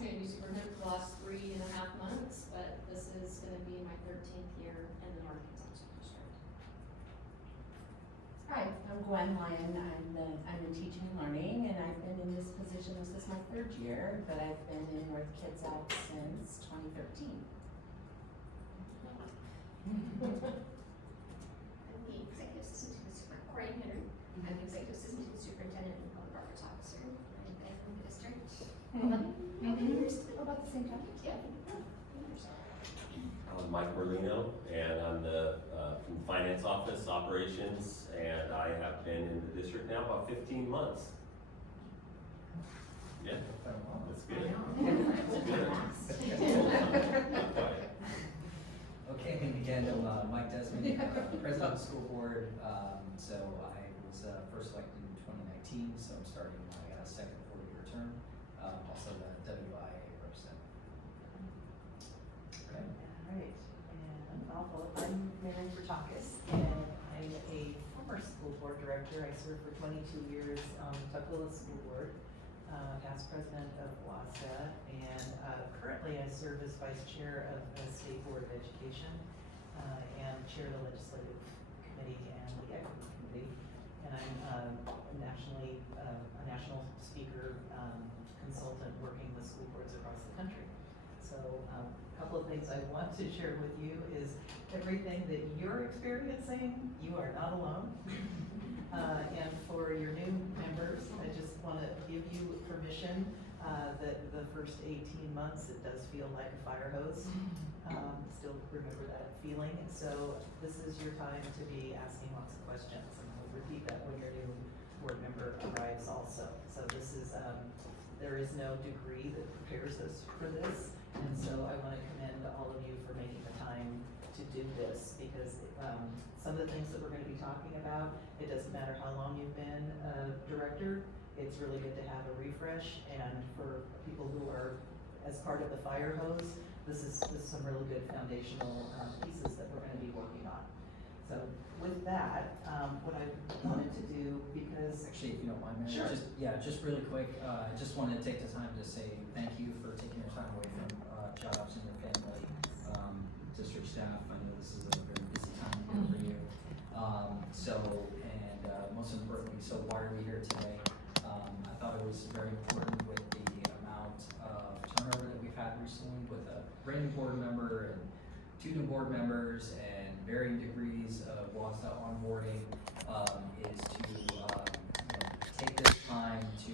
opportunity to be superintendent for the last 3.5 months, but this is going to be my 13th year in the North Kitsap School District. Hi, I'm Gwen Lyon. I'm in teaching and learning, and I've been in this position. This is my 3rd year, but I've been in North Kitsap since 2013. I'm the executive assistant to the superintendent, Henry. I'm the executive assistant to the superintendent and public records officer. I've been from the district. 11 years. About the same time? Yeah. I'm Mike Merlino, and I'm from the finance office operations, and I have been in the district now about 15 months. Yeah, that's good. That's good. Okay, and again, I'm Mike Desmond, president of the school board. So I was first elected in 2019, so I'm starting my second 4-year term. Also the WIA representative. Okay. All right, and I'm Mary Bertakis, and I'm a former school board director. I served for 22 years on the Tukwila School Board, past president of OESD, and currently I serve as vice chair of the State Board of Education and chair of the Legislative Committee and the Equity Committee. And I'm a national speaker, consultant working with school boards across the country. So a couple of things I want to share with you is everything that you're experiencing, you are not alone. And for your new members, I just want to give you permission that the first 18 months, it does feel like a fire hose. Still remember that feeling. So this is your time to be asking lots of questions. And we'll repeat that when your new board member arrives also. So this is, there is no degree that prepares us for this. And so I want to commend all of you for making the time to do this, because some of the things that we're going to be talking about, it doesn't matter how long you've been a director, it's really good to have a refresh. And for people who are as part of the fire hose, this is some really good foundational pieces that we're going to be working on. So with that, what I wanted to do, because Actually, if you don't mind, Mary, Sure. just really quick, I just wanted to take the time to say thank you for taking your time away from jobs and your family, district staff. I know this is a very busy time here for you. Most importantly, so why are we here today? I thought it was very important with the amount of turnover that we've had recently with a brand new board member and 2 new board members and varying degrees of WASDA onboarding, is to take this time to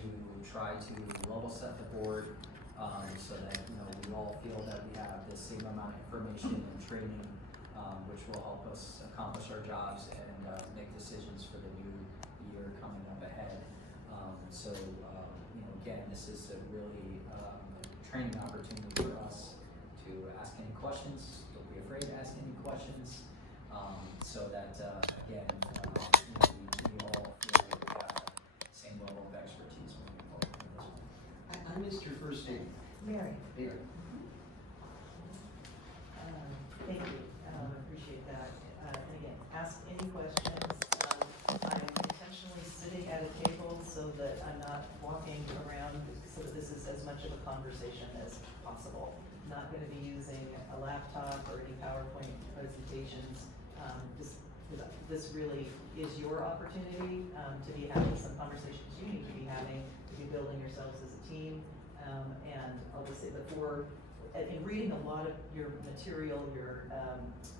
try to level set the board, so that we all feel that we have the same amount of information and training, which will help us accomplish our jobs and make decisions for the new year coming up ahead. Again, this is a really training opportunity for us to ask any questions. Don't be afraid to ask any questions, so that again, we all feel like we have the same level of expertise moving forward with this one. I missed your first name. Mary. Mary. Thank you, appreciate that. And again, ask any questions. I'm intentionally sitting at a table so that I'm not walking around, so that this is as much of a conversation as possible. Not going to be using a laptop or any PowerPoint presentations. This really is your opportunity to be having some conversations you need to be having, to be building yourselves as a team. And I'll just say before, in reading a lot of your material,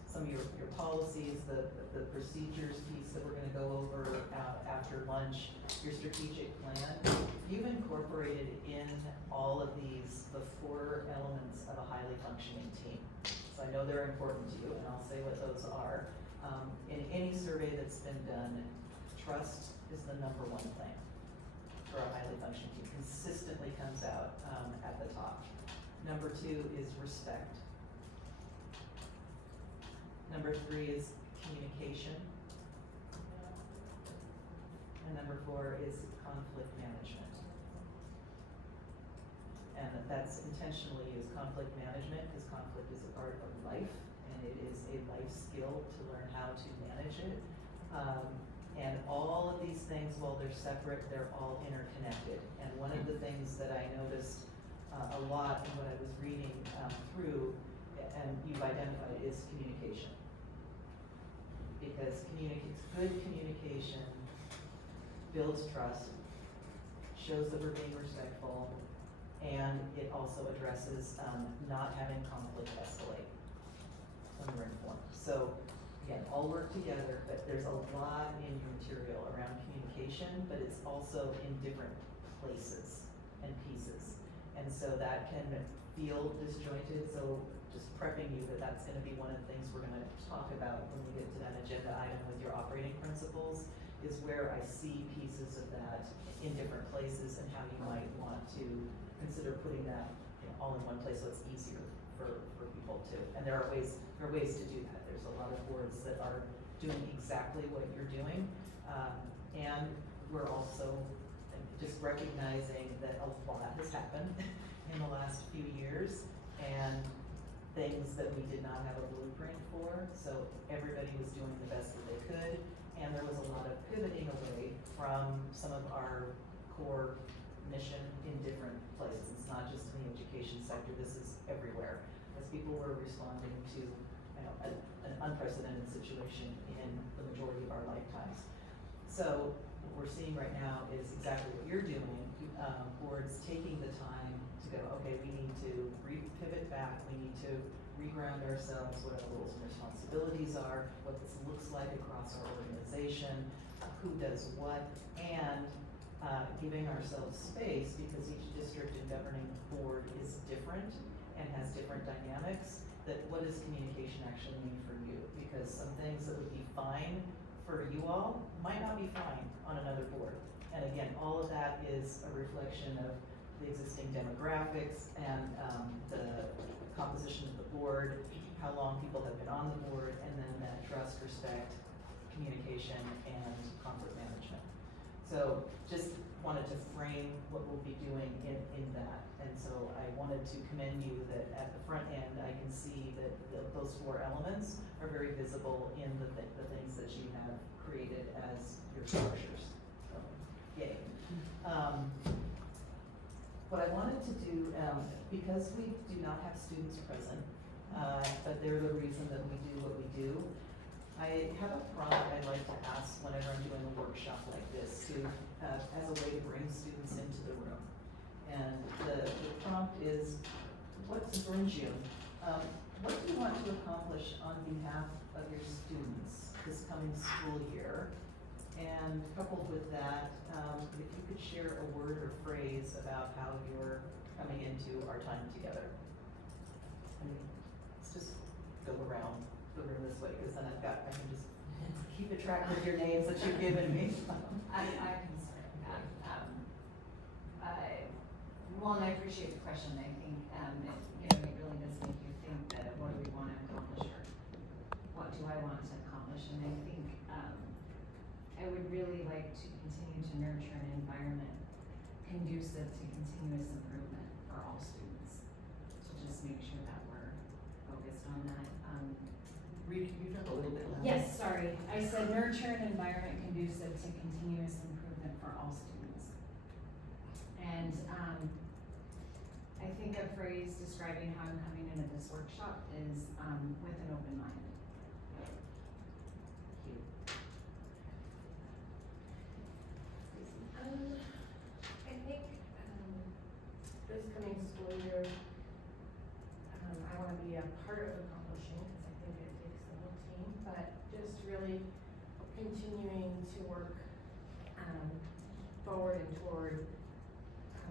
some of your policies, the procedures piece that we're going to go over after lunch, your strategic plan, you've incorporated in all of these the 4 elements of a highly functioning team. So I know they're important to you, and I'll say what those are. In any survey that's been done, trust is the #1 thing for a highly functioning team. Consistently comes out at the top. Number 2 is respect. Number 3 is communication. And number 4 is conflict management. And that's intentionally used, conflict management, because conflict is a part of life, and it is a life skill to learn how to manage it. And all of these things, while they're separate, they're all interconnected. And one of the things that I noticed a lot of what I was reading through, and you've identified, is communication. Because good communication builds trust, shows that we're being respectful, and it also addresses not having conflict escalate when we're informed. So again, all work together, but there's a lot in your material around communication, but it's also in different places and pieces. And so that can feel disjointed, so just prepping you that that's gonna be one of the things we're gonna talk about when we get to that agenda item with your operating principles, is where I see pieces of that in different places and how you might want to consider putting that, all in one place so it's easier for people too. And there are ways to do that. There's a lot of boards that are doing exactly what you're doing. And we're also just recognizing that a lot has happened in the last few years, and things that we did not have a blueprint for. So everybody was doing the best that they could, and there was a lot of pivoting away from some of our core mission in different places. It's not just in the education sector, this is everywhere. As people were responding to, an unprecedented situation in the majority of our lifetimes. So what we're seeing right now is exactly what you're doing, boards taking the time to go, okay, we need to pivot back, we need to reground ourselves, what our roles and responsibilities are, what this looks like across our organization, who does what, and giving ourselves space, because each district and governing board is different and has different dynamics, that what does communication actually mean for you? Because some things that would be fine for you all might not be fine on another board. And again, all of that is a reflection of the existing demographics and the composition of the board, how long people have been on the board, and then that trust, respect, communication, and conflict management. So just wanted to frame what we'll be doing in that. And so I wanted to commend you that at the front end, I can see that those 4 elements are very visible in the things that you have created as your structures. So, yay. What I wanted to do, because we do not have students present, but they're the reason that we do what we do, I have a prompt I'd like to ask whenever I'm doing a workshop like this, to as a way to bring students into the room. And the prompt is, what brings you? What do you want to accomplish on behalf of your students this coming school year? And coupled with that, if you could share a word or phrase about how you're coming into our time together. And let's just go around the room this way, because then I can just keep a track of your names that you've given me. I can start. Well, and I appreciate the question. I think, it really does make you think that what do we want to accomplish, or what do I want to accomplish? And I think, I would really like to continue to nurture an environment conducive to continuous improvement for all students. To just make sure that we're focused on that. Rita, can you talk a little bit louder? Yes, sorry. I said nurture an environment conducive to continuous improvement for all students. And I think a phrase describing how I'm coming into this workshop is with an open mind. Thank you. I think, this coming school year, I wanna be a part of accomplishing, because I think it takes the whole team, but just really continuing to work, forward and toward,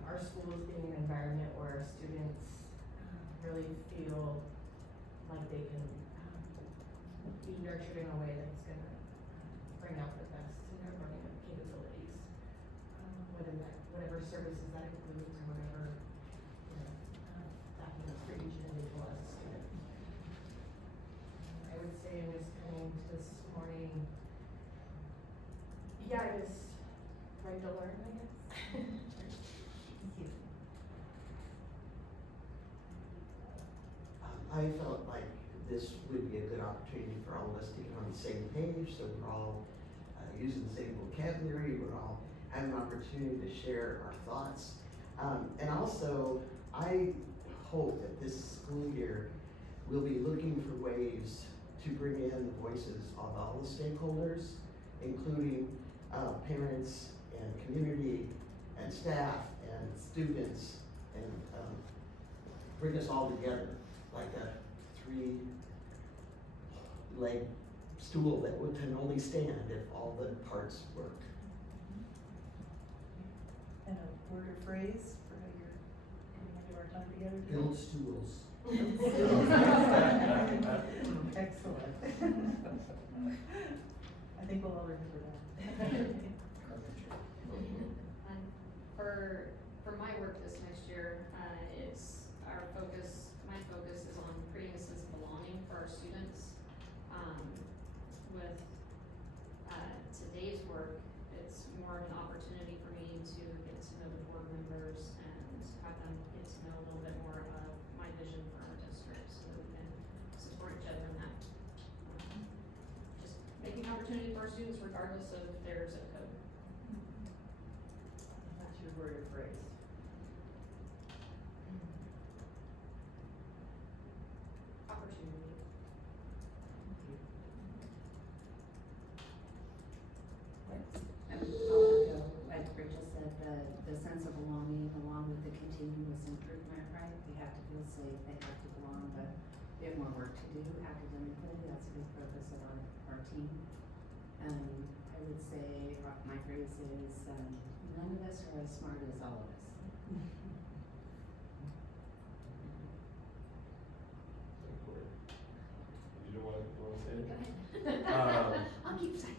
our schools being an environment where our students, really feel like they can, be nurtured in a way that's gonna, bring out the best in their learning capabilities. Whatever services that includes, or whatever, that means for each individual as a student. I would say in this coming to this morning, I just like to learn, I guess. Thank you. I felt like this would be a good opportunity for all of us to get on the same page, so we're all using the same vocabulary, we're all having an opportunity to share our thoughts. And also, I hope that this school year, we'll be looking for ways to bring in the voices of all the stakeholders, including parents and community and staff and students, and bring us all together like a three-leg stool that can only stand if all the parts work. And a word or phrase for how you're getting into our time together? Build stools. Excellent. I think we'll all remember that. And for my work this next year, it's my focus is on creating a sense of belonging for our students. With today's work, it's more of an opportunity for me to get to know the board members and have them get to know a little bit more of my vision for our district so that we can support each other in that. Just making an opportunity for our students regardless of their zip code. That's your word or phrase. Opportunity. I'll echo what Rachel said, the sense of belonging along with the continuous improvement, right? We have to feel safe, they have to belong, but we have more work to do academically. That's a big focus of our team. I would say my phrase is, none of us are as smart as all of us. You don't want to say it? Go ahead. I'll keep silent.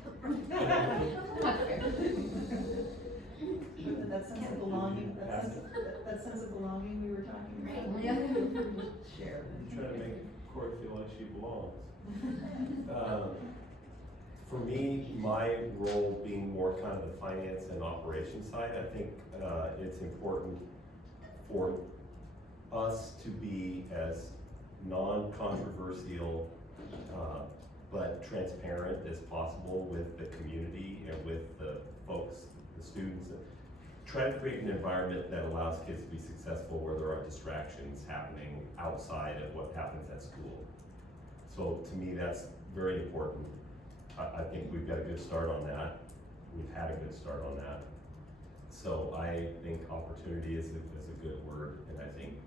That sense of belonging, that sense of belonging we were talking about. Right, yeah. Share. I'm trying to make Cory feel like she belongs. For me, my role being more kind of the finance and operations side, I think it's important for us to be as non-controversial but transparent as possible with the community and with the folks, the students. Try to create an environment that allows kids to be successful where there are distractions happening outside of what happens at school. So to me, that's very important. I think we've got a good start on that. We've had a good start on that. So I think opportunity is a good word, and I think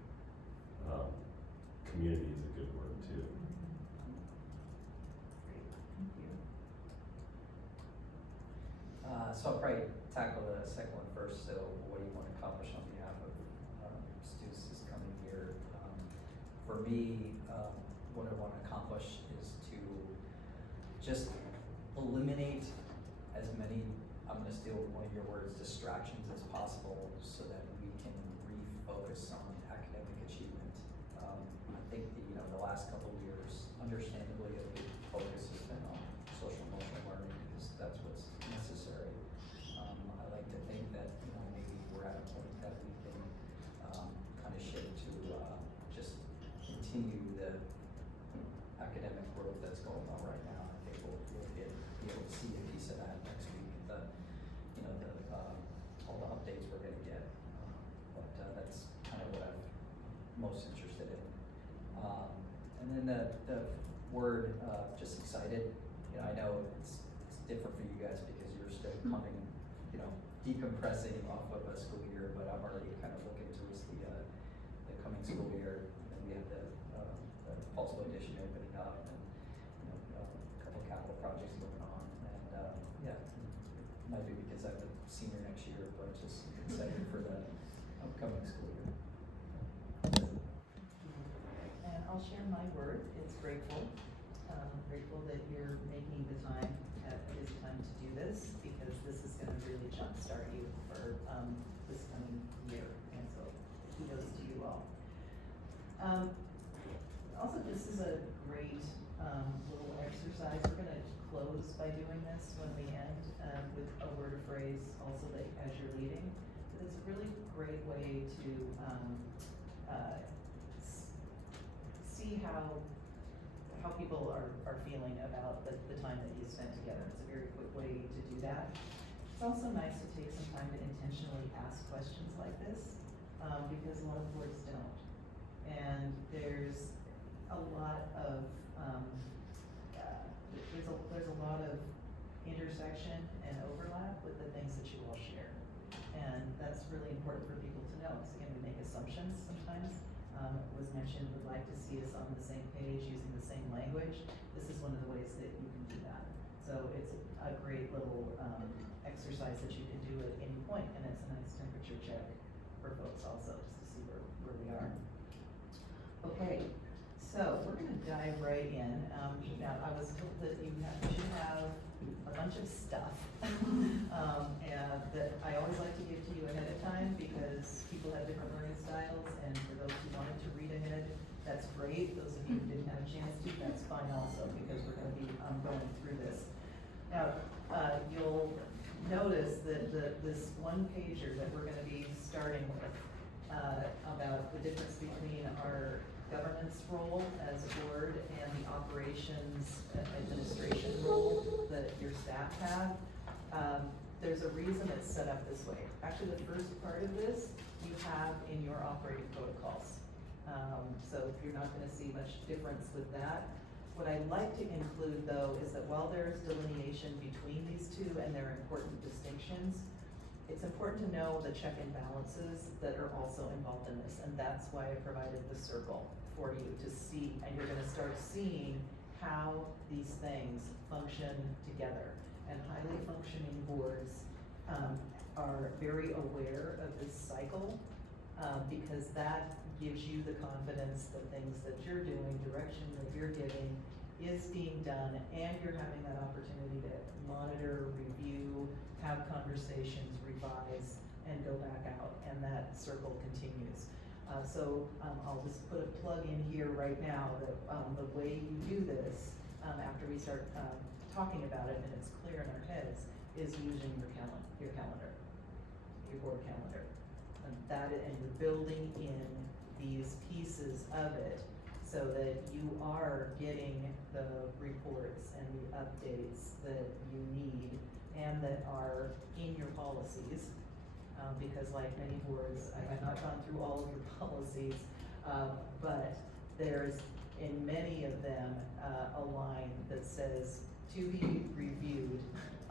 community is a good word too. Thank you. So I'll probably tackle the second one first. So what do you want to accomplish on behalf of students this coming year? For me, what I want to accomplish is to just eliminate as many, I'm going to steal one of your words, distractions as possible so that we can refocus on academic achievement. I think the last couple of years, understandably, a big focus has been on social emotional learning because that's what's necessary. I like to think that maybe we're at a point that we can kind of shift to just continue the academic growth that's going on right now. I think we'll be able to see a piece of that next week. All the updates we're going to get, but that's kind of what I'm most interested in. And then the word just excited. I know it's different for you guys because you're still coming, decompressing off of a school year, but I'm already kind of looking towards the coming school year. And we have the Pulseful Edition opening up, and a couple capital projects going on, and yeah, it might be because I'm a senior next year, but just excited for the upcoming school year. And I'll share my word, it's grateful. Grateful that you're making the time at this time to do this, because this is gonna really jumpstart you for, this coming year, and so kudos to you all. Also, this is a great, little exercise, we're gonna close by doing this when we end, with a word or phrase also that as you're leaving. But it's a really great way to, see how people are feeling about the time that you spent together. It's a very quick way to do that. It's also nice to take some time to intentionally ask questions like this, because a lot of boards don't. and there's a lot of, there's a lot of intersection and overlap with the things that you all share. And that's really important for people to know, because again, we make assumptions sometimes. It was mentioned, would like to see us on the same page, using the same language. This is one of the ways that you can do that. So it's a great little, exercise that you can do at any point, and it's a nice temperature check for folks also, just to see where we are. Okay, so we're gonna dive right in. Now, I was told that you should have a bunch of stuff, and that I always like to give to you ahead of time, because people have different learning styles, and for those who wanted to read ahead, that's great. Those of you who didn't have a chance to, that's fine also, because we're gonna be, going through this. Now, you'll notice that this one pager that we're gonna be starting with, about the difference between our governance role as a board and the operations administration role that your staff have. There's a reason it's set up this way. Actually, the first part of this you have in your operating protocols. So you're not gonna see much difference with that. What I like to include, though, is that while there's delineation between these two and there are important distinctions, it's important to know the check and balances that are also involved in this, and that's why I provided the circle for you to see, and you're gonna start seeing how these things function together. And highly functioning boards are very aware of this cycle, because that gives you the confidence that things that you're doing, direction that you're giving, is being done, and you're having that opportunity to monitor, review, have conversations, revise, and go back out, and that circle continues. I'll just put a plug in here right now that the way you do this, after we start talking about it and it's clear in our heads, is using your calendar, your board calendar. And you're building in these pieces of it so that you are getting the reports and the updates that you need and that are in your policies. Because like many boards, I have not gone through all of your policies, but there's in many of them a line that says to be reviewed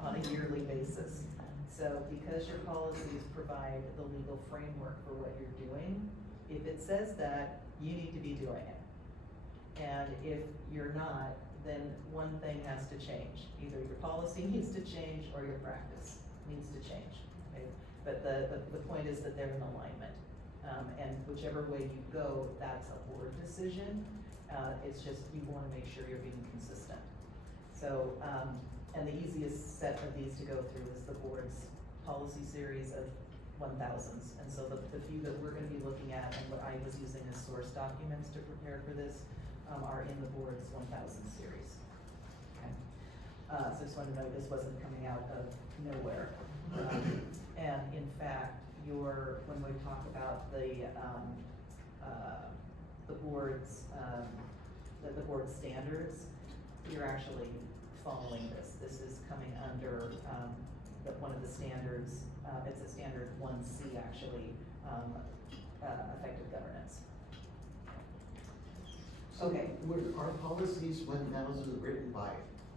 on a yearly basis. So because your policies provide the legal framework for what you're doing, if it says that, you need to be doing it. And if you're not, then one thing has to change. Either your policy needs to change or your practice needs to change, okay? But the point is that they're in alignment. And whichever way you go, that's a board decision. It's just, you wanna make sure you're being consistent. So, and the easiest set of these to go through is the board's policy series of 1000s. And so the few that we're gonna be looking at and what I was using as source documents to prepare for this are in the board's 1000 series. Okay. So I just wanted to know this wasn't coming out of nowhere. And in fact, when we talk about the board's, the board standards, you're actually following this. This is coming under one of the standards. It's a standard 1C actually, effective governance. Okay, were our policies 1000 written by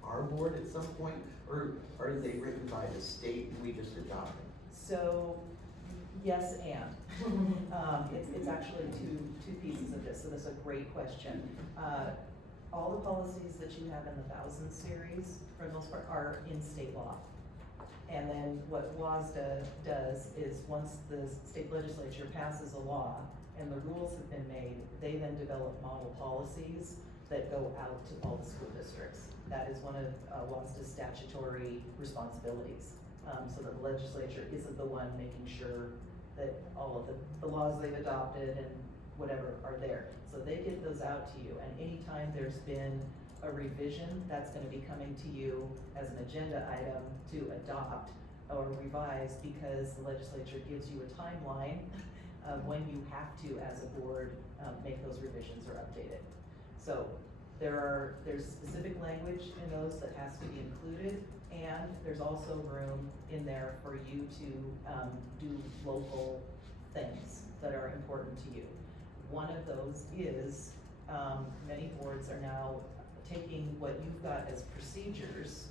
our board at some point, or are they written by the state and we just adopt them? So, yes and. It's actually two pieces of this, so that's a great question. All the policies that you have in the 1000 series, for the most part, are in state law. And then what WASDA does is once the state legislature passes a law and the rules have been made, they then develop model policies that go out to all the school districts. That is one of WASDA's statutory responsibilities. So that the legislature isn't the one making sure that all of the laws they've adopted and whatever are there. So they get those out to you, and anytime there's been a revision, that's gonna be coming to you as an agenda item to adopt or revise, because the legislature gives you a timeline of when you have to, as a board, make those revisions or update it. So there's specific language in those that has to be included, and there's also room in there for you to do local things that are important to you. One of those is, many boards are now taking what you've got as procedures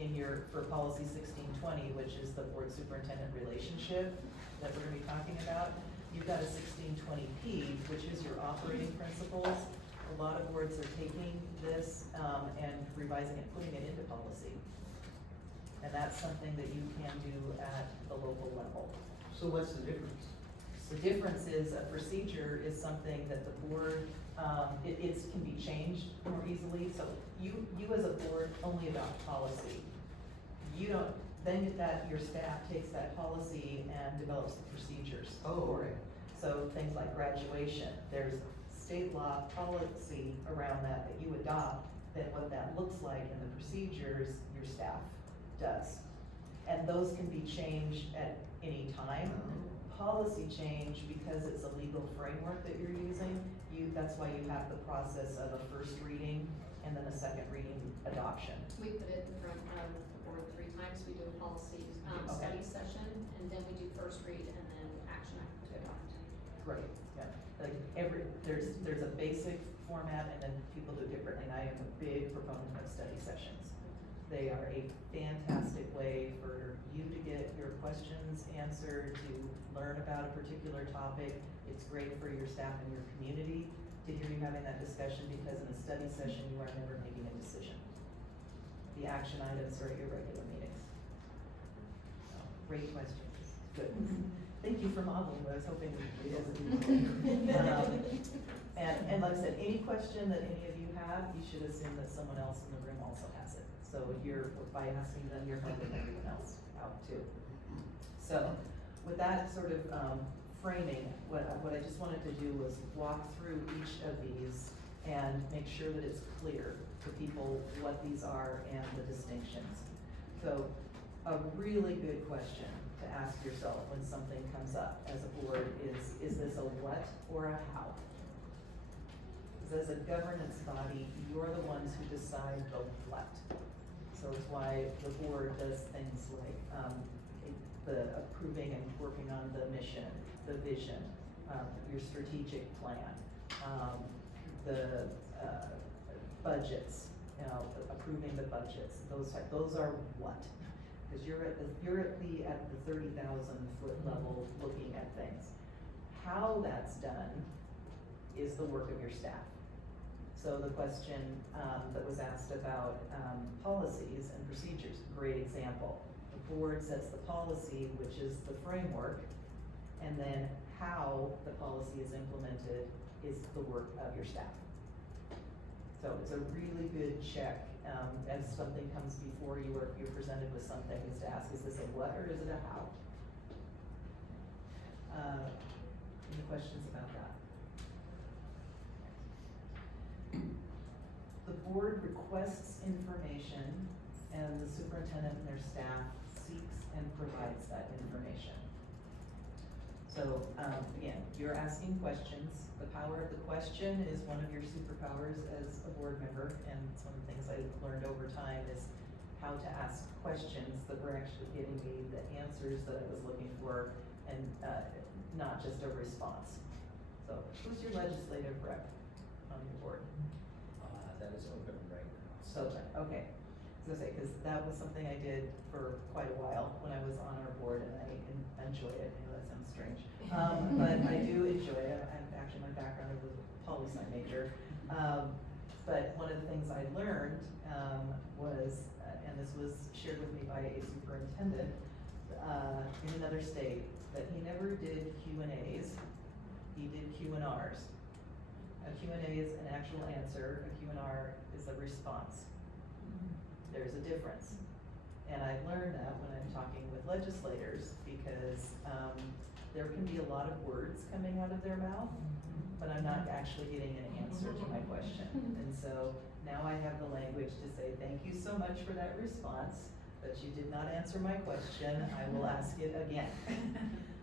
in for policy 1620, which is the board superintendent relationship that we're gonna be talking about. You've got a 1620P, which is your operating principles. A lot of boards are taking this, and revising it, putting it into policy. And that's something that you can do at the local level. So what's the difference? The difference is a procedure is something that the board, it can be changed more easily, so you as a board only adopt policy. You don't, then your staff takes that policy and develops the procedures for it. So things like graduation, there's state law policy around that you adopt, then what that looks like in the procedures, your staff does. And those can be changed at any time. Policy change, because it's a legal framework that you're using, that's why you have the process of a first reading and then a second reading adoption. We put it in front of the board 3 times. We do a policy, study session, and then we do first read and then action item to adopt. Great, yeah, like there's a basic format and then people do it differently, and I am a big proponent of study sessions. They are a fantastic way for you to get your questions answered, to learn about a particular topic. It's great for your staff and your community to hear you having that discussion, because in a study session, you are never making a decision. The action items are at your regular meetings. So, great questions, good. Thank you for modeling, but I was hoping we could and like I said, any question that any of you have, you should assume that someone else in the room also has it. So by asking them, you're helping everyone else out too. So with that sort of framing, what I just wanted to do was walk through each of these and make sure that it's clear to people what these are and the distinctions. So a really good question to ask yourself when something comes up as a board is this a what or a how? Because as a governance body, you're the ones who decide the what. So it's why the board does things like the approving and working on the mission, the vision, your strategic plan, the budgets, approving the budgets. Those are what? Because you're at the 30,000 foot level looking at things. How that's done is the work of your staff. So the question that was asked about policies and procedures, great example. The board sets the policy, which is the framework, and then how the policy is implemented is the work of your staff. So it's a really good check as something comes before you or you're presented with something, is to ask, is this a what or is it a how? Any questions about that? The board requests information and the superintendent and their staff seeks and provides that information. So again, you're asking questions. The power of the question is one of your superpowers as a board member, and it's one of the things I learned over time is how to ask questions that were actually getting me the answers that I was looking for, and not just a response. So who's your legislative rep on your board? That is open right now. So, okay, I was gonna say, because that was something I did for quite a while when I was on our board, and I enjoy it. I know that sounds strange, but I do enjoy it. Actually, my background was a poli-sci major, but one of the things I learned was, and this was shared with me by a superintendent in another state, that he never did Q&As, he did Q&Rs. A Q&A is an actual answer, a Q&R is a response. There's a difference. And I learned that when I'm talking with legislators, because there can be a lot of words coming out of their mouth, but I'm not actually getting an answer to my question. And so now I have the language to say, thank you so much for that response, but you did not answer my question, I will ask it again.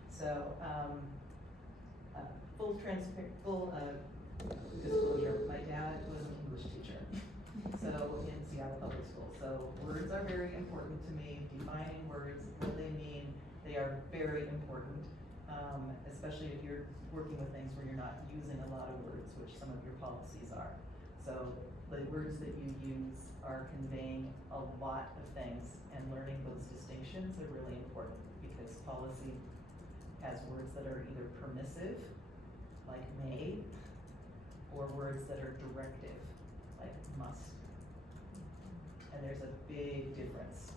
So, full disclosure, my dad was an English teacher, so in Seattle Public Schools. So words are very important to me, defining words, what they mean, they are very important, especially if you're working with things where you're not using a which some of your policies are. So the words that you use are conveying a lot of things, and learning those distinctions are really important, because policy has words that are either permissive, like may, or words that are directive, like must. And there's a big difference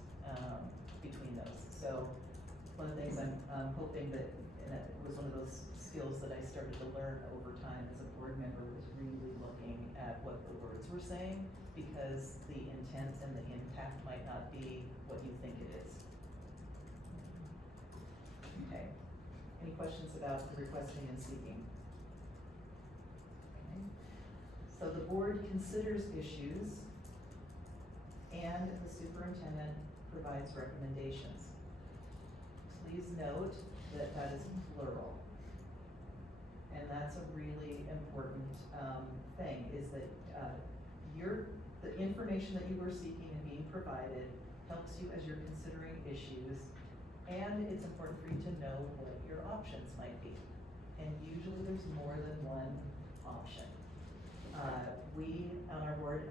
between those. So one of the things I'm hoping that, and that was one of those skills that I started to learn over time as a board member, was really looking at what the words were saying, because the intent and the impact might not be what you think it is. Okay. Any questions about the requesting and seeking? Okay. So the board considers issues, and the superintendent provides recommendations. Please note that that is plural. And that's a really important thing, is that the information that you are seeking and being provided helps you as you're considering issues, and it's important for you to know what your options might be. And usually there's more than one option. We, on our board,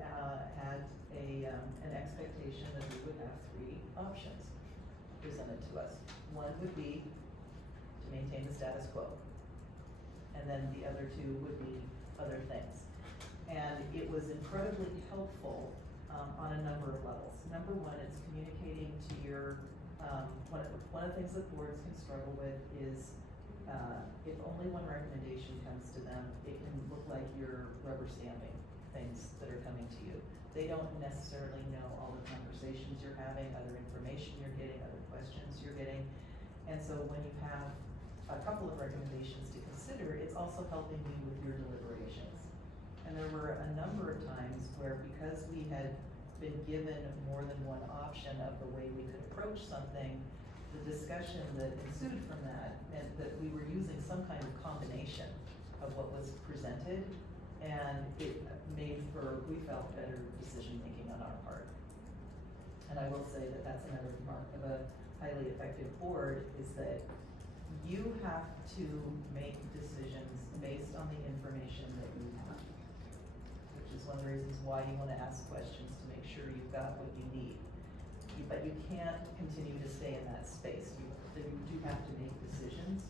had an expectation that we would have 3 options presented to us. One would be to maintain the status quo, and then the other 2 would be other things. And it was incredibly helpful on a number of levels. Number one, it's communicating to your, one of the things that boards can struggle with is if only one recommendation comes to them, it can look like you're rubber stamping things that are coming to you. They don't necessarily know all the conversations you're having, other information you're getting, other questions you're getting. And so when you have a couple of recommendations to consider, it's also helping you with your deliberations. And there were a number of times where, because we had been given more than one option of the way we could approach something, the discussion that ensued from that meant that we were using some kind of combination of what was presented, and it made for, we felt, better decision making on our part. And I will say that that's another mark of a highly effective board, is that you have to make decisions based on the information that you have, which is one of the reasons why you want to ask questions, to make sure you've got what you need. But you can't continue to stay in that space. You do have to make decisions.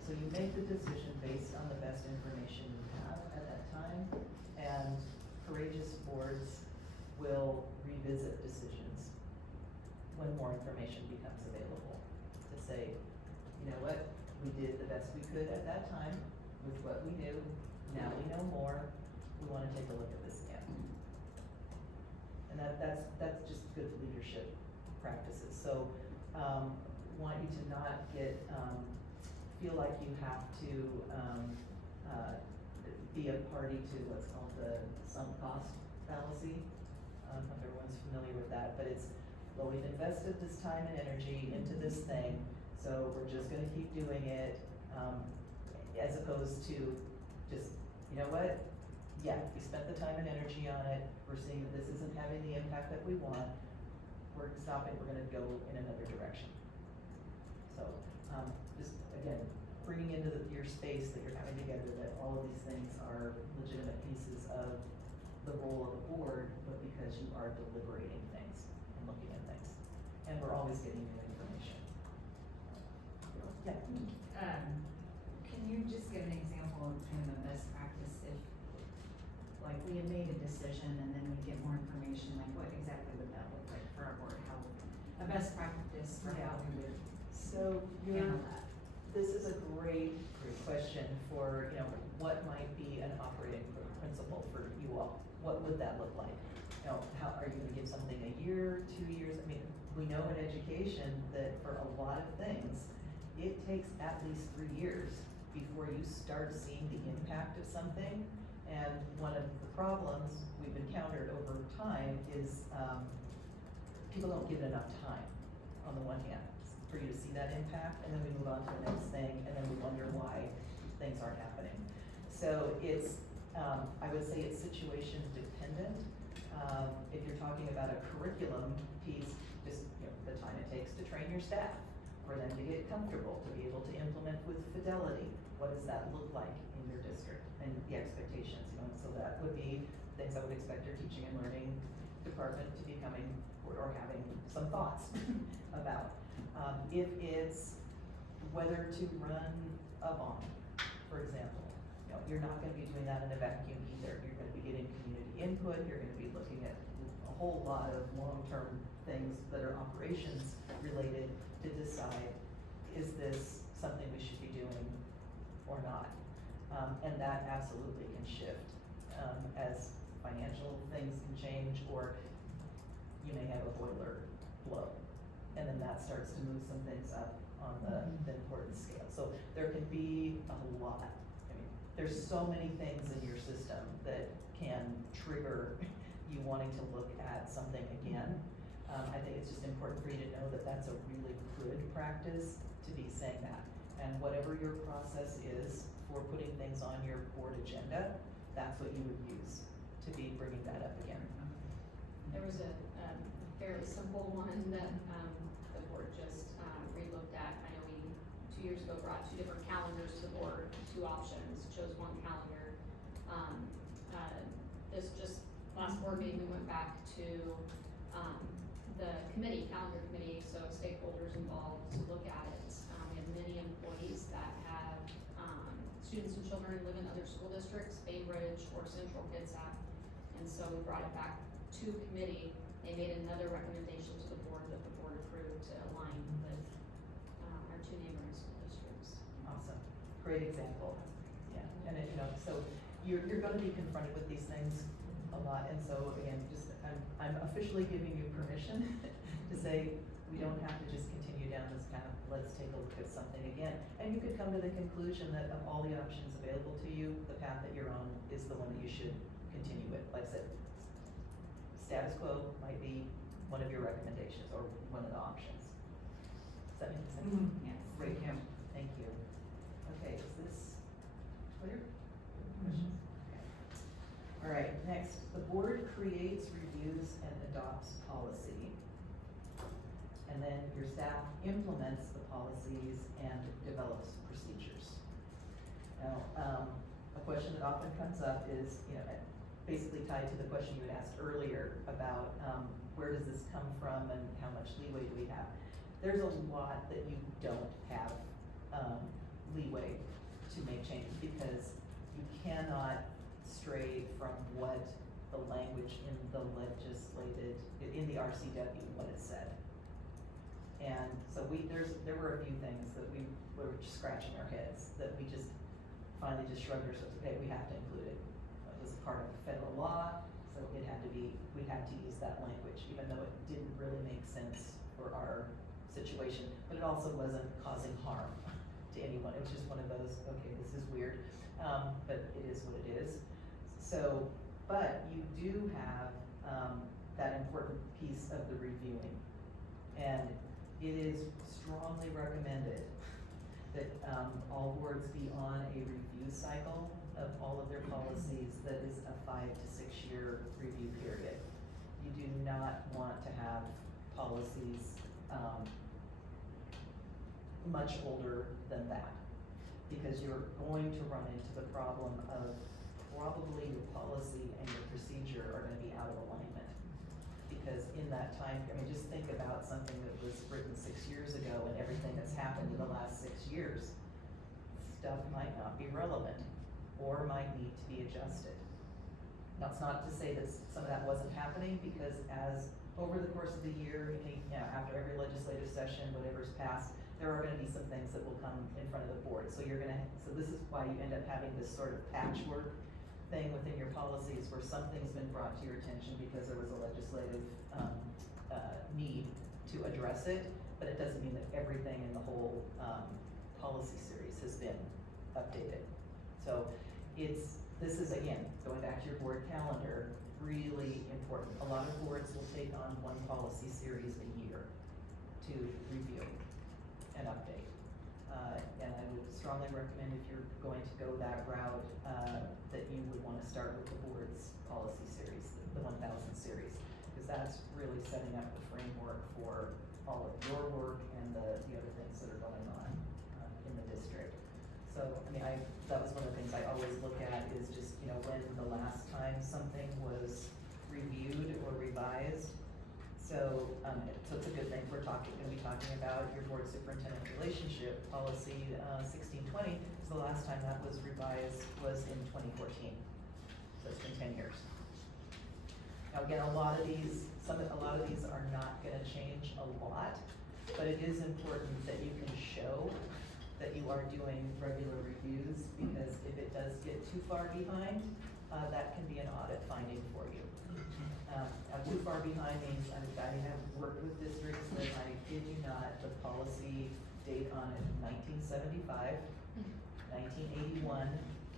So you make the decision based on the best information you have at that time, and courageous boards will revisit decisions when more information becomes available, to say, you know what, we did the best we could at that time with what we knew. Now we know more. We want to take a look at this again. And that's just good leadership practices. So want you to not feel like you have to be a party to what's called the sunk cost fallacy. I don't know if everyone's familiar with that, but it's, well, we've invested this time and energy into this thing, so we're just gonna keep doing it, as opposed to just, you know what? Yeah, we spent the time and energy on it, we're seeing that this isn't having the impact that we want, we're stopping, we're gonna go in another direction. So, just, again, bringing into your space that you're having together that all of these things are legitimate pieces of the role of a board, but because you are deliberating things and looking at things. And we're always getting new information. Yeah. Can you just give an example of kind of a best practice if, like, we had made a decision and then we get more information, like what exactly would that look like for our board? How, a best practice for how we would So handle that? this is a great question for, you know, what might be an operating principle for you all? What would that look like? You know, how, are you gonna give something a year, 2 years? I mean, we know in education that for a lot of things, it takes at least 3 years before you start seeing the impact of something. And one of the problems we've encountered over time is people don't give it enough time, on the one hand, for you to see that impact, and then we move on to the next thing, and then we wonder why things aren't happening. So it's, I would say it's situation dependent. If you're talking about a curriculum piece, just, you know, the time it takes to train your staff, for them to get comfortable, to be able to implement with fidelity. What does that look like in your district, and the expectations? that would be things I would expect your teaching and learning department to be coming or having some thoughts about. If it's whether to run a bond, for example, you know, you're not gonna be doing that in a vacuum either. You're gonna be getting community input, you're gonna be looking at a whole lot of long-term things that are operations related to decide, is this something we should be doing or not? And that absolutely can shift, as financial things can change, or you may have a boiler blow. And then that starts to move some things up on the importance scale. So there can be a lot. I mean, there's so many things in your system that can trigger you wanting to look at something again. I think it's just important for you to know that that's a really good practice to be saying that. And whatever your process is for putting things on your board agenda, that's what you would use to be bringing that up again. There was a fairly simple one that the board just re-looked at. I know we, 2 years ago, brought 2 different calendars to the board, 2 options, chose one calendar. This just last board meeting, we went back to the calendar committee, so stakeholders involved to look at it. We have many employees that have students and children who live in other school districts, Bainbridge or Central Kitsap. And so we brought it back to committee. They made another recommendation to the board that the board approved to align with our 2 neighboring school districts. Awesome, great example. Yeah, and it, you know, so you're gonna be confronted with these things a lot, and so again, just, I'm officially giving you permission to say, we don't have to just continue down this path, let's take a look at something again. And you could come to the conclusion that of all the options available to you, the path that you're on is the one that you should continue with. Like I said, status quo might be one of your recommendations or one of the options. Does that make sense? Yes. Great, thank you. Okay, is this clear? Questions? Okay. All right, next, the board creates, reviews, and adopts policy. And then your staff implements the policies and develops procedures. Now, a question that often comes up is, you know, basically tied to the question you had asked earlier about where does this come from and how much leeway do we have? There's a lot that you don't have leeway to make changes because you cannot stray from what the language in the in the RCW, what it said. And so there were a few things that we were just scratching our heads, that we just finally just shrugged ourselves, okay, we have to include it. It was part of federal law, so it had to be, we had to use that language, even though it didn't really make sense for our situation, but it also wasn't causing harm to anyone. It was just one of those, okay, this is weird, but it is what it is. So, but you do have that important piece of the reviewing. And it is strongly recommended that all boards be on a review cycle of all of their policies that is a 5 to 6 year review period. You do not want to have policies much older than that, because you're going to run into the problem of probably your policy and your procedure are gonna be out of alignment. Because in that time, I mean, just think about something that was written 6 years ago and everything that's happened in the last 6 years. Stuff might not be relevant or might need to be adjusted. Now, it's not to say that some of that wasn't happening, because as over the course of the year, after every legislative session, whatever's passed, there are gonna be some things that will come in front of the board. So so this is why you end up having this sort of patchwork thing within your policies where something's been brought to your attention because there was a legislative need to address it, but it doesn't mean that everything in the whole policy series has been updated. So this is, again, going back to your board calendar, really important. A lot of boards will take on one policy series a year to review and update. And I would strongly recommend, if you're going to go that route, that you would want to start with the board's policy series, the 1000 series, because that's really setting up the framework for all of your work and the other things that are going on in the district. So, I mean, that was one of the things I always look at is just, when the last time something was reviewed or revised. So, so it's a good thing, gonna be talking about your board superintendent relationship policy, 1620, so the last time that was revised was in 2014. So it's been 10 years. Now again, a lot of these are not gonna change a lot, but it is important that you can show that you are doing regular reviews, because if it does get too far behind, that can be an audit finding for you. Too far behind means I have worked with districts that I kid you not, the policy date on it 1975, 1981,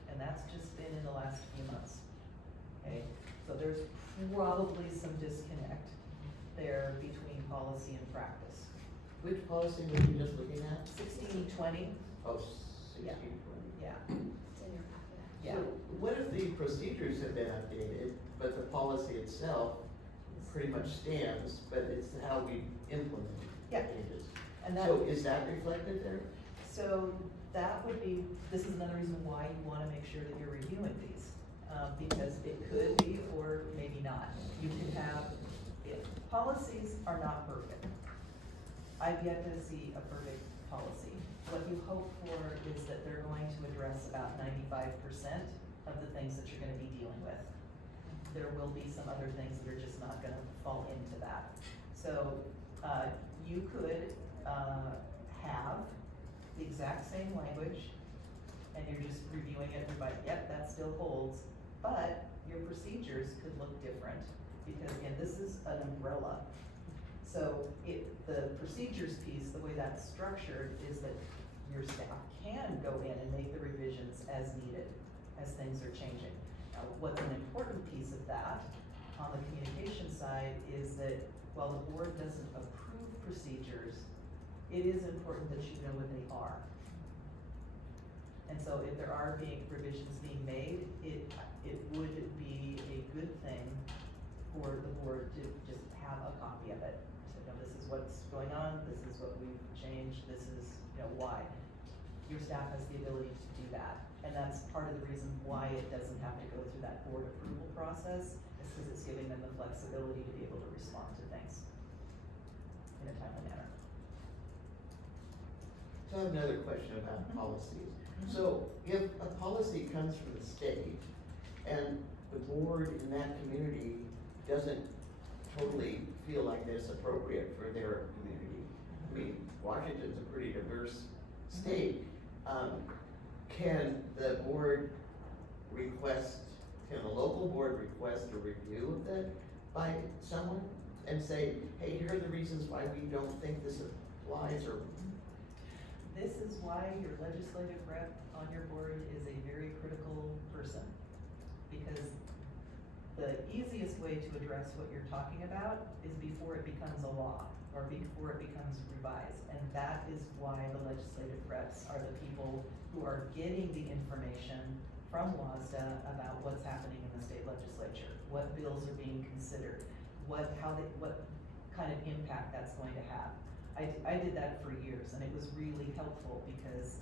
and that's just been in the last few months. Okay, so there's probably some disconnect there between policy and practice. Which policy were you just looking at? 1620, Oh, Yeah. 1620. yeah, It's in your packet. yeah. So what if the procedures have been updated, but the policy itself pretty much stands, but it's how we implement Yeah. changes? And that, So is that reflected there? so that would be, this is another reason why you wanna make sure that you're reviewing these. Because it could be, or maybe not. You can have, policies are not perfect. I've yet to see a perfect policy. What you hope for is that they're going to address about 95% of the things that you're gonna be dealing with. There will be some other things that are just not gonna fall into that. So, you could, have the exact same language, and you're just reviewing it, everybody, yep, that still holds, but your procedures could look different, because again, this is an umbrella. So the procedures piece, the way that's structured is that your staff can go in and make the revisions as needed, as things are changing. Now, what's an important piece of that on the communication side is that while the board doesn't approve procedures, it is important that you know when they are. And so if there are revisions being made, it would be a good thing for the board to just have a copy of it. So, this is what's going on, this is what we've changed, this is, why. Your staff has the ability to do that. And that's part of the reason why it doesn't have to go through that board approval process, is because it's giving them the flexibility to be able to respond to things in a timely manner. So I have another question about policies. So if a policy comes from the state and the board in that community doesn't totally feel like that's appropriate for their community, I mean, Washington's a pretty diverse state, can the local board request a review of that by someone and say, hey, here are the reasons why we don't think this applies, or? This is why your legislative rep on your board is a very critical person. Because the easiest way to address what you're talking about is before it becomes a law, or before it becomes revised. And that is why the legislative reps are the people who are getting the information from WASDA about what's happening in the state legislature, what bills are being considered, what kind of impact that's going to have. I did that for years, and it was really helpful because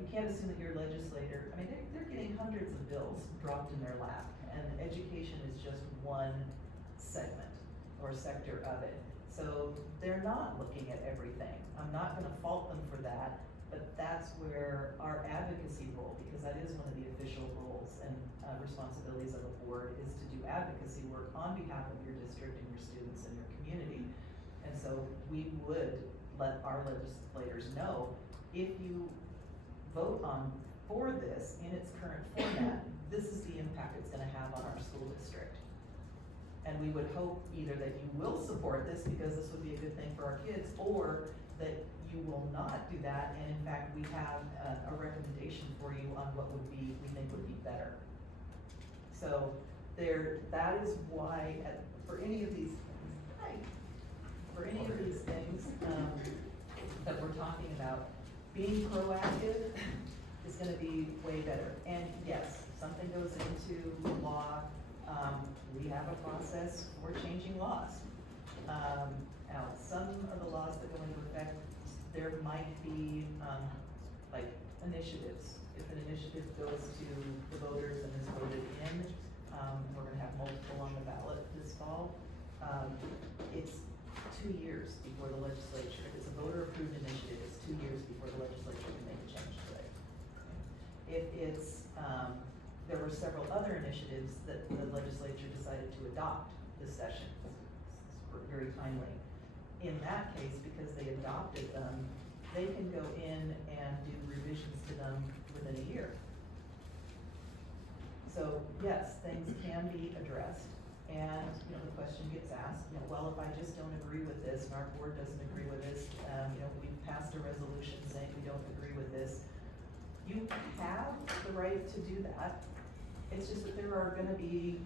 you can't assume that your legislator, I mean, they're getting hundreds of bills dropped in their lap, and education is just one segment or sector of it. So they're not looking at everything. I'm not gonna fault them for that, but that's where our advocacy role, because that is one of the official roles and responsibilities of a board, is to do advocacy work on behalf of your district and your students and your community. And so we would let our legislators know, if you vote for this in its current format, this is the impact it's gonna have on our school district. And we would hope either that you will support this because this would be a good thing for our kids, or that you will not do that, and in fact, we have a recommendation for you on what we think would be better. So that is why, for any of these things that we're talking about, being proactive is gonna be way better. And yes, something goes into law, we have a process for changing laws. Now, some of the laws that go into effect, there might be, like initiatives. If an initiative goes to the voters and if it's, there were several other initiatives that the legislature decided to adopt this session, very timely. In that case, because they adopted them, they can go in and do revisions to them within a year. So yes, things can be addressed, and, you know, the question gets asked, you know, well, if I just don't agree with this, and our board doesn't agree with this, you know, we've passed a resolution saying we don't agree with this, you have the right to do that. It's just that there are gonna be,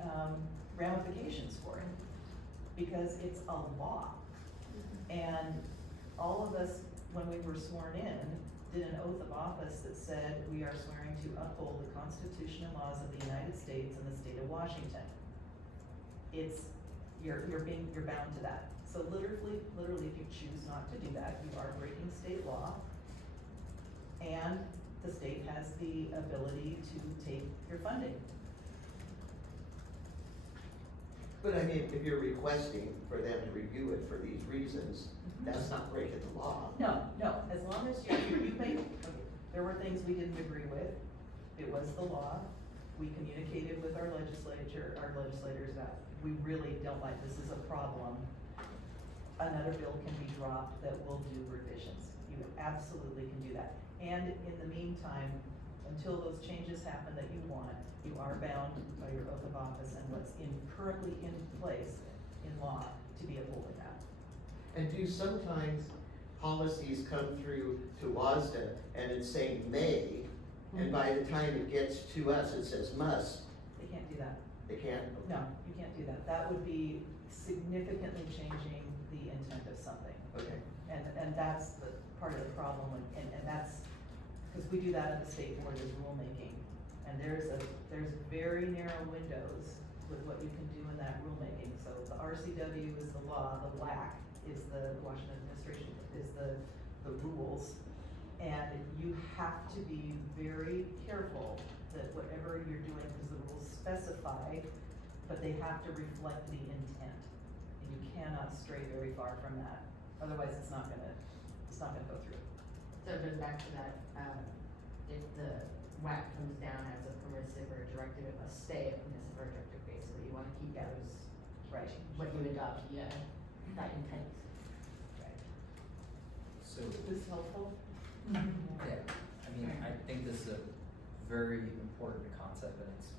ramifications for it, because it's a law. And all of us, when we were sworn in, did an oath of office that said we are swearing to uphold the Constitution and laws of the United States and the state of Washington. It's, you're bound to that. So literally, if you choose not to do that, you are breaking state law. And the state has the ability to take your funding. But I mean, if you're requesting for them to review it for these reasons, that's not breaking the law. No, as long as you make, okay, there were things we didn't agree with, it was the law. We communicated with our legislators that we really don't like, this is a problem. Another bill can be dropped that will do revisions. You absolutely can do that. And in the meantime, until those changes happen that you want, you are bound by your oath of office and what's currently in place in law to be upholding that. And do sometimes policies come through to WASDA and it's saying may, and by the time it gets to us, it says must? They can't do that. They can't? No, you can't do that. That would be significantly changing the intent of something. Okay. And that's the part of the problem, and that's, because we do that at the state board as rulemaking. And there's very narrow windows with what you can do in that rulemaking. So the RCW is the law, the WAC is the Washington Administration, is the rules. And you have to be very careful that whatever you're doing, because the rules specify, but they have to reflect the intent. And you cannot stray very far from that. Otherwise, it's not gonna go through. So it goes back to that, if the WAC comes down as a permissive or a directive, it must stay a permissive or a directive basically. You wanna keep those, Right. what you adopt, that intent. So, Is this helpful? yeah, I mean, I think this is a very important concept and it's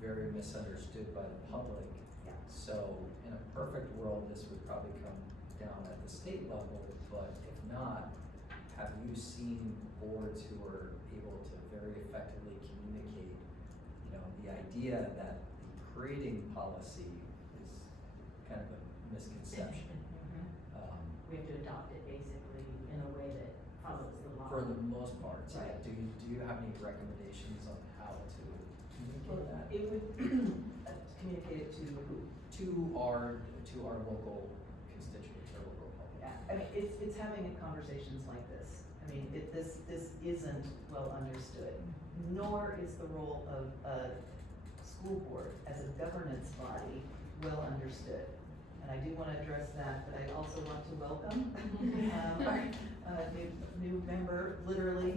very misunderstood by the public. Yeah. So, in a perfect world, this would probably come down at the state level, but if not, have you seen boards who are able to very effectively communicate, you know, the idea that creating policy is kind of a misconception? We have to adopt it basically in a way that follows the law. For the most part, yeah. Right. Do you have any recommendations on how to communicate that? It would communicate it to who? To our local constituents, our local public. Yeah, I mean, it's having conversations like this. I mean, this isn't well understood, nor is the role of a school board as a governance body well understood. And I do want to address that, but I also want to welcome our new member, literally.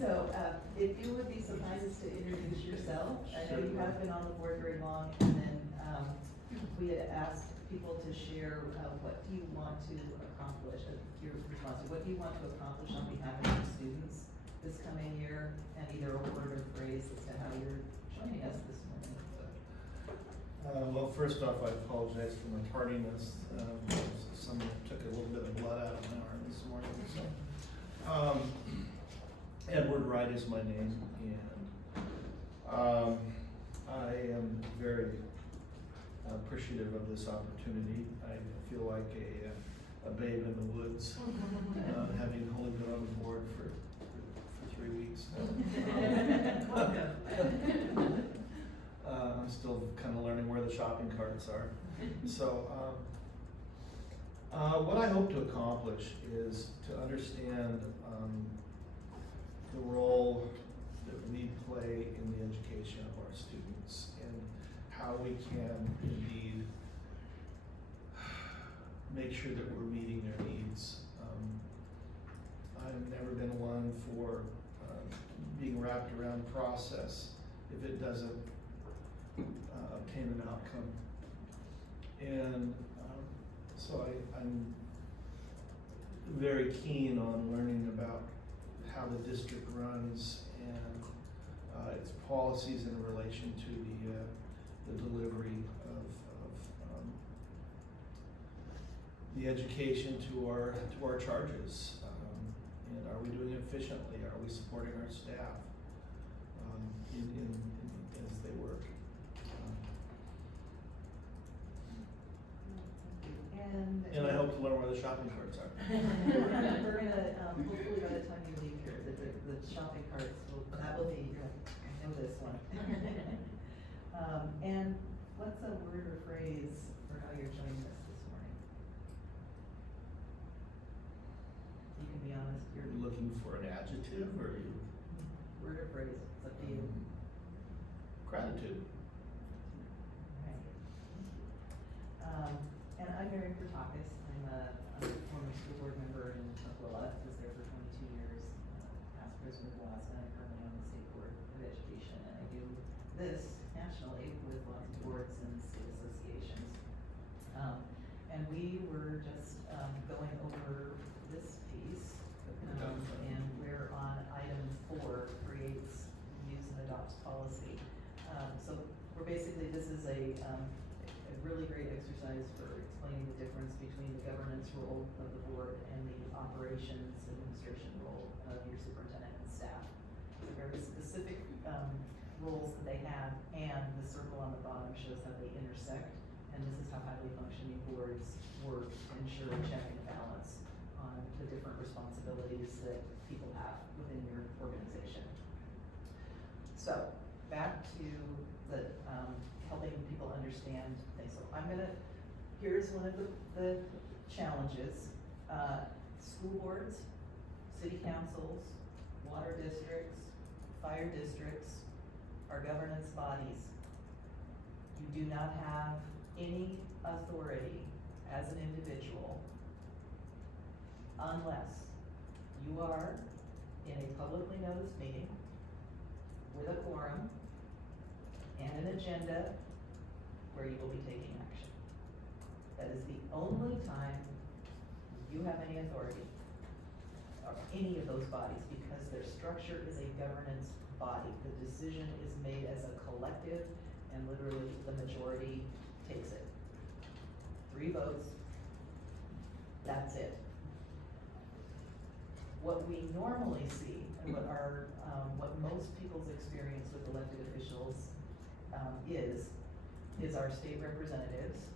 So if you would be so kind as to introduce yourself. I know you haven't been on the board very long, and then we had asked people to share what do you want to accomplish, your response to what do you want to accomplish on behalf of your students this coming year, and either a word or phrase as to how you're joining us this morning. Well, first off, I apologize for my tardiness. Someone took a little bit of blood out of my arm this morning, so. Edward Wright is my name, and I am very appreciative of this opportunity. I feel like a babe in the woods, having only been on the board for 3 weeks now. I'm still kind of learning where the shopping carts are. So, what I hope to accomplish is to understand the role that we play in the education of our students and how we can indeed make sure that we're meeting their needs. I've never been one for being wrapped around process if it doesn't obtain an outcome. And so I'm very keen on learning about how the district runs and its policies in relation to the delivery of the education to our charges. And are we doing it efficiently? Are we supporting our staff as they work? And I hope to learn where the shopping carts are. We're gonna, hopefully by the time you leave here, the shopping carts that will be, I know this one. And what's a word or phrase for how you're joining us this morning? You can be honest, You're looking for an adjective or you? word or phrase, it's up to you. Gratitude. Right. And I'm Mary Protakis. I'm a former school board member in Tukwila. I was there for 22 years, past president of WASA, and currently on the State Board of Education. And I do this nationally with lots of boards and state associations. And we were just going over this piece, and we're on item 4, creates, use, and adopts policy. So we're basically, this is a really great exercise for explaining the difference between the governance role of the board and the operations administration role of your superintendent and staff. They're very specific roles that they have, and the circle on the bottom shows how they intersect, and this is how highly functioning boards work to ensure a check and balance on the different responsibilities that people have within your organization. So, back to the helping people understand things. So here's one of the challenges. School boards, city councils, water districts, fire districts are governance bodies. You do not have any authority as an individual unless you are in a publicly noticed meeting with a quorum and an agenda where you will be taking action. That is the only time you have any authority, or any of those bodies, because their structure is a governance body. The decision is made as a collective, and literally the majority takes it. 3 votes, that's it. What we normally see, and what most people's experience with elected officials is our state representatives,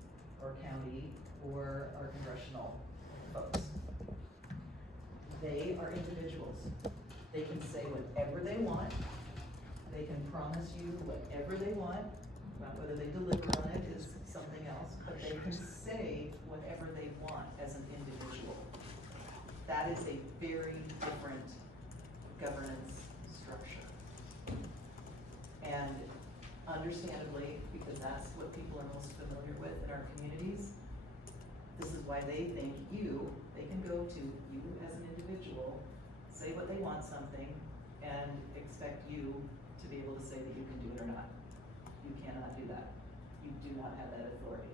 or county, or our congressional folks. They are individuals. They can say whatever they want. They can promise you whatever they want. Now, whether they deliver on it is something else, but they can say whatever they want as an individual. That is a very different governance structure. And understandably, because that's what people are most familiar with in our communities, this is why they think they can go to you as an individual, say what they want something, and expect you to be able to say that you can do it or not. You cannot do that. You do not have that authority.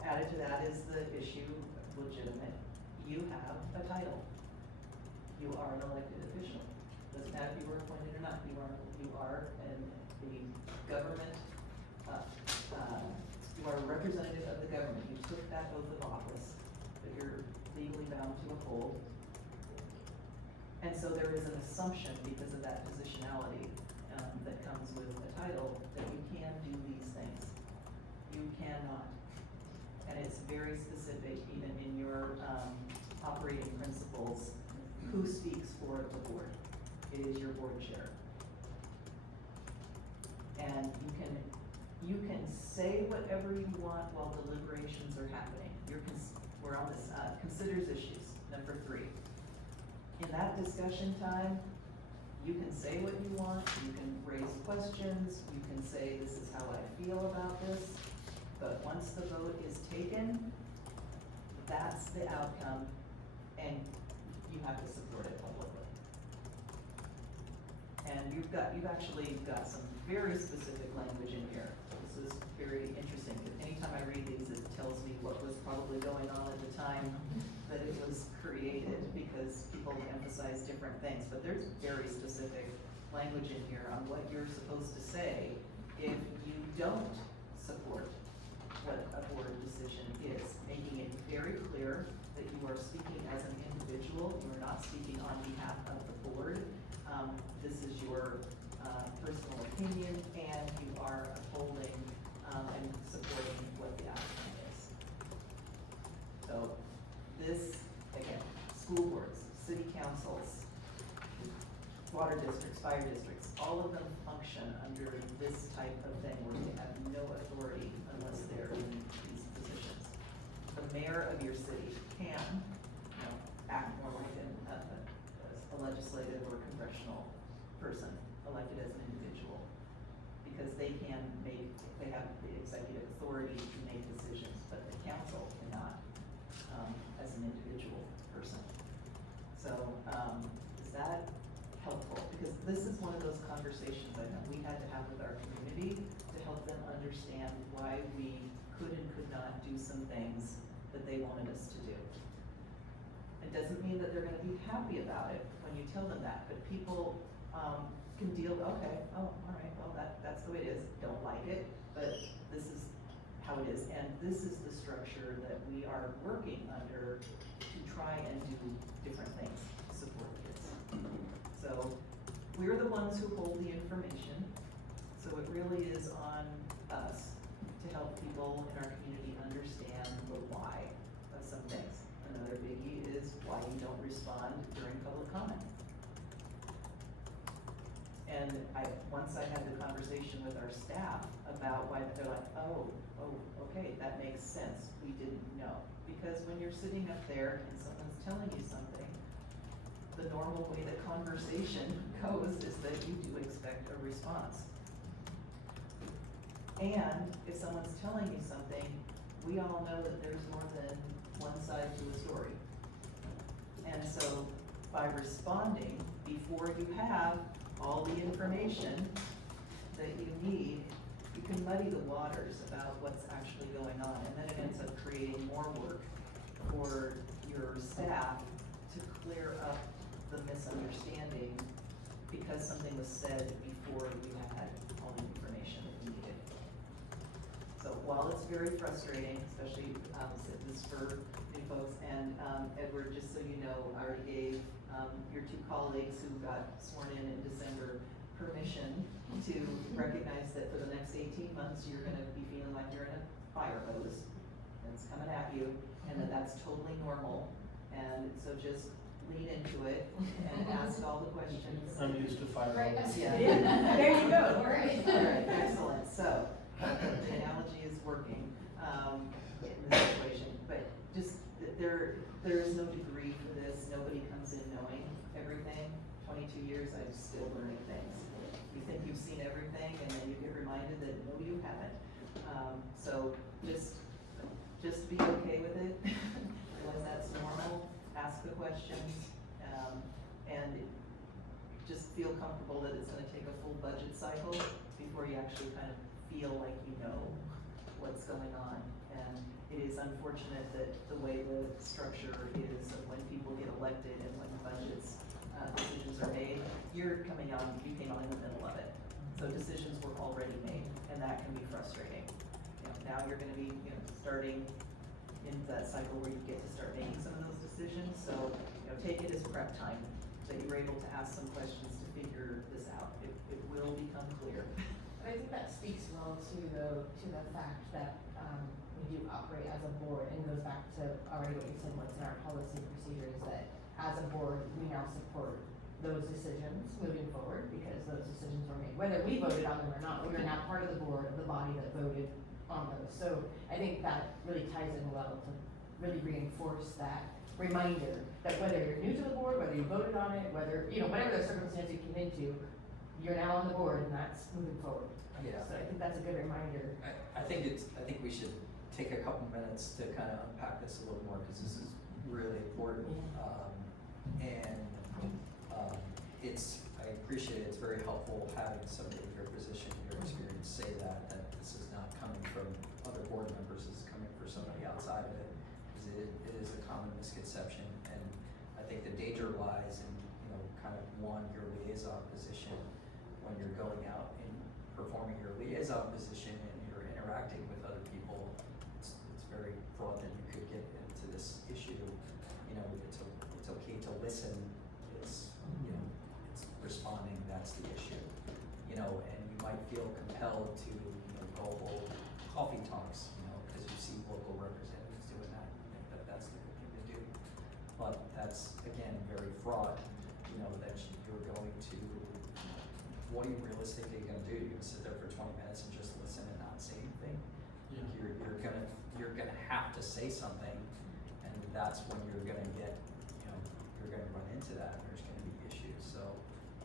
Added to that is the issue, legitimate. You have a title. You are an elected official. Doesn't matter if you were appointed or not. You are the government, you are a representative of the government. You took that oath of office that you're legally bound to uphold. And so there is an assumption, because of that positionality that comes with a title, that you can do these things. You cannot. And it's very specific, even in your operating principles, who speaks for the board. It is your board chair. And you can say whatever you want while deliberations are happening. We're on this, considers issues, number 3. In that discussion time, you can say what you want, you can raise questions, you can say this is how I feel about this, but once the vote is taken, that's the outcome, and you have to support it publicly. And you've actually got some very specific language in here. This is very interesting, because anytime I read these, it tells me what was probably going on at the time that it was created, because people emphasize different things, but there's very specific language in here on what you're supposed to say if you don't support what a board decision is, making it very clear that you are speaking as an individual, you are not speaking on behalf of the board. This is your personal opinion, and you are upholding and supporting what the outcome is. So this, again, school boards, city councils, water districts, fire districts, all of them function under this type of thing where they have no authority unless they're in these positions. The mayor of your city can, act more like a legislative or congressional person elected as an individual, because they have the executive authority to make decisions, but the council cannot, as an individual person. So, is that helpful? Because this is one of those conversations I know we had to have with our community to help them understand why we could and could not do some things that they wanted us to do. It doesn't mean that they're gonna be happy about it when you tell them that, but people, can deal, okay, oh, all right, well, that's the way it is, don't like it, but this is how it is, and this is the structure that we are working under to try and do different things to support kids. So, we're the ones who hold the information, so it really is on us to help people in our community understand the why of some things. Another biggie is why you don't respond during public comment. And once I had the conversation with our staff about why, they're like, oh, okay, that makes sense, we didn't know. Because when you're sitting up there and someone's telling you something, the normal way the conversation goes is that you do expect a response. And if someone's telling you something, we all know that there's more than one side to a story. And so by responding before you have all the information that you need, you can muddy the waters about what's actually going on, and then it ends up creating more work for your staff to clear up the misunderstanding because something was said before you had all the information that you needed. So while it's very frustrating, especially this for new folks, and Edward, just so you know, I already gave your two colleagues who got sworn in December permission to recognize that for the next 18 months, you're gonna be feeling like you're in a fire hose that's coming at you, and that's totally normal. And so just lean into it and ask all the questions. I'm used to fire. Right. Yeah. There you go. All right. All right, excellent. So, the analogy is working, in this situation, but just, there is no degree for this. Nobody comes in knowing everything. 22 years, I'm still learning things. You think you've seen everything, and then you get reminded that no, you haven't. So just be okay with it. Realize that's normal. Ask the questions, and just feel comfortable that it's gonna take a full budget cycle before you actually kind of feel like you know what's going on. And it is unfortunate that the way the structure is of when people get elected and when budgets, decisions are made, you came on in the middle of it. So decisions were already made, and that can be frustrating. Now you're gonna be, starting in that cycle where you get to start making some of those decisions. So, take it as prep time, that you're able to ask some questions to figure this out. It will become clear. And I think that speaks well to the fact that, we do operate as a board, and goes back to already what you said, what's in our policy and procedures, that as a board, we now support those decisions moving forward, because those decisions were made, whether we voted on them or not. We are now part of the board of the body that voted on those. So I think that really ties in well to really reinforce that reminder that whether you're new to the board, whether you voted on it, whether, whatever the circumstance you came into, you're now on the board, and that's moving forward. Yeah. So I think that's a good reminder. I think we should take a couple minutes to kind of unpack this a little more, because this is really important. And it's, I I appreciate it, it's very helpful having somebody in your position, your experience say that this is not coming from other board members, this is coming from somebody outside of it. Because it is a common misconception, and I think the danger lies in, kind of your liaison position when you're going out and performing your liaison position and you're interacting with other people. It's very fraught that you could get into this issue. It's okay to listen, it's responding, that's the issue. And you might feel compelled to, go hold coffee talks, because you see local representatives doing that, you think that that's the good thing to do. But that's, again, very fraught, that you're going to, what are you realistically gonna do? You're gonna sit there for 20 minutes and just listen and not say anything? Yeah. You're gonna have to say something, and that's when you're gonna get, you're gonna run into that, and there's gonna be issues. So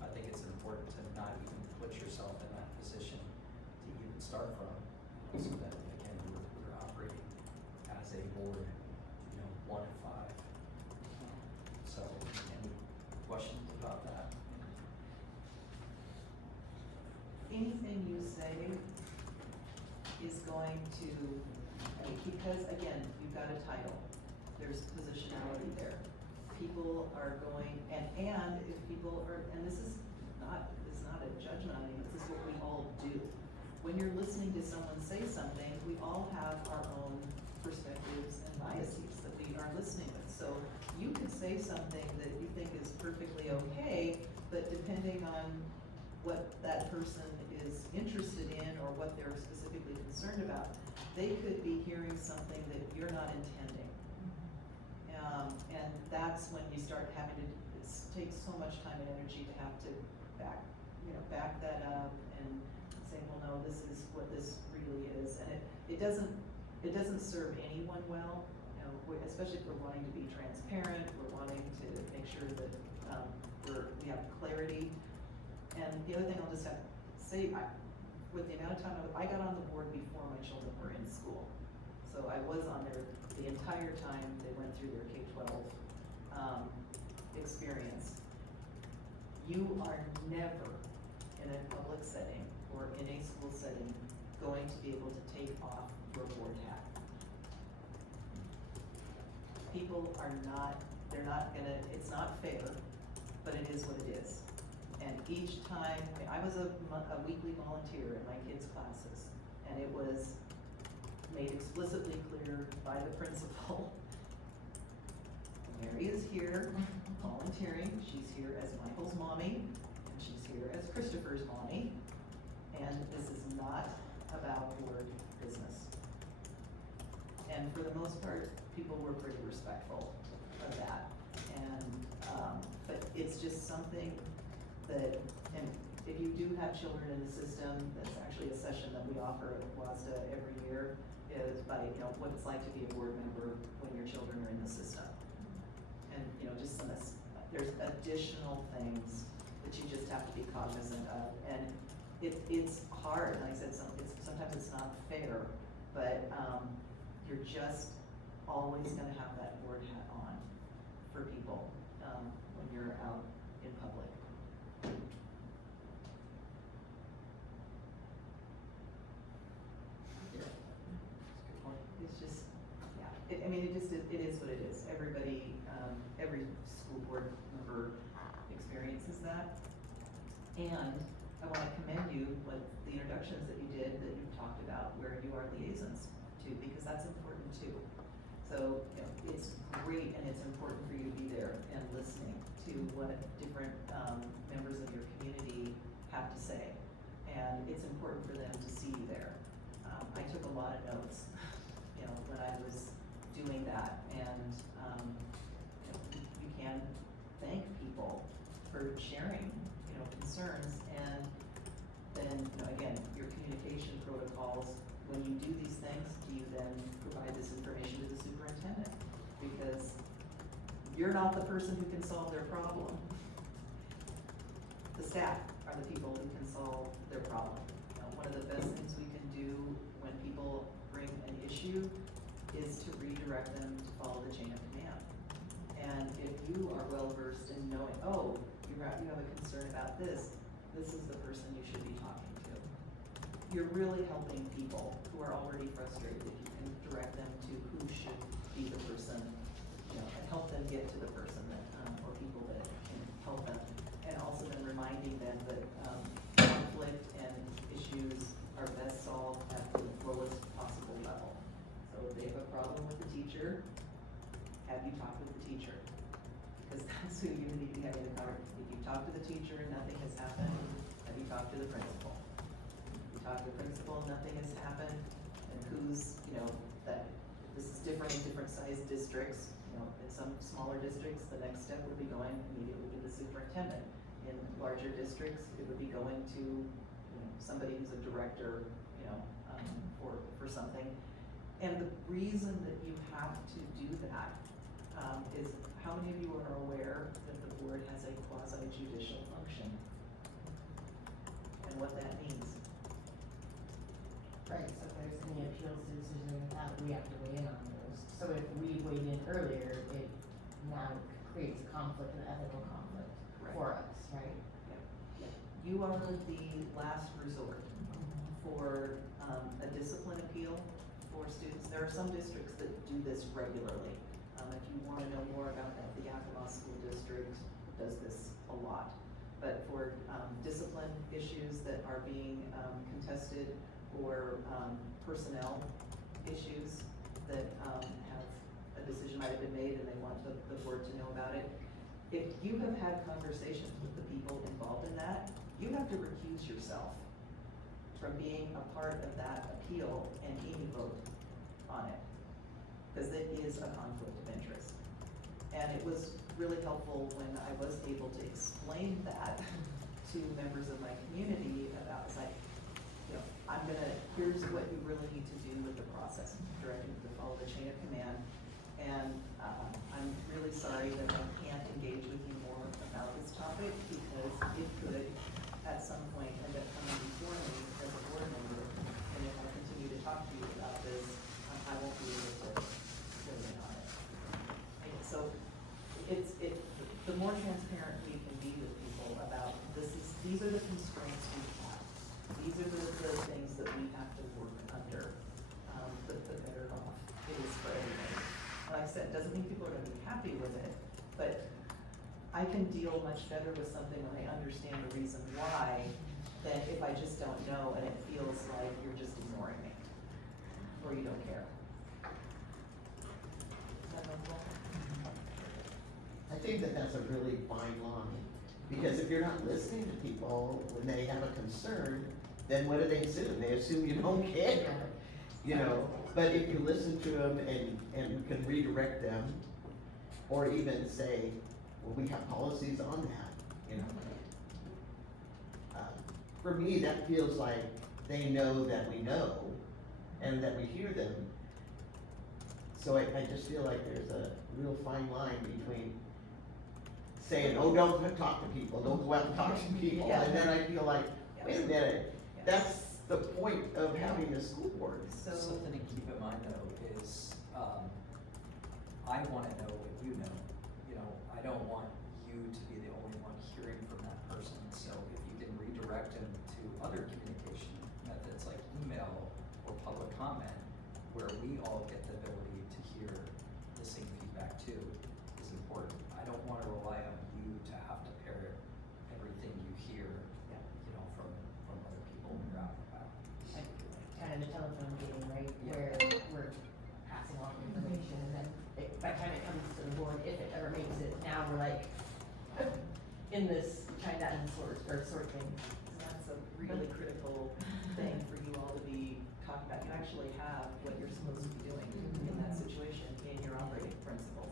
I think it's important to not even put yourself in that position to even start from, so that, again, we're operating as a board, 1 and 5. So, any questions about that? Anything you say is going to, because again, you've got a title, there's positionality there. People are going, and if people are, and this is not a judgment on anyone, this is what we all do. When you're listening to someone say something, we all have our own perspectives and biases that we are listening with. So you could say something that you think is perfectly okay, but depending on what that person is interested in or what they're specifically concerned about, they could be hearing something that you're not intending. And that's when you start having to, it takes so much time and energy to have to back that up and say, well, no, this is what this really is. And it doesn't serve anyone well, especially if we're wanting to be transparent, we're wanting to make sure that we have clarity. And the other thing I'll just have to say, with the amount of time I got on the board before my children were in school. So I was on there the entire time they went through their K-12 experience. You are never in a public setting or in a school setting going to be able to take off your board hat. People are not, they're not gonna, it's not fair, but it is what it is. And each time, I was a weekly volunteer in my kids' classes, and it was made explicitly clear by the principal. Mary is here volunteering, she's here as Michael's mommy, and she's here as Christopher's mommy, and this is not about board business. And for the most part, people were pretty respectful of that. And, but it's just something that, and if you do have children in the system, that's actually a session that we offer at WASDA every year, is by, what it's like to be a board member when your children are in the system. And, just some, there's additional things that you just have to be cognizant of. And it's hard, like I said, sometimes it's not fair, but, you're just always gonna have that board hat on for people, when you're out in public. It's just, yeah, it is what it is. Everybody, every school board member experiences that. And I wanna commend you with the introductions that you did, that you've talked about, where you are liaisons to, because that's important too. So, it's great and it's important for you to be there and listening to what different, members of your community have to say. And it's important for them to see you there. I took a lot of notes, when I was doing that, and, you can thank people for sharing, concerns, and then, again, your communication protocols, when you do these things, do you then provide this information to the superintendent? Because you're not the person who can solve their problem. The staff are the people who can solve their problem. One of the best things we can do when people bring an issue is to redirect them to follow the chain of command. And if you are well versed in knowing, oh, you have a concern about this, this is the person you should be talking to. You're really helping people who are already frustrated if you can direct them to who should be the person, you know, and help them get to the person that, or people that can help them. And also then reminding them that, conflict and issues are best solved at the lowest possible level. So if they have a problem with the teacher, have you talk with the teacher? Because that's who you need to be having the conversation. If you talk to the teacher and nothing has happened, have you talked to the principal? If you talk to the principal and nothing has happened, and who's, you know, that, this is different in different sized districts. You know, in some smaller districts, the next step would be going immediately to the superintendent. In larger districts, it would be going to, you know, somebody who's a director, you know, for something. And the reason that you have to do that, is how many of you are aware that the board has a quasi judicial function? And what that means? Right, so if there's any appeals to decisions that we have to weigh in on those. So if we weighed in earlier, it now creates a conflict, an ethical conflict for us, right? You are the last resort for, a discipline appeal for students. There are some districts that do this regularly. If you wanna know more about that, the Yakima School District does this a lot. But for, discipline issues that are being, contested, or, personnel issues that, have a decision might have been made and they want the board to know about it, if you have had conversations with the people involved in that, you have to recuse yourself from being a part of that appeal and any vote on it. Because it is a conflict of interest. And it was really helpful when I was able to explain that to members of my community about, it's like, you know, here's what you really need to do with the process, directing you to follow the chain of command. And, I'm really sorry that I can't engage with you more about this topic, because it could, at some point, end up coming before me as a board member. And if I continue to talk to you about this, I won't be able to weigh in on it. And so, the more transparent we can be with people about these are the constraints we have. These are the things that we have to work under, the better off it is for everybody. Like I said, it doesn't mean people are gonna be happy with it, but I can deal much better with something when I understand the reason why than if I just don't know and it feels like you're just ignoring me, or you don't care. Is that helpful? I think that that's a really fine line, because if you're not listening to people when they have a concern, then what do they assume? They assume you don't care, you know? But if you listen to them and can redirect them, or even say, well, we have policies on that, you know? For me, that feels like they know that we know, and that we hear them. So I just feel like there's a real fine line between saying, oh, don't talk to people, don't go out and talk to people, Yeah. and then I feel like, wait a minute, that's the point of having a school board. So, Something to keep in mind though is, I wanna know what you know. You know, I don't want you to be the only one hearing from that person, so if you can redirect them to other communication methods like email or public comment, where we all get the ability to hear the same feedback too, is important. I don't wanna rely on you to have to parrot everything you hear, you know, from other people when you're out and about. Kind of the telephone game, right, Yeah. where we're passing along information, and then by the time it comes to the board, if it ever makes it, now we're like, in this, trying to unsort, or sort things. so that's a really critical thing for you all to be talking about. You actually have what you're supposed to be doing in that situation in your operating principles.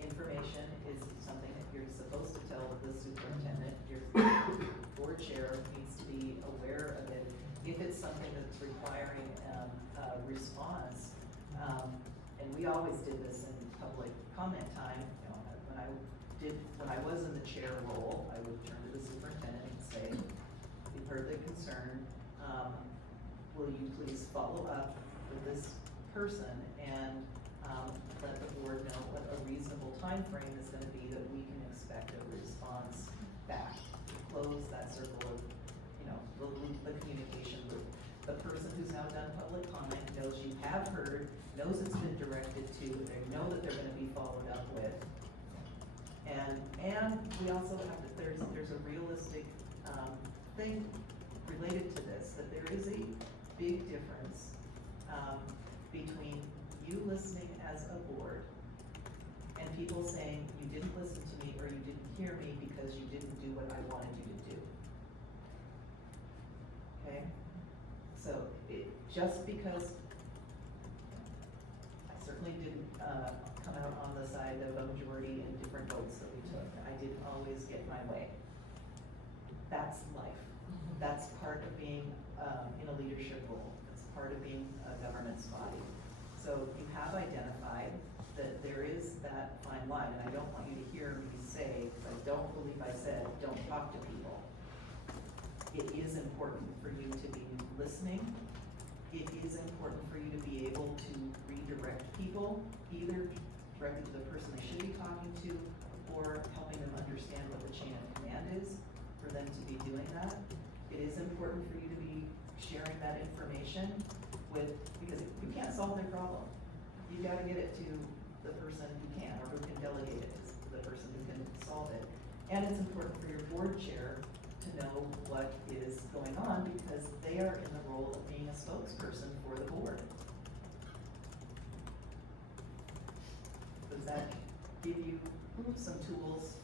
Information is something that you're supposed to tell the superintendent. Your board chair needs to be aware of it. If it's something that's requiring, a response, and we always did this in public comment time, you know, when I was in the chair role, I would turn to the superintendent and say, you've heard the concern, will you please follow up with this person and, let the board know what a reasonable time frame is gonna be that we can expect a response back, close that circle of, you know, the communication loop. The person who's now done public comment knows you have heard, knows it's been directed to, they know that they're gonna be followed up with. And we also have to, there's a realistic, thing related to this, that there is a big difference, between you listening as a board and people saying, you didn't listen to me or you didn't hear me because you didn't do what I wanted you to do. Okay? So just because I certainly didn't, come out on the side of a majority in different votes that we took, I didn't always get my way. That's life. That's part of being, in a leadership role. That's part of being a governance body. So you have identified that there is that fine line, and I don't want you to hear me say, because I don't believe I said, don't talk to people. It is important for you to be listening. It is important for you to be able to redirect people, either directly to the person they should be talking to, or helping them understand what the chain of command is, for them to be doing that. It is important for you to be sharing that information with, because you can't solve their problem. You gotta get it to the person who can, or who can delegate it to the person who can solve it. And it's important for your board chair to know what is going on, because they are in the role of being a spokesperson for the board. Does that give you some tools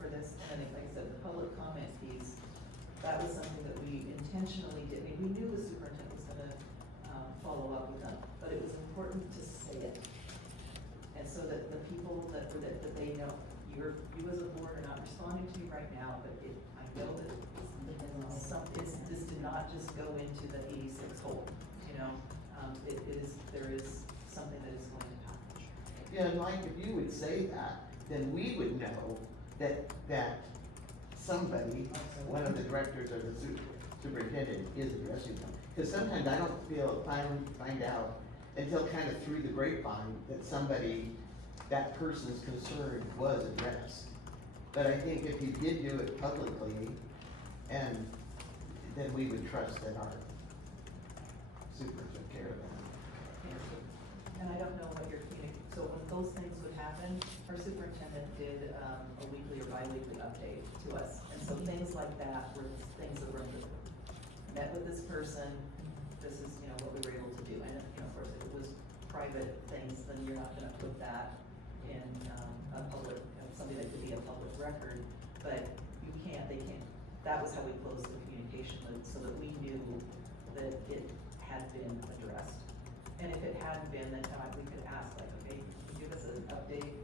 for this? And then, like I said, the public comment piece, that was something that we intentionally did. I mean, we knew the superintendent was gonna follow up with them, but it was important to say it. And so that the people that they know, you as a board are not responding to me right now, but I know that this did not just go into the 86 hole, you know? There is something that is going to happen. Yeah, and like if you would say that, then we would know that somebody, one of the directors or the superintendent is addressing them. Because sometimes I don't find out until kind of through the grapevine that that person's concern was addressed. But I think if you did do it publicly, and then we would trust that our super took care of that. And I don't know what your so when those things would happen, our superintendent did a weekly or bi-weekly update to us. And so things like that were things that were, met with this person, this is, what we were able to do. And, of course, if it was private things, then you're not gonna put that in a public, something that could be a public record. But they can't, that was how we closed the communication loop, so that we knew that it had been addressed. And if it hadn't been, then we could ask, like, okay, can you give us an update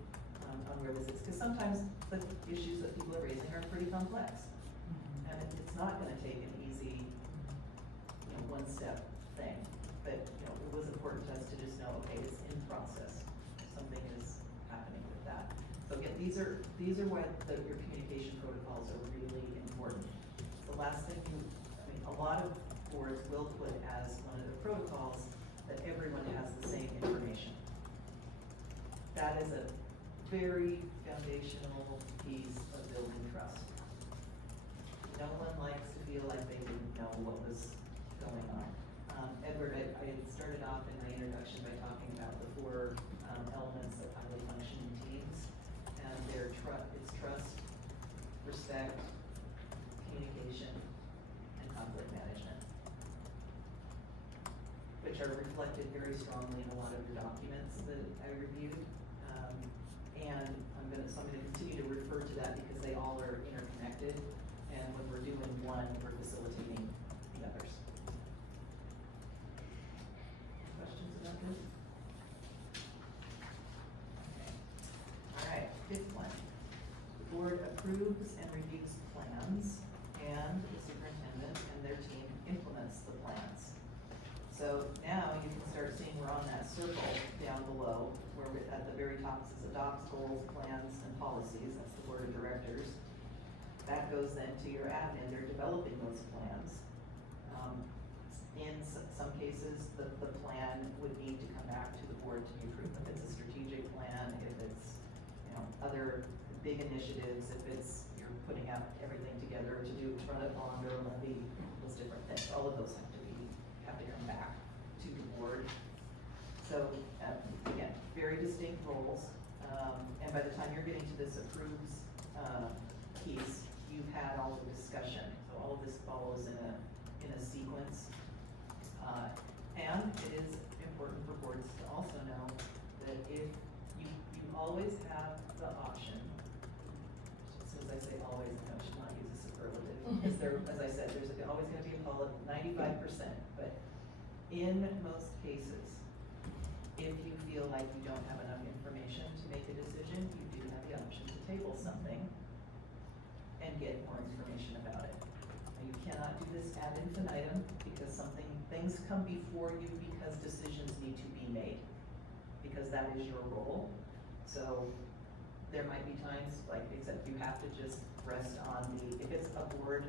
on where this is? Because sometimes the issues that people are raising are pretty complex. And it's not gonna take an easy, one-step thing. But, it was important to us to just know, okay, it's in process. Something is happening with that. So again, these are why your communication protocols are really important. The last thing a lot of boards will put as one of their protocols that everyone has the same information. That is a very foundational piece of building trust. No one likes to feel like they didn't know what was going on. Edward, I started off in my introduction by talking about the four elements of highly functioning teams, and it's trust, respect, communication, and conflict management, which are reflected very strongly in a lot of your documents that I reviewed. And I'm gonna continue to refer to that because they all are interconnected, and when we're doing one, we're facilitating the others. Questions about this? Okay. All right, fifth one. The board approves and reviews plans, and the superintendent and their team implements the plans. So now you can start seeing we're on that circle down below, where we're at the very top says adopts, goals, plans, and policies. That's the board of directors. That goes then to your admin. They're developing those plans. In some cases, the plan would need to come back to the board to be approved. If it's a strategic plan, if it's, other big initiatives, if it's your putting out everything together to run a bond or a levy, those different things, all of those have to come back to the board. So, again, very distinct roles, and by the time you're getting to this approves, piece, you've had all the discussion, so all of this follows in a sequence. And it is important for boards to also know that if you always have the option, as soon as I say always, I should not use a superlative, because there, as I said, there's always gonna be a 95%, but in most cases, if you feel like you don't have enough information to make a decision, you do have the option to table something and get more information about it. Now, you cannot do this ad infinitum, because things come before you because decisions need to be made, because that is your role. So there might be times, except you have to just rest on if it's a board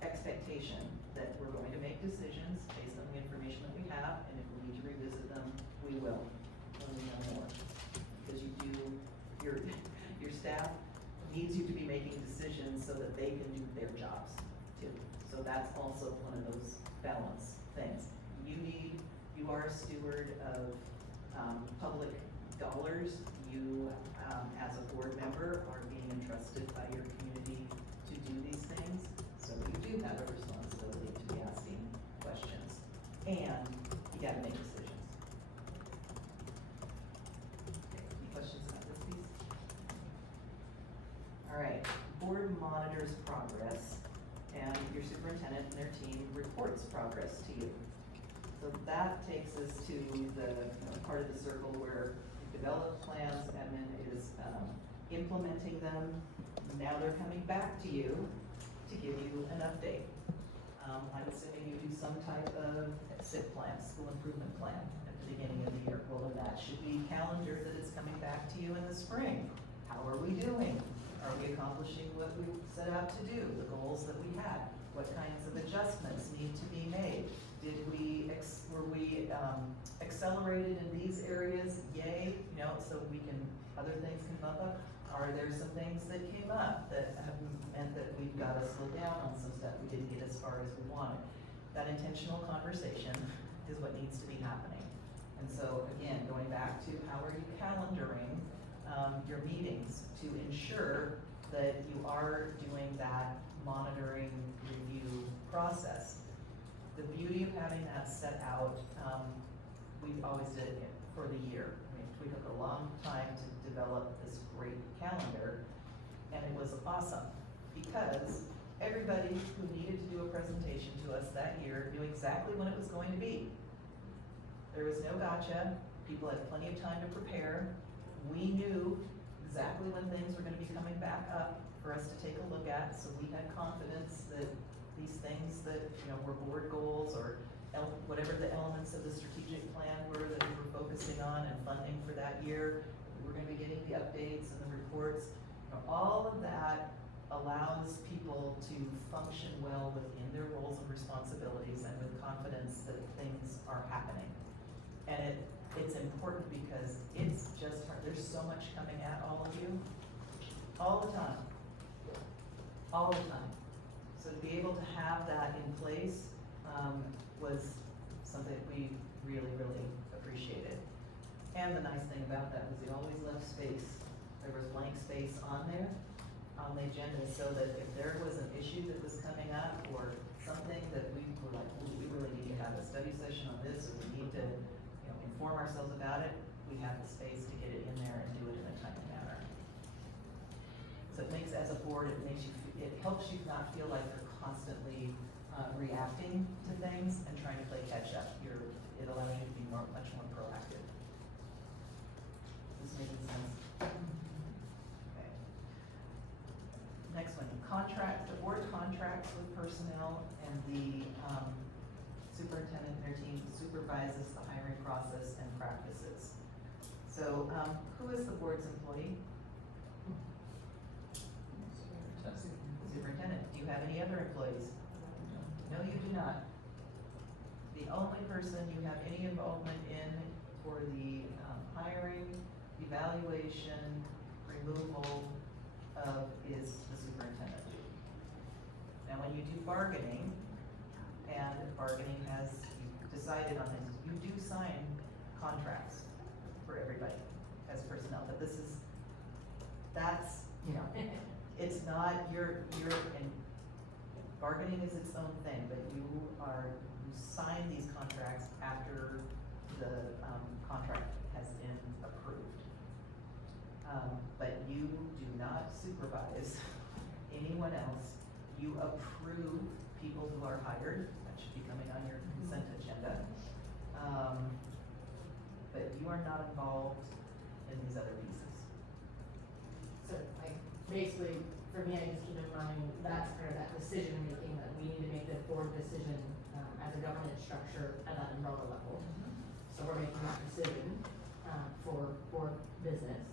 expectation that we're going to make decisions based on the information that we have, and if we need to revisit them, we will, when we know more. Because your staff needs you to be making decisions so that they can do their jobs too. So that's also one of those balance things. You are a steward of public dollars. You, as a board member, are being entrusted by your community to do these things. So you do have a responsibility to be asking questions, and you gotta make decisions. Okay, any questions about this piece? All right, board monitors progress, and your superintendent and their team reports progress to you. So that takes us to the part of the circle where you develop plans, admin is implementing them. Now they're coming back to you to give you an update. I'm assuming you do some type of SIP plan, school improvement plan, at the beginning of the year. Well, then that should be calendared that it's coming back to you in the spring. How are we doing? Are we accomplishing what we set out to do, the goals that we had? What kinds of adjustments need to be made? Were we accelerated in these areas? Yay, so other things can bump up. Are there some things that came up that have meant that we've got to slow down on some stuff? We didn't get as far as we wanted. That intentional conversation is what needs to be happening. And so again, going back to how are you calendaring your meetings to ensure that you are doing that monitoring review process. The beauty of having that set out, we always did it for the year. We took a long time to develop this great calendar, and it was awesome because everybody who needed to do a presentation to us that year knew exactly when it was going to be. There was no gotcha. People had plenty of time to prepare. We knew exactly when things were going to be coming back up for us to take a look at, so we had confidence that these things that were board goals or whatever the elements of the strategic plan were that we were focusing on and funding for that year, we were going to be getting the updates and the reports. All of that allows people to function well within their roles and responsibilities and with confidence that things are happening. And it's important because it's just hard. There's so much coming at all of you, all the time. All the time. So to be able to have that in place was something that we really, really appreciated. And the nice thing about that was we always left space. There was blank space on there, on the agenda, so that if there was an issue that was coming up or something that we were like, oh, we really need to have a study session on this, or we need to inform ourselves about it, we have the space to get it in there and do it in a timely manner. So it makes, as a board, it helps you not feel like you're constantly reacting to things and trying to play catch up. It allows you to be much more proactive. Is this making sense? Okay. Next one, the board contracts with personnel, and the superintendent and their team supervises the hiring process and practices. So, who is the board's employee? Superintendent. Do you have any other employees? No, you do not. The only person you have any involvement in for the hiring, evaluation, removal of is the superintendent. Now, when you do bargaining, and bargaining has, you've decided on this, you do sign contracts for everybody as personnel, but that's, you know, it's not, and bargaining is its own thing, but you sign these contracts after the, contract has been approved. But you do not supervise anyone else. You approve people who are hired, that should be coming on your consent agenda. But you are not involved in these other pieces. So like, basically, for me, I just keep in mind, that's kind of that decision making, that we need to make the board decision, as a governance structure at that umbrella level. So we're making that decision, for business,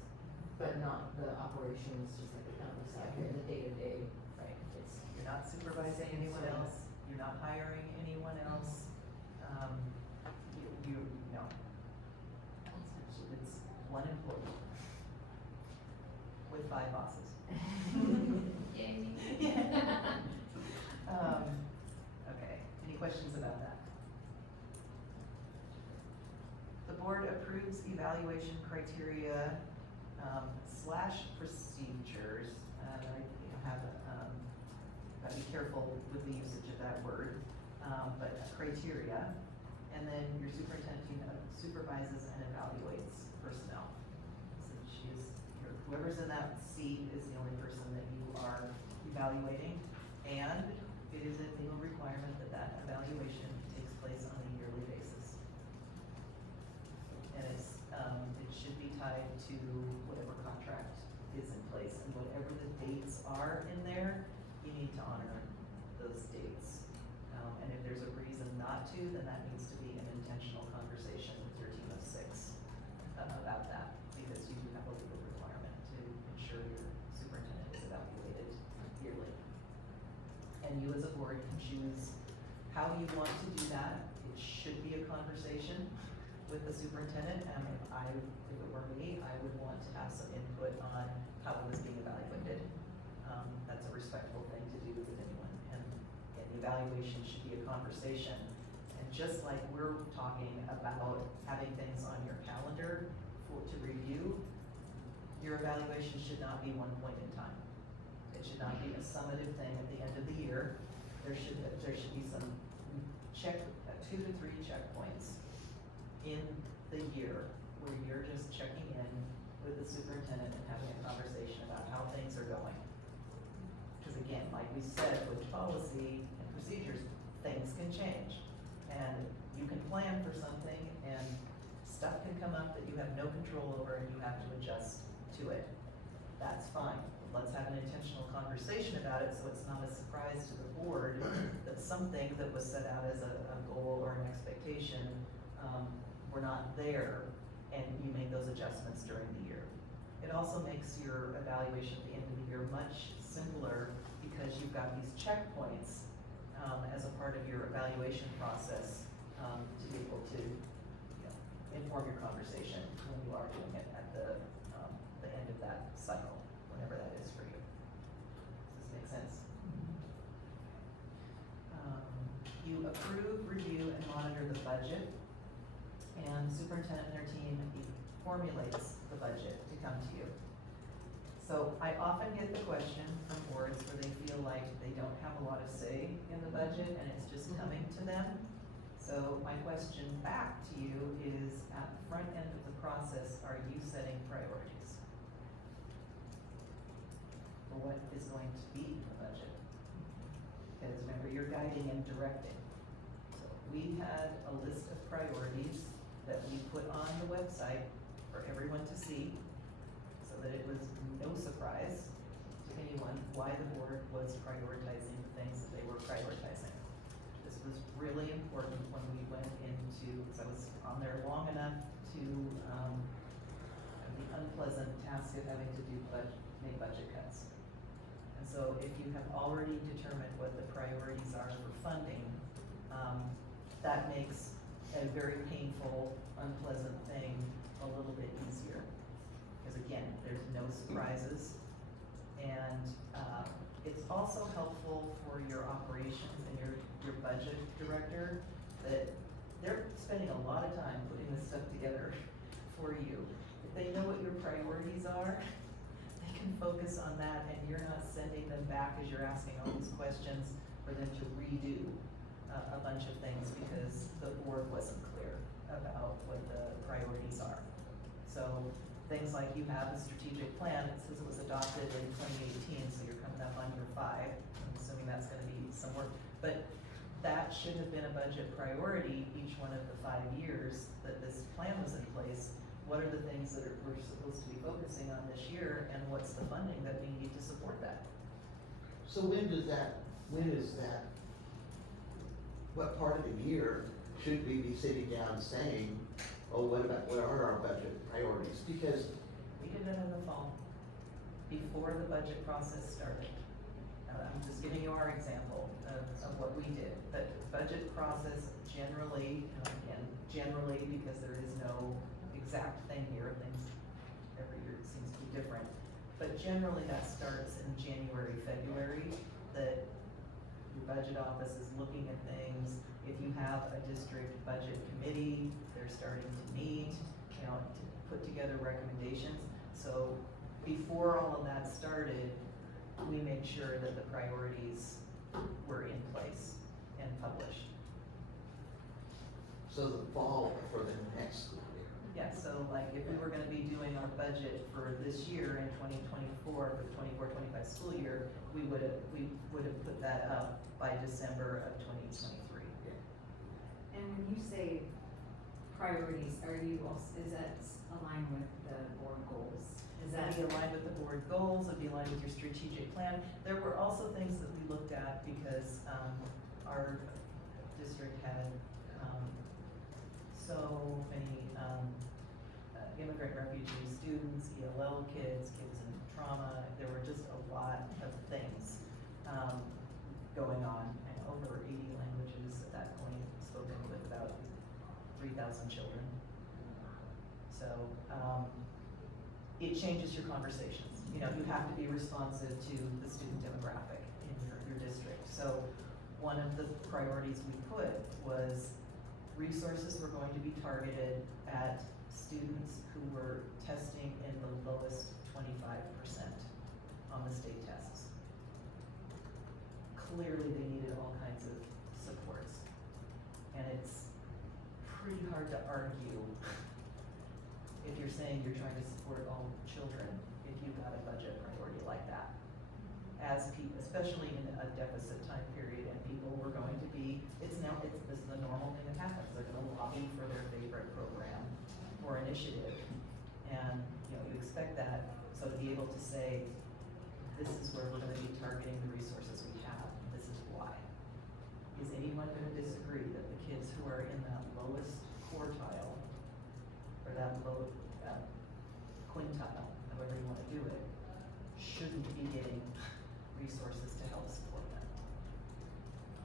but not the operations, just like the county side, here, the day-to-day, right? It's, You're not supervising anyone else, you're not hiring anyone else. No. It's one employee with 5 bosses. Yay. Okay, any questions about that? The board approves evaluation criteria, / procedures. I have, gotta be careful with the usage of that word, but criteria. And then your superintendent supervises and evaluates personnel. So whoever's in that seat is the only person that you are evaluating. And it is a legal requirement that that evaluation takes place on a yearly basis. And it should be tied to whatever contract is in place, and whatever the dates are in there, you need to honor those dates. And if there's a reason not to, then that needs to be an intentional conversation with your team of 6 about that, because you do have a legal requirement to ensure your superintendent is evaluated yearly. And you as a board can choose how you want to do that. It should be a conversation with the superintendent, and if it were me, I would want to have some input on how it was being evaluated. That's a respectful thing to do with anyone, and the evaluation should be a conversation. And just like we're talking about having things on your calendar to review, your evaluation should not be one point in time. It should not be a summative thing at the end of the year. There should be some 2 to 3 checkpoints in the year where you're just checking in with the superintendent and having a conversation about how things are going. Because again, like we said, with policy and procedures, things can change. And you can plan for something and stuff can come up that you have no control over and you have to adjust to it. That's fine. Let's have an intentional conversation about it so it's not a surprise to the board that something that was set out as a goal or an expectation, we're not there, and you make those adjustments during the year. It also makes your evaluation at the end of the year much simpler because you've got these checkpoints as a part of your evaluation process to be able to, inform your conversation when you are doing it at the end of that cycle, whenever that is for you. Does this make sense? You approve, review, and monitor the budget, and the superintendent and their team formulates the budget to come to you. So I often get the question from boards where they feel like they don't have a lot of say in the budget and it's just coming to them. So my question back to you is, at the front end of the process, are you setting priorities for what is going to be the budget? Because remember, you're guiding and directing. So we had a list of priorities that we put on the website for everyone to see, so that it was no surprise to anyone why the board was prioritizing the things that they were prioritizing. This was really important when we went into, because I was on there long enough to have the unpleasant task of having to make budget cuts. And so if you have already determined what the priorities are for funding, that makes a very painful, unpleasant thing a little bit easier. Because again, there's no surprises. And, it's also helpful for your operations and your budget director that they're spending a lot of time putting this stuff together for you. If they know what your priorities are, they can focus on that, and you're not sending them back as you're asking all these questions for them to redo a bunch of things because the board wasn't clear about what the priorities are. So things like you have a strategic plan, it says it was adopted in 2018, so you're coming up on year 5. I'm assuming that's gonna be some work, but that should have been a budget priority each one of the 5 years that this plan was in place. What are the things that we're supposed to be focusing on this year, and what's the funding that we need to support that? So when is that, what part of the year should we be sitting down saying, oh, what are our budget priorities? Because We did that in the fall, before the budget process started. I'm just giving you our example of what we did. The budget process generally, because there is no exact thing here, things every year seems to be different. But generally that starts in January, February, that your budget office is looking at things. If you have a district budget committee, they're starting to meet, to put together recommendations. So before all of that started, we made sure that the priorities were in place and published. so the fall for the next school year. Yeah, so like if we were gonna be doing our budget for this year in 2024, for the 24-25 school year, we would have put that up by December of 2023. And when you say priorities, is that aligned with the board goals? Is that? It'd be aligned with the board goals, it'd be aligned with your strategic plan. There were also things that we looked at because, our district had, so many, immigrant refugee students, ELL kids, kids in trauma. There were just a lot of things, going on, and over 80 languages at that point, spoken with about 3,000 children. So, it changes your conversations. You have to be responsive to the student demographic in your district. So one of the priorities we put was resources were going to be targeted at students who were testing in the lowest 25% on the state tests. Clearly they needed all kinds of supports. And it's pretty hard to argue if you're saying you're trying to support all children, if you've got a budget priority like that. As people, especially in a deficit time period, and people were going to be, this is the normal thing that happens, they're gonna lobby for their favorite program or initiative. And, you expect that, so to be able to say, this is where we're gonna be targeting the resources we have, this is why. Is anyone gonna disagree that the kids who are in that lowest quartile, or that low quintile, however you wanna do it, shouldn't be getting resources to help support them?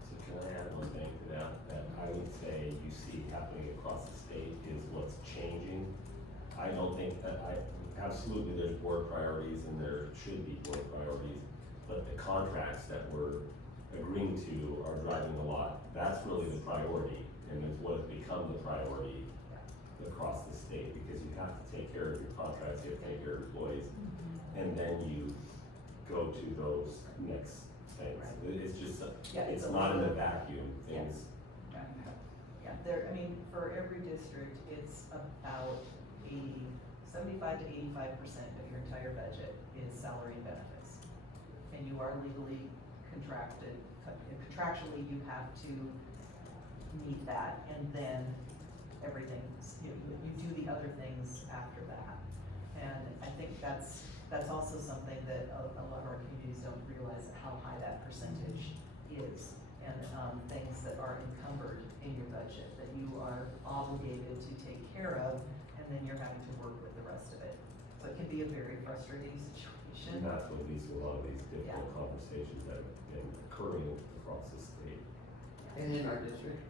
So can I add one thing to that I would say you see happening across the state is what's changing. I don't think that absolutely there's board priorities and there should be board priorities, but the contracts that we're agreeing to are driving a lot. That's really the priority, and it's what has become the priority across the state, because you have to take care of your contracts, you have to take care of employees, and then you go to those next things. It's just, it's not in a vacuum, things. Yeah, for every district, it's about 75 to 85% of your entire budget is salary and benefits. And you are legally contractually you have to meet that, and then everything, you do the other things after that. And I think that's also something that a lot of our communities don't realize how high that percentage is. And things that are encumbered in your budget that you are obligated to take care of, and then you're having to work with the rest of it. So it can be a very frustrating situation. And that's what leads to a lot of these difficult conversations that have been occurring across the state. And in our district?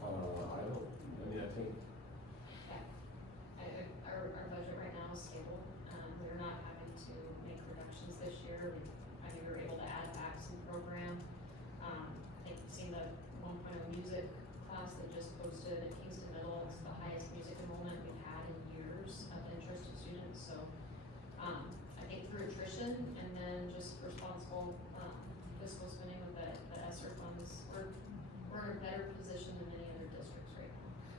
I think Our budget right now is stable. We're not having to make reductions this year.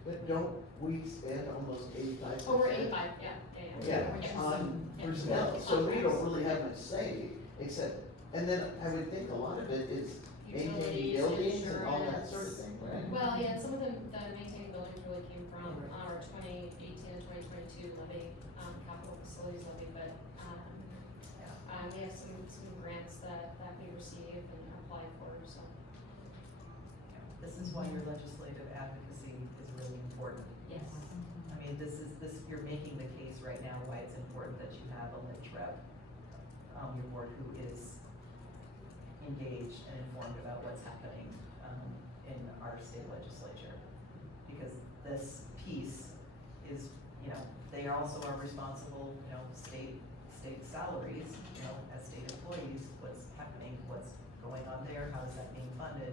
But don't we spend almost 85%? Over 85, yeah. Yeah, Which is on some- personnel, so we don't really have much say, except, and then I would think a lot of it is maintaining Utilities, buildings and all that insurance. sort of thing, right? Well, yeah, some of the maintaining buildings really came from our 2018 and 2022 levy, capital facilities levy, but, we have some grants that we receive and apply for, so. This is why your legislative advocacy is really important. Yes. I mean, you're making the case right now why it's important that you have a ledge rep on your board who is engaged and informed about what's happening, in our state legislature. Because this piece is, they also are responsible, state salaries, as state employees, what's happening, what's going on there, how is that being funded?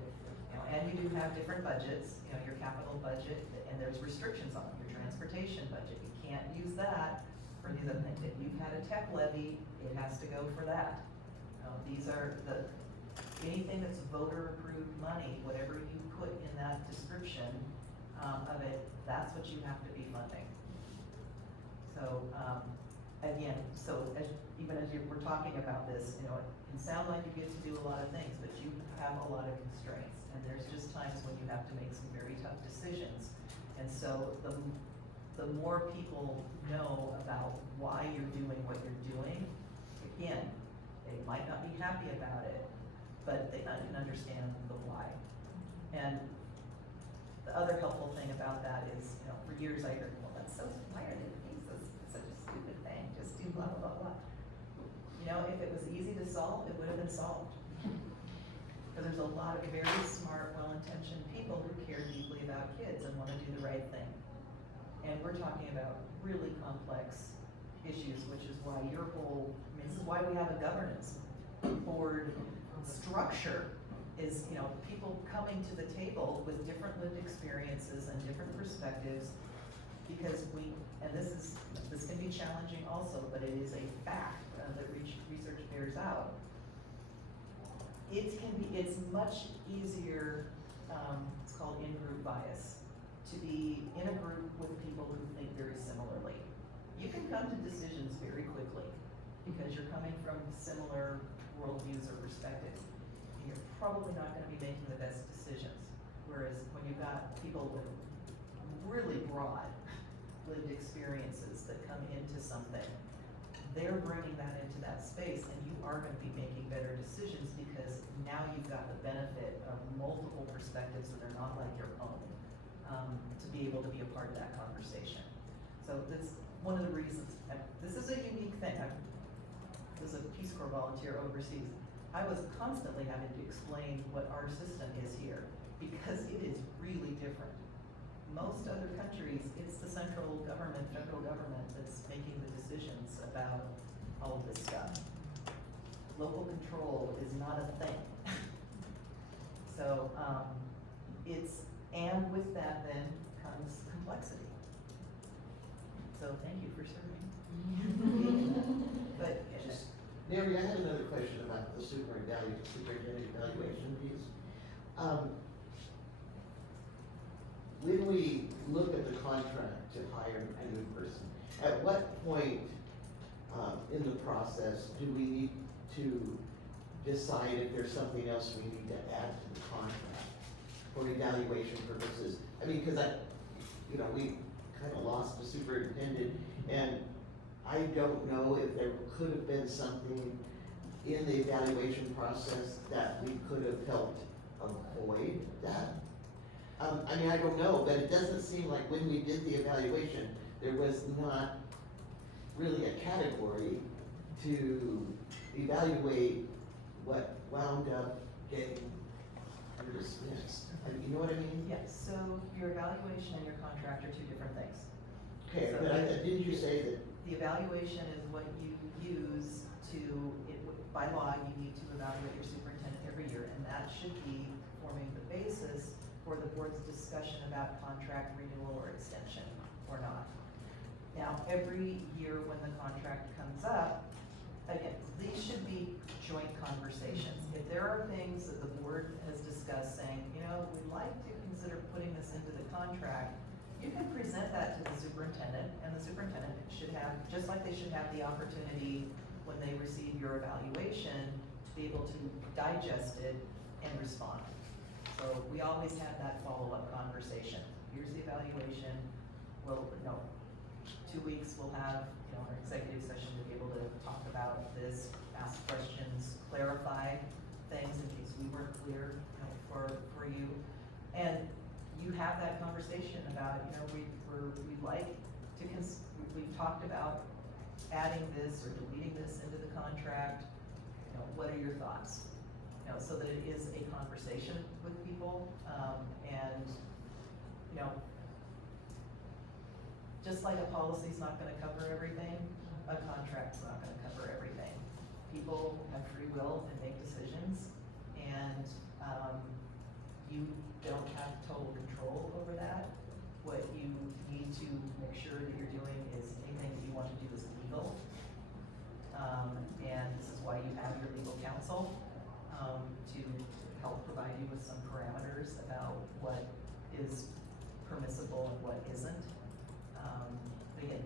And you do have different budgets, your capital budget, and there's restrictions on your transportation budget. You can't use that for these other things. If you've had a tech levy, it has to go for that. These are anything that's voter approved money, whatever you put in that description, of it, that's what you have to be funding. So, again, even as we're talking about this, it can sound like you get to do a lot of things, but you have a lot of constraints. And there's just times when you have to make some very tough decisions. And so the more people know about why you're doing what you're doing, again, they might not be happy about it, but they can understand the why. And the other helpful thing about that is, for years I heard, well, that's so, why are they doing this? It's such a stupid thing, just do blah, blah, blah, blah. If it was easy to solve, it would have been solved. Because there's a lot of very smart, well-intentioned people who care deeply about kids and want to do the right thing. And we're talking about really complex issues, which is why this is why we have a governance board structure is, people coming to the table with different lived experiences and different perspectives, because this can be challenging also, but it is a fact that research bears out. It's much easier, it's called in-group bias, to be in a group with people who think very similarly. You can come to decisions very quickly because you're coming from similar worldviews or perspectives. And you're probably not gonna be making the best decisions. Whereas when you've got people with really broad lived experiences that come into something, they're bringing that into that space, and you are gonna be making better decisions because now you've got the benefit of multiple perspectives that are not like your own, to be able to be a part of that conversation. So that's one of the reasons, this is a unique thing. I was a Peace Corps volunteer overseas. I was constantly having to explain what our system is here because it is really different. Most other countries, it's the central government, federal government that's making the decisions about all of this stuff. Local control is not a thing. So, and with that then comes complexity. So thank you for serving. But, Mary, I have another question about the superintendent evaluation piece. When we look at the contract to hire a new person, at what point in the process do we need to decide if there's something else we need to add to the contract for evaluation purposes? I mean, because we kind of lost the superintendent, and I don't know if there could have been something in the evaluation process that we could have helped avoid that. I mean, I don't know, but it doesn't seem like when we did the evaluation, there was not really a category to evaluate what wound up getting dismissed. You know what I mean? yes, so your evaluation and your contract are two different things. Okay, So- but didn't you say that? The evaluation is what you use by law, you need to evaluate your superintendent every year, and that should be forming the basis for the board's discussion about contract renewal or extension or not. Now, every year when the contract comes up, again, these should be joint conversations. If there are things that the board has discussed saying, we'd like to consider putting this into the contract, you can present that to the superintendent, and the superintendent should have, just like they should have the opportunity when they receive your evaluation, to be able to digest it and respond. So we always have that follow-up conversation. Here's the evaluation, well, no, 2 weeks we'll have, an executive session to be able to talk about this, ask questions, clarify things in case we weren't clear, for you. And you have that conversation about, we'd like to, we've talked about adding this or deleting this into the contract. What are your thoughts? So that it is a conversation with people, and, just like a policy's not gonna cover everything, a contract's not gonna cover everything. People have free will and make decisions, and, you don't have total control over that. What you need to make sure that you're doing is anything that you want to do is legal. And this is why you have your legal counsel, to help provide you with some parameters about what is permissible and what isn't. But again,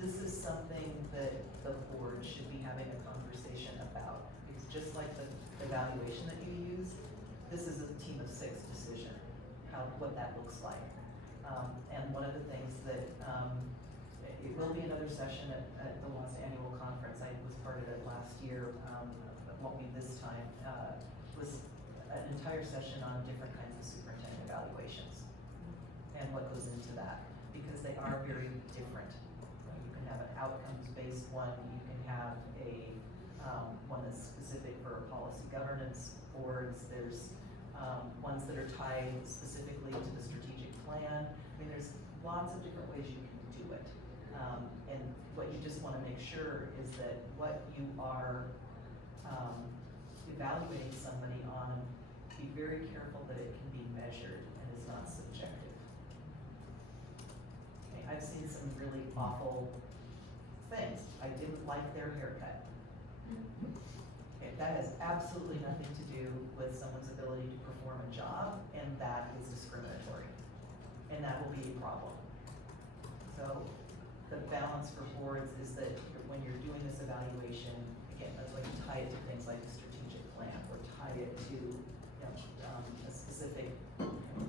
this is something that the board should be having a conversation about, because just like the evaluation that you use, this is a team of 6 decision, what that looks like. And one of the things that, it will be another session at the last annual conference, I was part of it last year, it won't be this time, was an entire session on different kinds of superintendent evaluations and what goes into that, because they are very different. You can have an outcomes-based one, you can have a, one that's specific for policy governance boards, there's ones that are tied specifically to the strategic plan. I mean, there's lots of different ways you can do it. And what you just wanna make sure is that what you are evaluating somebody on, be very careful that it can be measured and is not subjective. Okay, I've seen some really awful things. I didn't like their haircut. Okay, that has absolutely nothing to do with someone's ability to perform a job, and that is discriminatory. And that will be a problem. So the balance for boards is that when you're doing this evaluation, again, that's why you tie it to things like the strategic plan, or tie it to a specific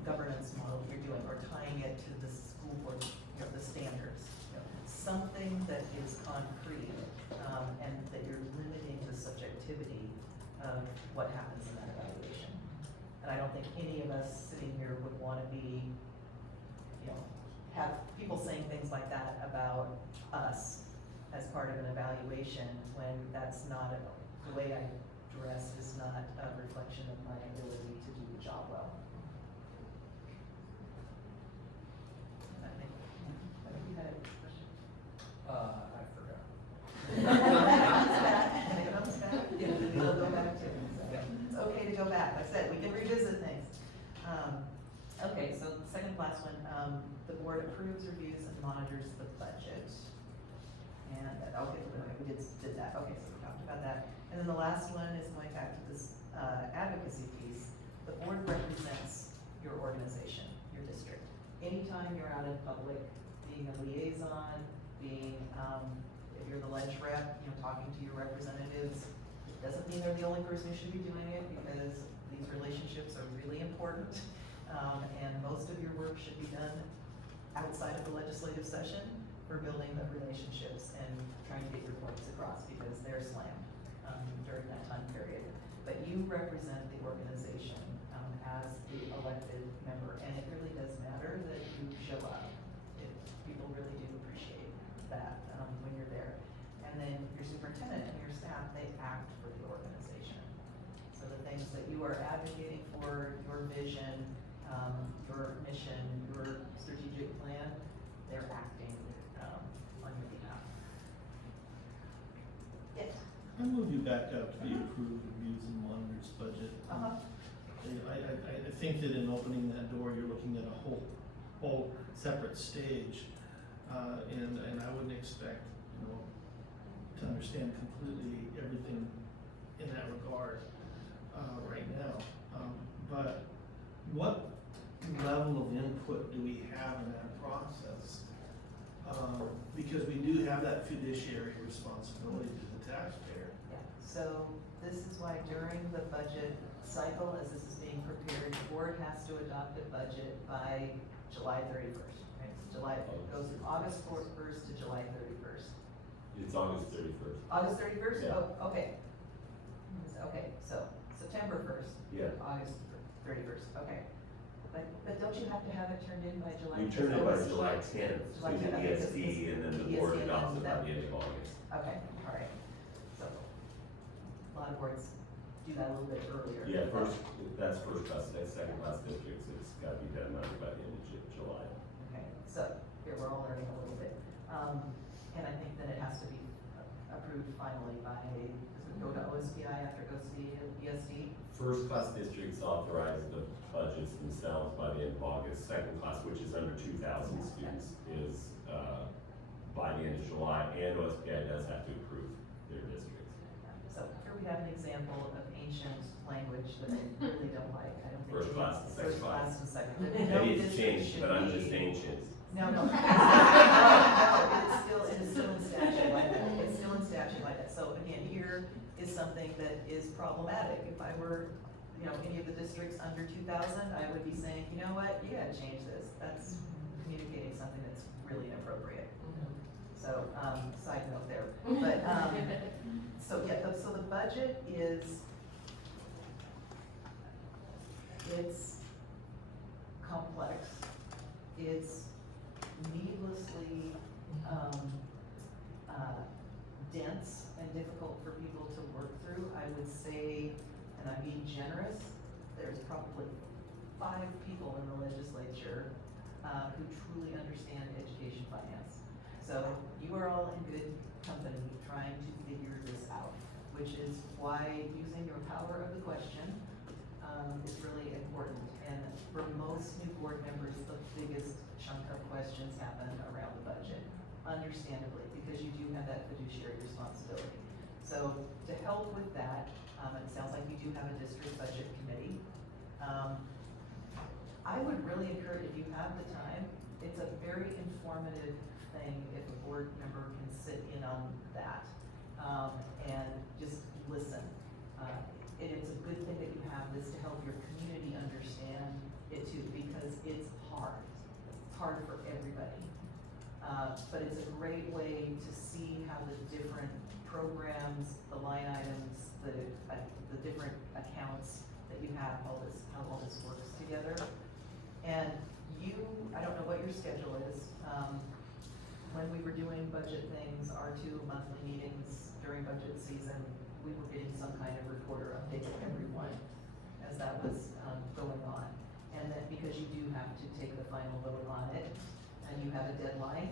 governance model you're doing, or tying it to the school board, the standards. Something that is concrete, and that you're limiting the subjectivity of what happens in that evaluation. And I don't think any of us sitting here would wanna be, have people saying things like that about us as part of an evaluation, when that's not, the way I dress is not a reflection of my ability to do the job well. I think you had a question. I forgot. It comes back, it'll go back to it. So it's okay to go back, like I said, we can revisit things. Okay, so the second last one, the board approves, reviews, and monitors the budget. And, okay, we did that, okay, so we talked about that. And then the last one is going back to this advocacy piece. The board represents your organization, your district. Anytime you're out in public, being a liaison, being, if you're the ledge rep, talking to your representatives, it doesn't mean they're the only person who should be doing it, because these relationships are really important. And most of your work should be done outside of the legislative session for building the relationships and trying to get your points across, because they're slammed during that time period. But you represent the organization as the elected member, and it really does matter that you show up. People really do appreciate that when you're there. And then your superintendent and your staff, they act for the organization. So the things that you are advocating for, your vision, your mission, your strategic plan, they're acting on your behalf. Yes. I move you back up to the approved, reviews, and monitors budget. I think that in opening that door, you're looking at a whole separate stage, and I wouldn't expect, to understand completely everything in that regard, right now. But what level level of input do we have in that process? Because we do have that fiduciary responsibility to the taxpayer. Yeah, so this is why during the budget cycle, as this is being prepared, the board has to adopt a budget by July 31st, right? It goes from August 1st to July 31st. It's August 31st. August 31st? Yeah. Oh, okay. Okay, so September 1st. Yeah. August 31st, okay. But don't you have to have it turned in by July? We turn it by Oh, July 10th July to the 10th, okay, this ESD, is- and then the ESD, board and adopts then it by that- the end of August. Okay, all right. So, a lot of boards do that a little bit earlier. Yeah, that's first class, that's second class districts, it's gotta be done by the end of July. Okay, so here we're all learning a little bit. And I think that it has to be approved finally by, does it go to OSPI after it goes to the ESD? First class districts authorize the budgets themselves by the end of August. Second class, which is under 2,000 students, is, by the end of July, and OSPI does have to approve their districts. So here we have an example of ancient language that I really don't like. I don't think. First we class need and second First class. class and second. No Maybe it's district changed, should but I'm be- just ancient. No, no. No, it is still in statute like that. It's still in statute like that. So again, here is something that is problematic. If I were, any of the districts under 2,000, I would be saying, you know what, you gotta change this. That's communicating something that's really inappropriate. So, side note there. But, so the budget is, it's complex. It's needlessly, dense and difficult for people to work through. I would say, and I'm being generous, there's probably 5 people in the legislature who truly understand education finance. So you are all in good company trying to figure this out, which is why using your power of the question is really important. And for most new board members, the biggest chunk of questions happen around the budget, understandably, because you do have that fiduciary responsibility. So to help with that, it sounds like you do have a district budget committee. I would really encourage, if you have the time, it's a very informative thing if a board member can sit in on that, and just listen. And it's a good thing that you have this to help your community understand it too, because it's hard. It's hard for everybody. But it's a great way to see how the different programs, the line items, the different accounts that you have, how all this works together. And I don't know what your schedule is. When we were doing budget things, our 2 monthly meetings during budget season, we were getting some kind of reporter update to everyone as that was going on. And then because you do have to take the final vote on it, and you have a deadline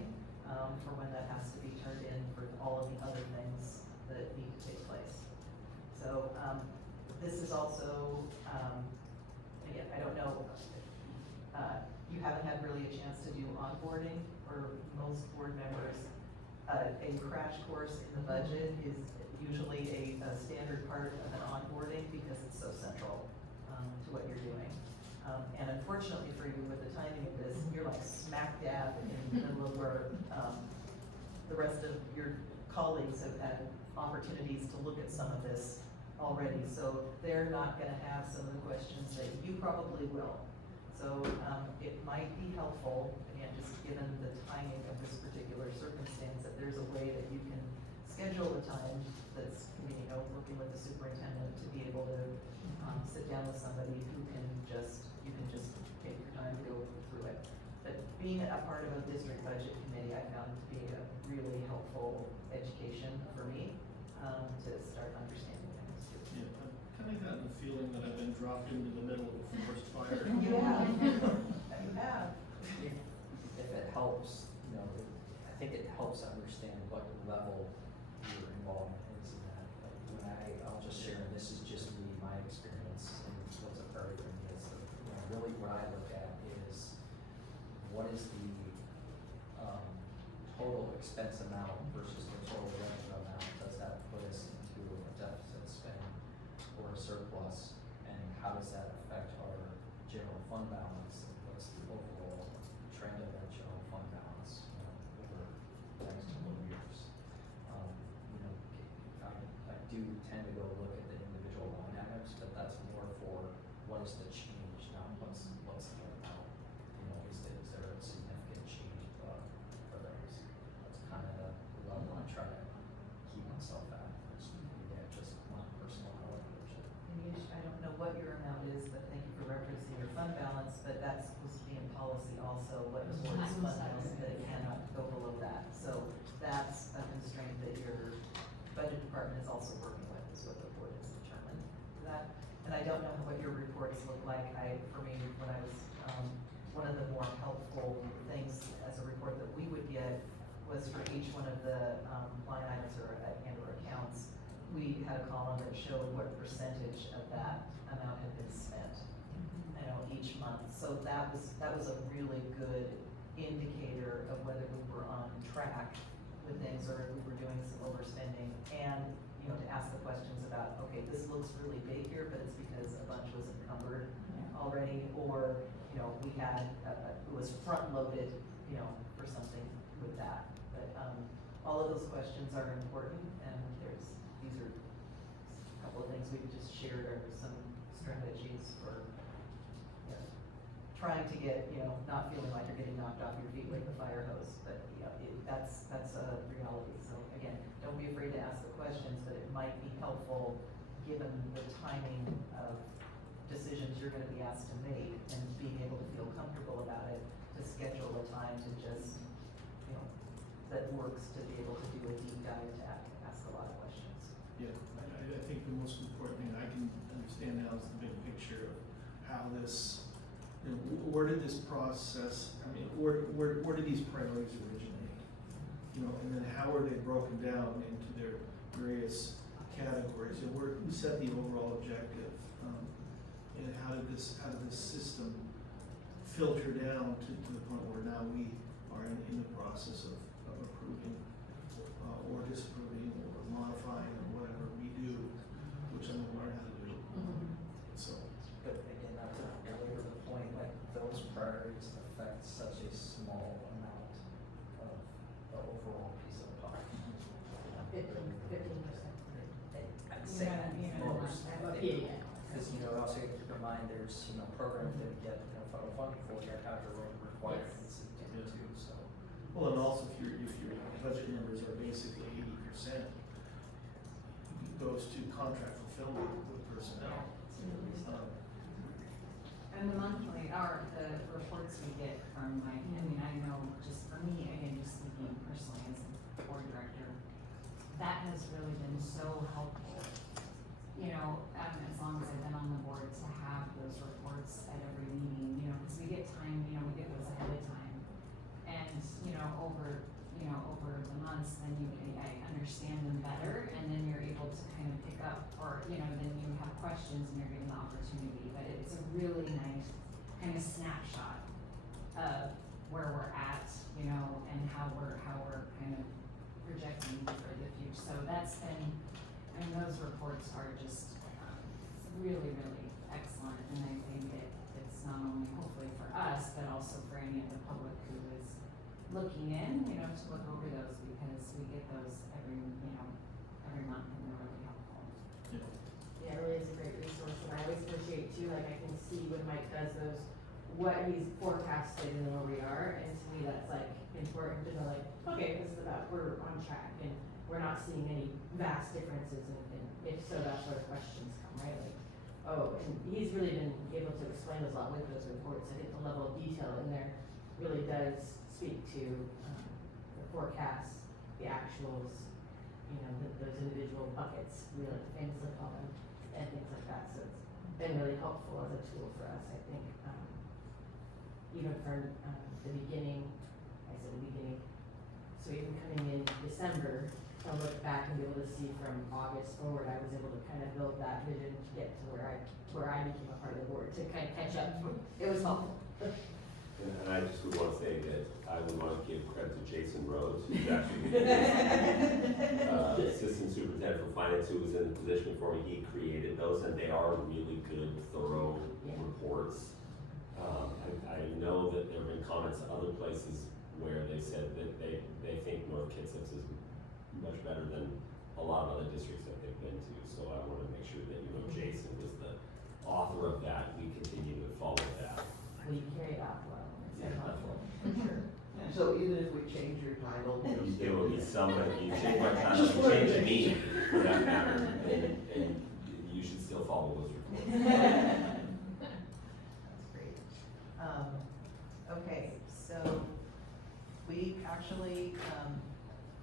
for when that has to be turned in for all of the other things that need to take place. So this is also, again, I don't know, you haven't had really a chance to do onboarding for most board members. A crash course in the budget is usually a standard part of an onboarding because it's so central to what you're doing. And unfortunately for you, with the timing of this, you're like smack dab in the middle of where the rest of your colleagues have had opportunities to look at some of this already. So they're not gonna have some of the questions that you probably will. So it might be helpful, again, just given the timing of this particular circumstance, that there's a way that you can schedule a time that's, working with the superintendent to be able to sit down with somebody who you can just take your time to go through it. But being a part of a district budget committee, I found to be a really helpful education for me to start understanding things too. Yeah, I've kind of gotten the feeling that I've been dropped into the middle of a forest fire. You have. You have. If it helps, I think it helps to understand what level your involvement is in that. Like when I'll just share, and this is just me, my experience, and what's a priority for me is, really what I look at is what is the total expense amount versus the total revenue amount. Does that put us into a deficit spend or a surplus? And how does that affect our general fund balance? And what's the do tend to go look at the individual line items, but that's more for what is the change, not what's the amount. You know, is there a significant change, for those? That's kind of the level I try to keep myself at, is, yeah, just my personal approach. And usually, I don't know what your amount is, but thank you for referencing your fund balance, but that's supposed to be in policy also, what the board's fund balance, that it cannot go below that. So that's a constraint that your budget department is also working with, is what the board has determined for that. And I don't know what your reports look like. For me, when I was, one of the more helpful things as a report that we would get was for each one of the, line items or accounts, we had a column that showed what percentage of that amount had been spent, you know, each month. So that was a really good indicator of whether we were on track with things or if we were doing some overspending. And, you know, to ask the questions about, okay, this looks really big here, but it's because a bunch was encumbered already, or, you know, we had, it was front-loaded, you know, for something with that. But, all of those questions are important, and these are a couple of things we just shared, are some strategies for, you know, trying to get, you know, not feeling like you're getting knocked off your feet with the fire hose, but, you know, that's a reality. So again, don't be afraid to ask the questions, but it might be helpful, given the timing of decisions you're gonna be asked to make, and being able to feel comfortable about it, to schedule a time to just, you know, that works, to be able to do a deep dive, to ask a lot of questions. Yeah, I think the most important thing I can understand now is the big picture of how this, you know, where did this process, I mean, where did these priorities originate? You know, and then how are they broken down into their various categories, and who set the overall objective? And how did this system filter down to the point where now we are in the process of approving, or disapproving, or modifying, or whatever we do, which I'm gonna learn how to do. So. But again, not to belabor the point, like, those priorities affect such a small amount of the overall piece of the pie. 15%. I'd say at most, I think, Yeah. because, you know, also you have to keep in mind, there's, you know, programs that we get, you know, federal funding for, you have to have requirements to do too, so. Well, and also if your budget numbers are basically 80%, it goes to contract fulfillment with personnel. And the monthly, or the reports we get from, like, I mean, I know, just for me, again, just speaking personally as a board director, that has really been so helpful. You know, as long as I've been on the board, to have those reports at every meeting, you know, because we get time, you know, we get those ahead of time. And, you know, over the months, then I understand them better, and then you're able to kind of pick up, or, you know, then you have questions and you're getting the opportunity. But it's a really nice kind of snapshot of where we're at, you know, and how we're kind of projecting for the future. So that's been, and those reports are just really, really excellent, and I think it's not only hopefully for us, but also for any of the public who is looking in, you know, to look over those, because we get those every month, and they're really helpful. Yeah, it really is a great resource, and I always appreciate too, like, I can see when Mike does those, what he's forecasted and where we are, and to me, that's like important to know, like, okay, this is about, we're on track, and we're not seeing any vast differences, and if so, that's where the questions come, right? Like, oh, and he's really been able to explain those a lot with those reports. I think the level of detail in there really does speak to the forecasts, the actuals, you know, those individual buckets, really famously call them, and things like that. So it's been really helpful as a tool for us, I think. Even from the beginning, so even coming in December, to look back and be able to see from August forward, I was able to kind of build that vision to get to where I became a part of the board, to kind of catch up. It was helpful. And I just would want to say that I would want to give credit to Jason Rhodes, who's actually Assistant Superintendent for Finance, who was in the position before me. He created those, and they are really good, thorough reports. I know that there have been comments at other places where they said that they think North Kitsap is much better than a lot of other districts that they've been to. So I want to make sure that, you know, Jason was the author of that. We continue to follow that. We carry that well, it's Yeah. helpful, for sure. So even if we change your title. There will be somebody, you change my title, you change me, for that matter, and you should still follow those reports. That's great. Okay, so we actually,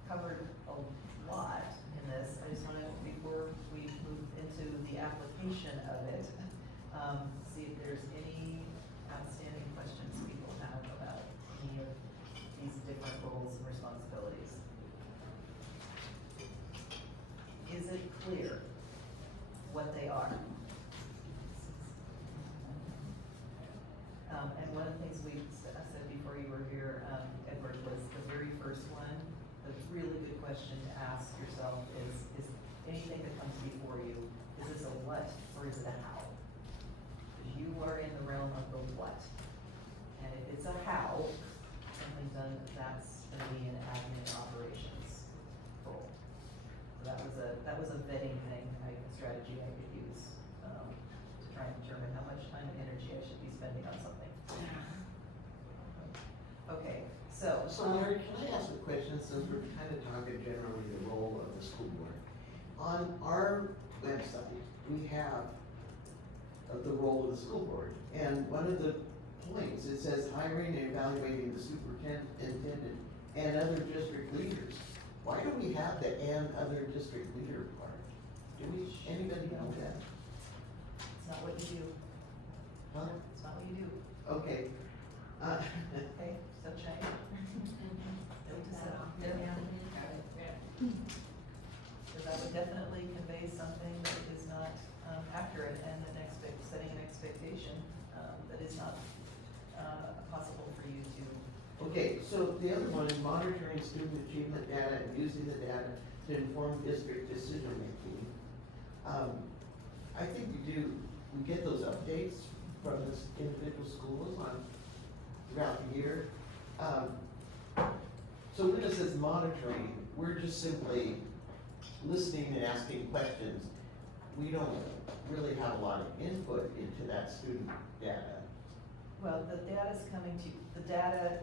covered a lot in this. I just wanna, before we move into the application of it, see if there's any outstanding questions people have about any of these different roles and responsibilities. Is it clear what they are? And one of the things I said before you were here, Edward, was the very first one, the really good question to ask yourself is anything that comes before you, is this a what or is it a how? Because you are in the realm of the what. And if it's a how, something done, that's gonna be an admin operations role. So that was a vetting thing, a strategy I could use, to try and determine how much time and energy I should be spending on something. Okay, so. So Larry, can I ask a question, since we're kind of talking generally the role of the school board? On our website, we have the role of the school board, and one of the points, it says hiring and evaluating the superintendent and other district leaders. Why do we have the and other district leader part? Anybody know that? It's not what you do. Huh? It's not what you do. Okay. Okay, so check. Note to self. Because that would definitely convey something that is not accurate and setting an expectation that is not possible for you to. Okay, so the other one is monitoring student achievement data and using the data to inform district decision making. I think we get those updates from the individual schools throughout the year. So when it says monitoring, we're just simply listening and asking questions. We don't really have a lot of input into that student data. Well, the data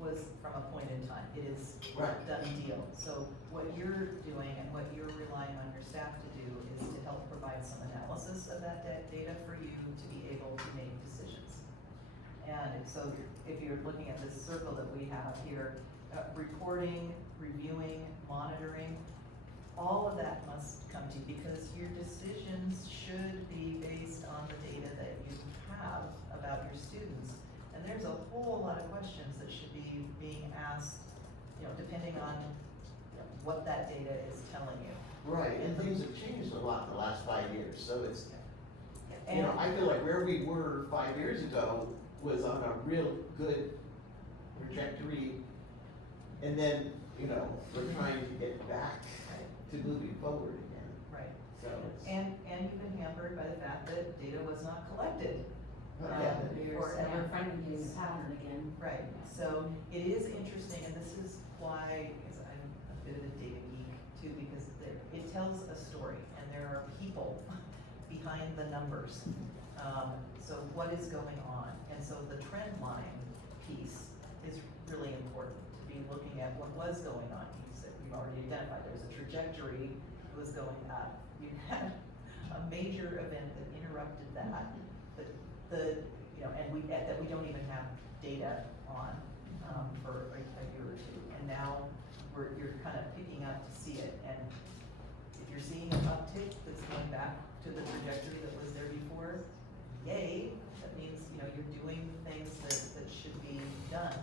was from a point in time. It is Right. done deal. So what you're doing and what you're relying on your staff to do is to help provide some analysis of that data for you to be able to make decisions. And so if you're looking at this circle that we have here, reporting, reviewing, monitoring, all of that must come to you because your decisions should be based on the data that you have about your students. And there's a whole lot of questions that should be being asked, depending on what that data is telling you. Right, and things have changed a lot in the last 5 years, so it's, And I feel like where we were 5 years ago was on a real good trajectory. And then, we're trying to get back to moving forward again, right. so it's. And you've been hampered by the fact that data was not collected. Okay. Or And we're ever. finding this pattern again. Right, so it is interesting, and this is why, because I'm a bit of a data geek too, because it tells a story, and there are people behind the numbers. So what is going on? And so the trend line piece is really important, to be looking at what was going on. We've already identified there's a trajectory that was going up. You had a major event that interrupted that, that we don't even have data on, for a year or two. And now you're kind of picking up to see it. And if you're seeing an uptick that's going back to the trajectory that was there before, yay, that means, you're doing things that should be done.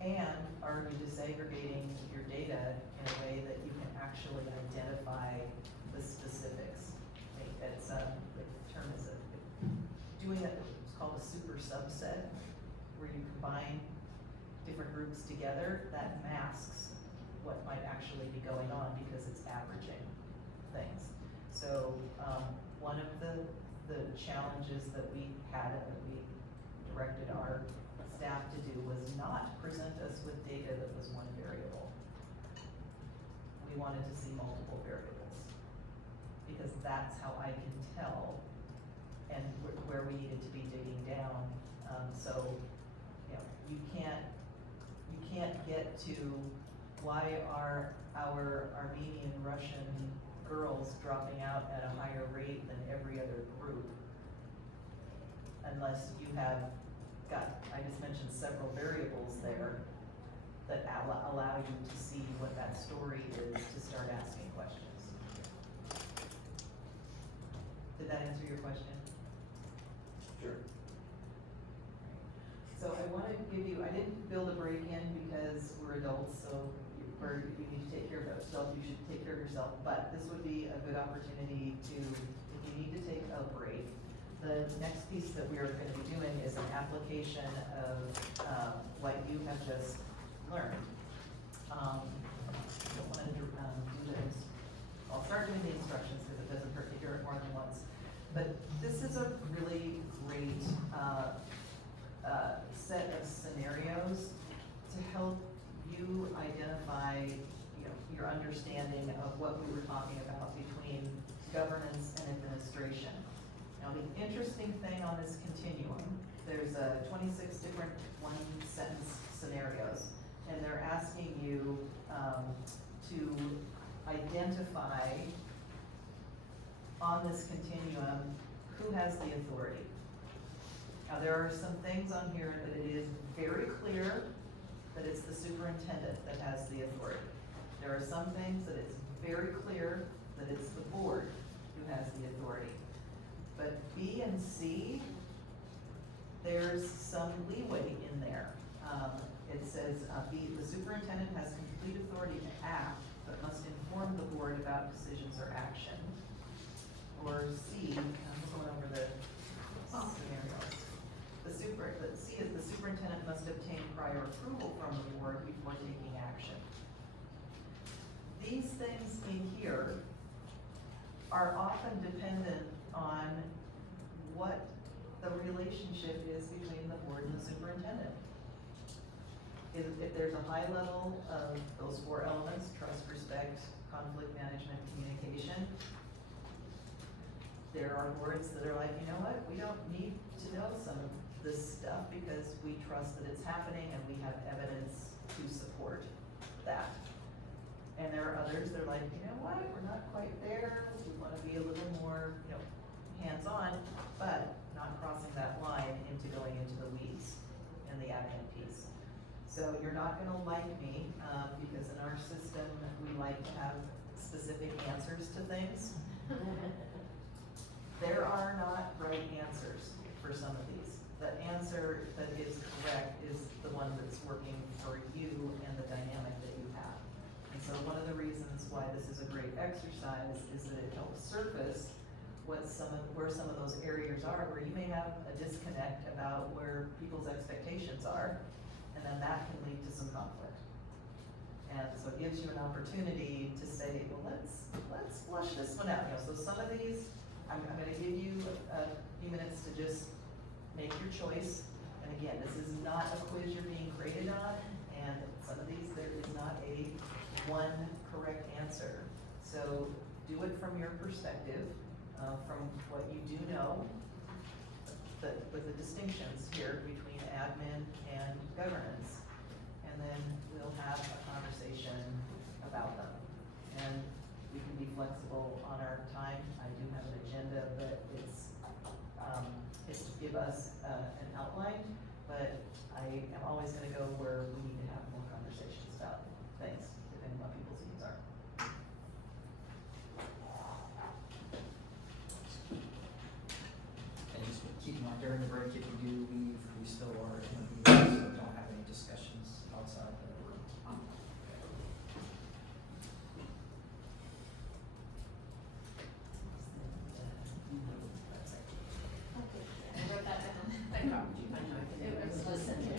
And are you disaggregating your data in a way that you can actually identify the specifics? I think that's, the term is doing it, it's called a super subset, where you combine different groups together, that masks what might actually be going on because it's averaging things. So, one of the challenges that we had, that we directed our staff to do, was not present us with data that was one variable. We wanted to see multiple variables. Because that's how I can tell and where we needed to be digging down. So, you know, you can't get to why are our Armenian Russian girls dropping out at a higher rate than every other group unless you have got, I just mentioned several variables there that allow you to see what that story is to start asking questions. Did that answer your question? Sure. So I wanna give you, I didn't build a break in because we're adults, so if you need to take care of yourself, you should take care of yourself, but this would be a good opportunity to, if you need to take a break, the next piece that we are gonna be doing is an application of, what you have just learned. Don't wanna do this. I'll start doing the instructions because it doesn't hurt to hear it more than once. But this is a really great, set of scenarios to help you identify, you know, your understanding of what we were talking about between governance and administration. Now, the interesting thing on this continuum, there's 26 different one-sentence scenarios, and they're asking you to identify on this continuum who has the authority. Now, there are some things on here that it is very clear that it's the superintendent that has the authority. There are some things that it's very clear that it's the board who has the authority. But B and C, there's some leeway in there. It says, B, the superintendent has complete authority to act, but must inform the board about decisions or action. Or C, I'm going over the scenarios. C is the superintendent must obtain prior approval from the board before taking action. These things in here are often dependent on what the relationship is between the board and the superintendent. If there's a high level of those 4 elements, trust, respect, conflict management, communication, there are boards that are like, you know what, we don't need to know some of this stuff because we trust that it's happening and we have evidence to support that. And there are others that are like, you know what, we're not quite there, we wanna be a little more, you know, hands-on, but not crossing that line into going into the weeds and the admin piece. So you're not gonna like me, because in our system, we like to have specific answers to things. There are not right answers for some of these. The answer that is correct is the one that's working for you and the dynamic that you have. And so one of the reasons why this is a great exercise is that it helps surface where some of those areas are, where you may have a disconnect about where people's expectations are, and then that can lead to some conflict. And so it gives you an opportunity to say, well, let's flush this one out. You know, so some of these, I'm gonna give you a few minutes to just make your choice. And again, this is not a quiz you're being graded on, and some of these, there is not a one correct answer. So do it from your perspective, from what you do know, but with the distinctions here between admin and governance. And then we'll have a conversation about them. And we can be flexible on our time. I do have an agenda, but it's to give us an outline, but I am always gonna go where we need to have more conversations about things, depending on what people's needs are. And just keep in mind, during the break, if you do leave, we still are in the meeting, so don't have any discussions outside the room. I wrote that down. It was listened to.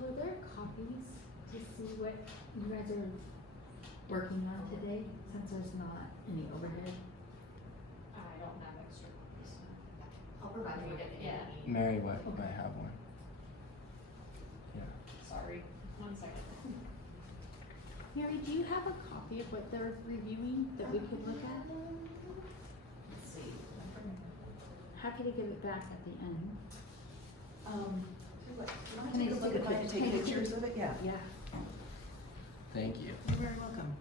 were there copies to see what you guys are working on today, since there's not any overhead? I don't have extra copies. I'll provide you with it. Yeah, Mary might have one. Yeah. sorry, 1 second. Mary, do you have a copy of what they're reviewing that we could look at? Let's see. Happy to give it back at the end. Can I take a look at mine, take pictures of it? Yeah. Yeah. Thank you. You're very welcome.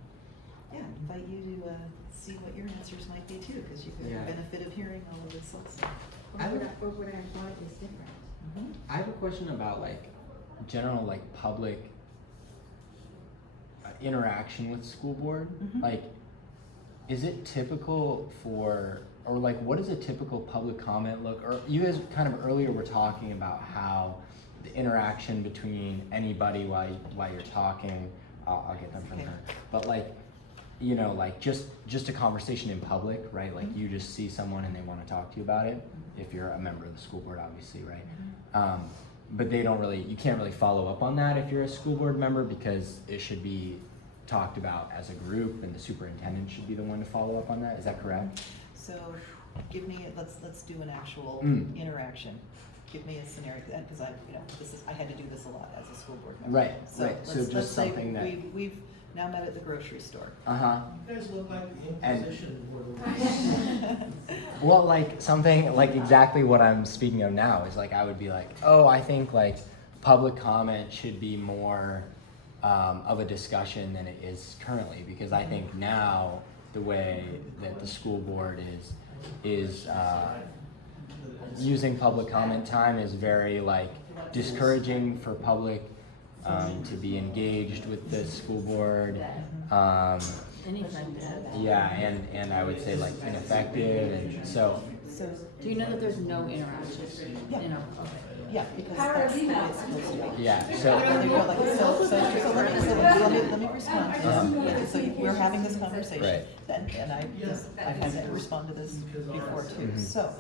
Yeah, invite you to, see what your answers might be too, because you get Yeah. the benefit of hearing all of this also. I would- Or what I thought is different. Mm-hmm. I have a question about like general like public interaction with school board. Mhm. Like, is it typical for, or like, what does a typical public comment look? Or you guys kind of earlier were talking about how the interaction between anybody while you're talking. I'll get them from Okay. her. But like, you know, like just a conversation in public, right? Like you just see someone and they want to talk to you about it. If you're a member of the school board, obviously, right? But they don't really, you can't really follow up on that if you're a school board member because it should be talked about as a group and the superintendent should be the one to follow up on that. Is that correct? So, give me, let's do an actual interaction. Give me a scenario, because I had to do this a lot as a school board member. Right, right. So let's just say something that. we've now met at the grocery store. Uh-huh. You guys look like the And- Inquisition were Well, like something like exactly what I'm speaking of now is like I would be like, oh, I think like public comment should be more of a discussion than it is currently because I think now the way that the school board is using public comment time is very like discouraging for public to be engaged with the school board. Anytime to have that. Yeah, and I would say like ineffective, and so. So, Do you know that there's no interaction? Yeah. Okay. yeah, because that's the way it's supposed to be. Yeah, So, so. let me respond to this. So we're having this conversation. Right. And I've had to respond to this before too. Mhm. So,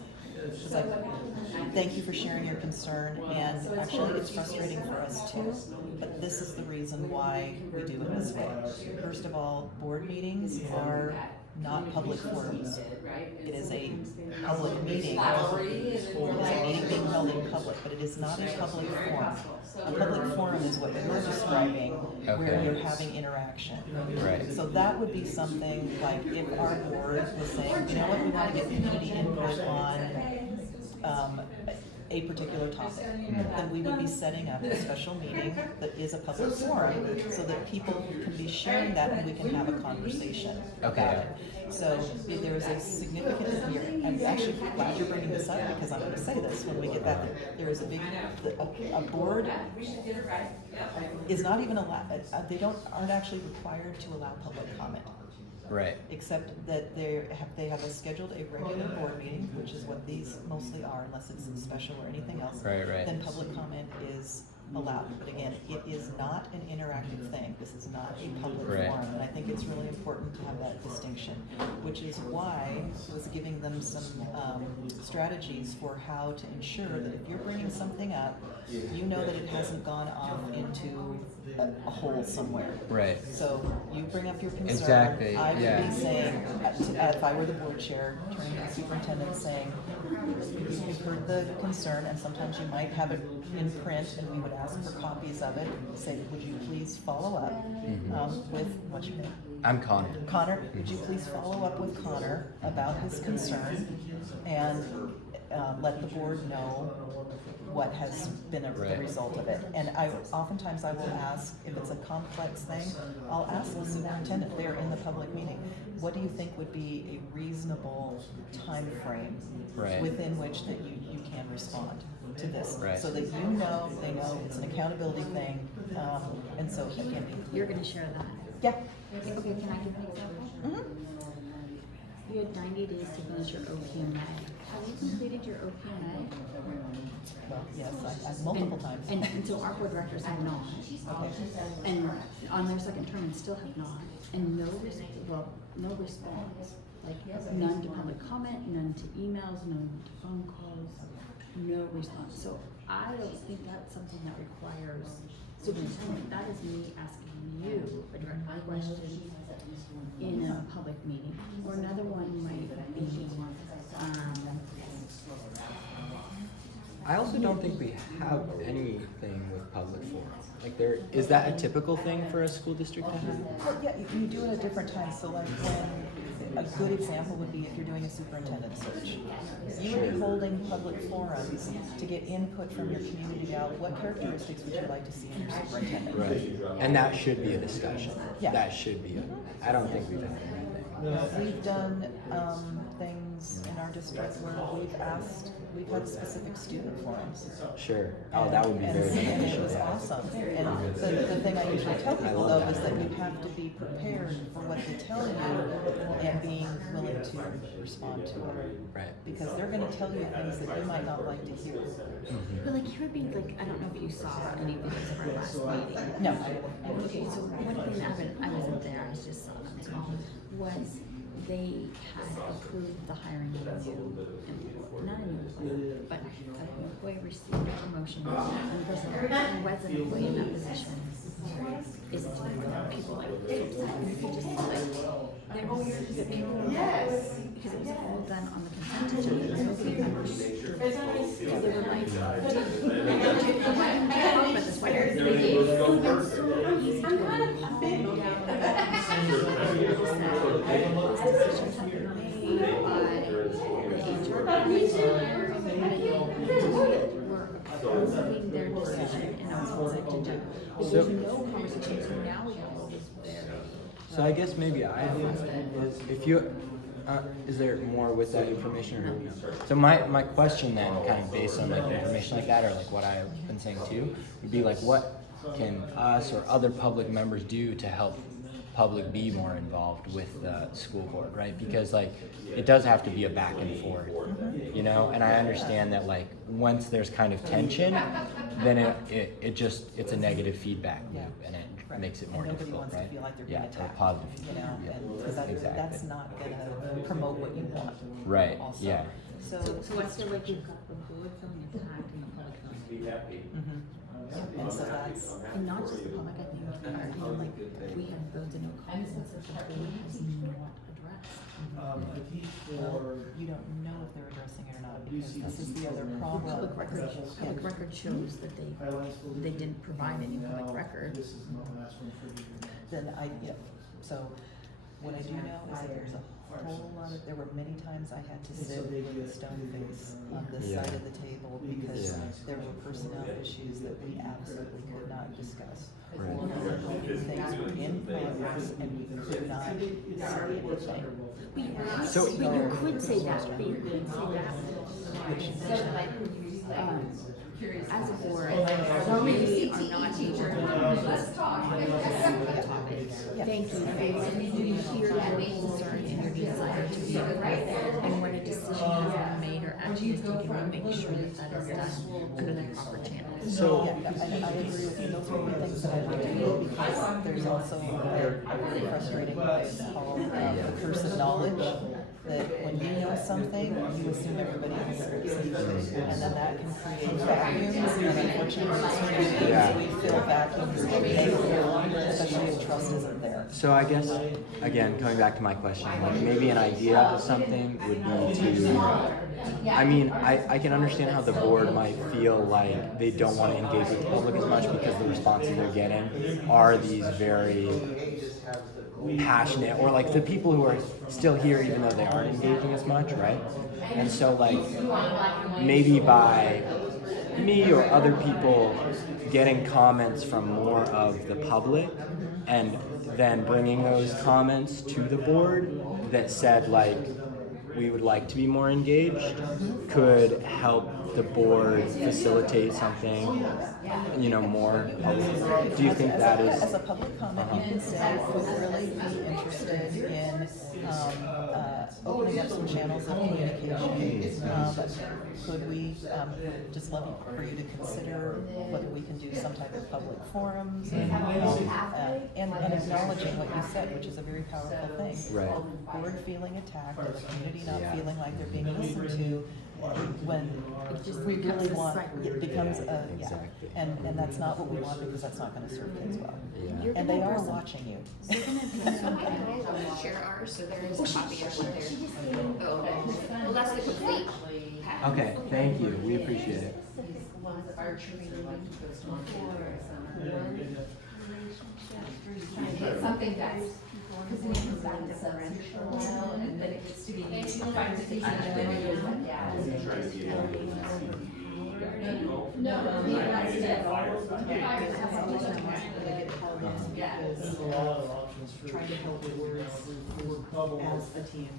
it's like, thank you for sharing your concern, and actually it's frustrating for us too, but this is the reason why we do it this way. First of all, board meetings are not public forums. It is a public meeting. It is a meeting being held in public, but it is not a public forum. A public forum is what you're describing, where Okay. you're having interaction. Right. So that would be something like if our board was saying, you know what, we want to get community input on a particular topic, then we would be setting up a special meeting that is a public forum so that people can be sharing that and we can have a conversation about Okay. it. So if there is a significant, I'm actually glad you're bringing this up because I'm going to say this when we get back there. There is a big, a board is not even allowed, they aren't actually required to allow public comment. Right. Except that they have scheduled a regular board meeting, which is what these mostly are, unless it's special or anything else. Right, right. Then public comment is allowed, but again, it is not an interactive thing. This is not a public Right. forum, and I think it's really important to have that distinction, which is why I was giving them some strategies for how to ensure that if you're bringing something up, you know that it hasn't gone off into a hole somewhere. Right. So you bring up your concern. Exactly, I would yeah. be saying, if I were the board chair, turning to the superintendent saying, you've heard the concern, and sometimes you might have it in print, and we would ask for copies of it, say, would you please follow up with, what's your name? I'm Connor. Connor, would you please follow up with Connor about his concern and let the board know what has been the Right. result of it? And oftentimes I will ask, if it's a complex thing, I'll ask the superintendent there in the public meeting, what do you think would be a reasonable time frame Right. within which that you can respond to this? Right. So that you know, they know it's an accountability thing, and so again. You're gonna share that? Yeah. Okay, can I give an example? Mhm. You had 90 days to finish your OPMA. Have you completed your OPMA? Well, yes, I multiple times. And so our board directors have not. Okay. And on their second term, and still have not. And no response. Like none to public comment, none to emails, none to phone calls. no response. So I don't think that's something that requires superintendent. That is me asking you a direct question in a public meeting. Or another one might be, I also don't think we have anything with public forum. Like is that a typical thing for a school district to have? Well, yeah, you do it at different times, so like when, a good example would be if you're doing a superintendent search. You would be holding public forums to get input from your community about what characteristics would you like to see in your superintendent. Right. And that should be a discussion. Yeah. That should be I don't think we've had anything. We've done, things in our district where we've had specific student forums. Sure. Oh, that would be very And it beneficial. was awesome. And the thing I usually tell people though is that you have to be prepared for what they tell you and being willing to respond to it. Right. Because they're gonna tell you things that you might not like to hear. but like here would be like, I don't know if you saw any videos of our last meeting. No. Okay, so one thing that happened, I wasn't there, I just saw them, was they had approved the hiring of a new employee, not a new employee, but an employee received a promotion, and the person who was an employee in that position is people like so upset, and you could just see like, the people, because it was all done on the consent agenda, there was nobody members. They were like, but the sweater, they gave, it was so easy to calm down. Decisions have been made by the HR coordinator, were approving their decision in our consent agenda. But there's no conversation, so now we have all this very. So I guess maybe I have, if you, is there more with that information or no? So my question then, kind of based on like information like that, or like what I've been saying too, would be like, what can us or other public members do to help public be more involved with the school board, right? Because like, it does have to be a back and forth, you know? And I understand that like, once there's kind of tension, then it's a negative feedback loop, and it makes it more Nobody difficult, wants right? to feel like they're Yeah, being or attacked, positive you feedback, know, yeah, and that's exactly. not gonna promote what you want. Right, Also. yeah. So I feel like you've got the board feeling attacked and the public feeling. And so that's, And not just the public, I think, like, we have those no comments that the board has not addressed. well, you don't know if they're addressing it or not, because this is the other problem. Public record shows that they didn't provide any public record. Then so what I do know is that there's a whole lot of, there were many times I had to sit with a stone face on this Yeah. side of the table because Yeah. there were personnel issues that we absolutely could not discuss. Right. Things were in progress and we could not say anything. So you could say that, but you could say that. As a board, we are not able to topic. Thank you, we hear your concern and your desire to be heard, and when a decision has been made or action is taken, we make sure that that is done under the proper channels. So, Yeah, I agree with you, those are the things that I like to do, because there's also a very frustrating place called the curse of knowledge, that when you know something, you assume everybody else knows. And then that can create vacuums, and unfortunately, Yeah. we fill vacuums negatively, especially if trust isn't there. So I guess, again, coming back to my question, like maybe an idea of something would be to, I mean, I can understand how the board might feel like they don't want to engage with the public as much because the responses they're getting are these very passionate, or like the people who are still here even though they aren't engaging as much, right? And so like, maybe by me or other people getting comments from more of the public and then bringing those comments to the board that said like, we would like to be more engaged, could help the board facilitate something, you know, more public. Do you think that is? As a public comment, you can say, would really be interested in, opening up some channels of communication. Could we, just love for you to consider whether we can do some type of public forums and acknowledging what you said, which is a very powerful thing. Right. Board feeling attacked and the community not Yeah. feeling like they're being listened to, when It just we becomes really a want, cycle. it becomes a, yeah, Exactly. and that's not what we want, because that's not gonna serve kids well. Yeah. And they are watching you. They're gonna be so bad. Share ours, so there is a copy of what they're. Oh, okay. Well, that's the complete pack. Okay, thank you, we appreciate it. Something that's, because then it comes back to substance for a while, and then it gets to be, finds a teacher, and then it goes like, yeah. Yeah. There's a lot of options for. Trying to help the words for bubble, as a team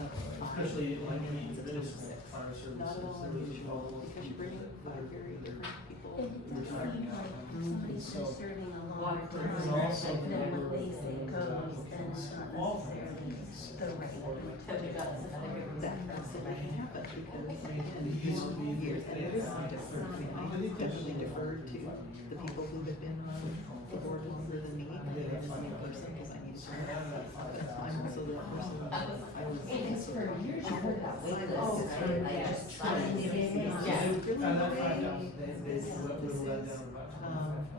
of five. especially like As a the team of municipal six. fire services. Not at all they lose unusual, all those because you're people bringing that five are very different people. retiring out. Somebody's So, been serving a Lot long of time, there's also and then the what they say number of goes, then applicants it's not all necessarily the right way. That constantly can happen, because again, It used to be years, that and they it is had different. I definitely defer to the people who have been on the board longer than me. I'm the only person, because I need to. But I'm also the person. I was. Oh, it's really like just trying to get it. Yeah. And that 5,000, they would let down about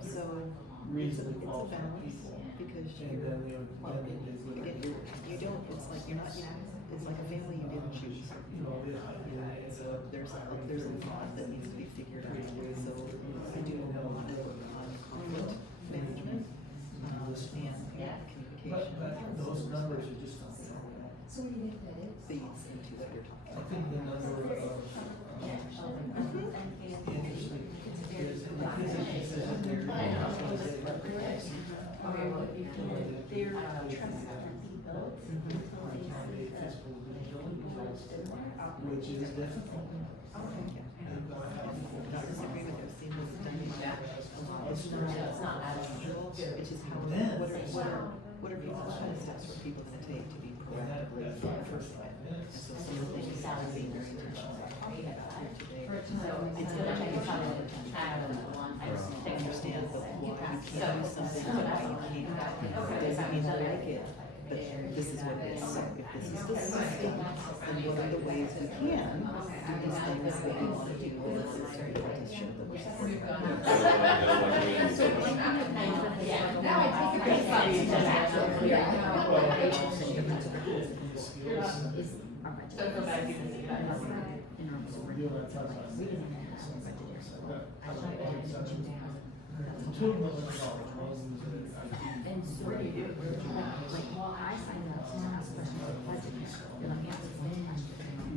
So, reasonably it's a qualified balance, people. because And you're, then they would, well, then they would. again, you don't, it's like, you're not, it's like a family you didn't choose. You know, So there's a lot that needs to be figured out, so I do a lot on conflict management, and But communication. those numbers are just not there. So what do you think that is? Feeds into what you're talking I about. think the number of, interesting is, the physician says that they're. Okay, well, if you can, Their trust hasn't been built until they see the Which is difficult. Not disagree with those things done in that. It's not as usual, it's just how, Then- what are people's steps, what are people gonna take to be proactively first step? And so some of the things that are being very intentional about today. It's gonna take a ton of time. I understand, but why you can't do something, but why you can't, doesn't mean I like it, but this is what it is. So if this is the system, then what are the ways we can do these things that we wanna do, and it's very important to show that we're supporting. Yeah, now I take a break. Is our budget. Don't go back to the- In our board, You'll have time. we didn't even have a budget here, so I Two like million that. dollars, one of them is an IT. And so what do you do? Like, I signed up to ask questions about budget, they're like, yeah, it's one time.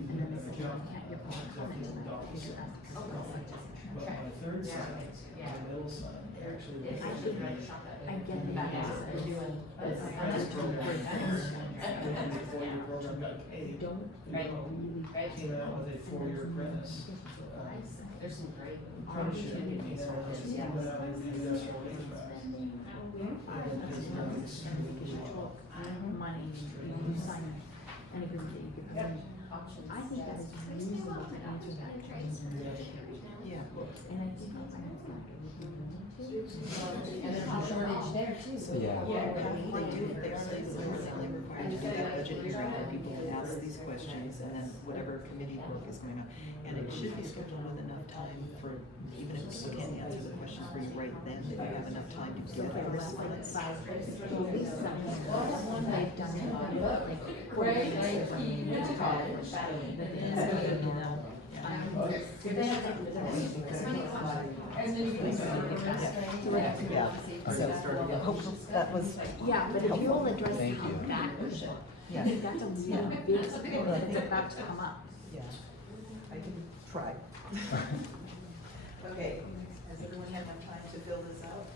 And then they said, well, you can't give public comment tonight because you asked. But my third son, my middle son, actually. I think, I get it. They're doing. I'm just trying to bring things. Before your program got paid, Don't Right. really. came out with a 4-year apprentice. There's some great. Apprenticeship, and then just went out and did the SRO back. And his done extremely well. Money, you sign an agreement that you give them. I think that is reasonable to answer that question. Yeah. And I think that's And there's a shortage there too. Yeah. They do, they're legally required to do that budget hearing, where people can ask these questions, and then whatever committee work is going on. And it should be scheduled with enough time for, even if you can't answer the questions for you right then, that you have enough time to So get for a the last like response. 5 grades, at least something. That one I've done it, like. Right, like he went to college. And then you can. Yeah, so, hopefully, that was, Yeah, but if you'll address Thank you. that question, yeah, I think that's a really big, it's about to come up. yeah, I can try. Okay, has everyone had enough time to fill this out?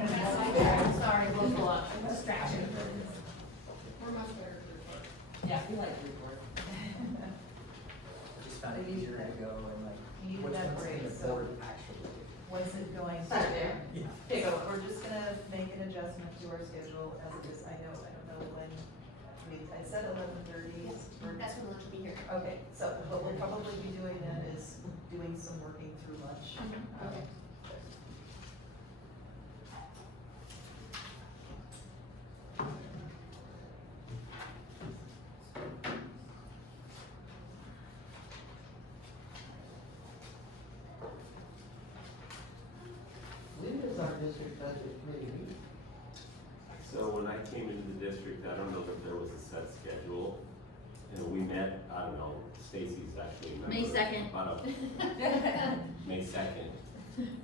Sorry, both a lot, distraction. We're much better at report. Yeah, we like report. Just found it easier to go and like. You needed which that one's break, the so- board actually do. What's it going to? Start there. Okay, so we're just gonna make an adjustment to our schedule as it is, I don't know when, I said 11:30. That's when lunch will be here. Okay, so what we'll probably be doing then is doing some working through lunch. Okay. I don't know, Stacy's actually a member. May 2nd. May 2nd.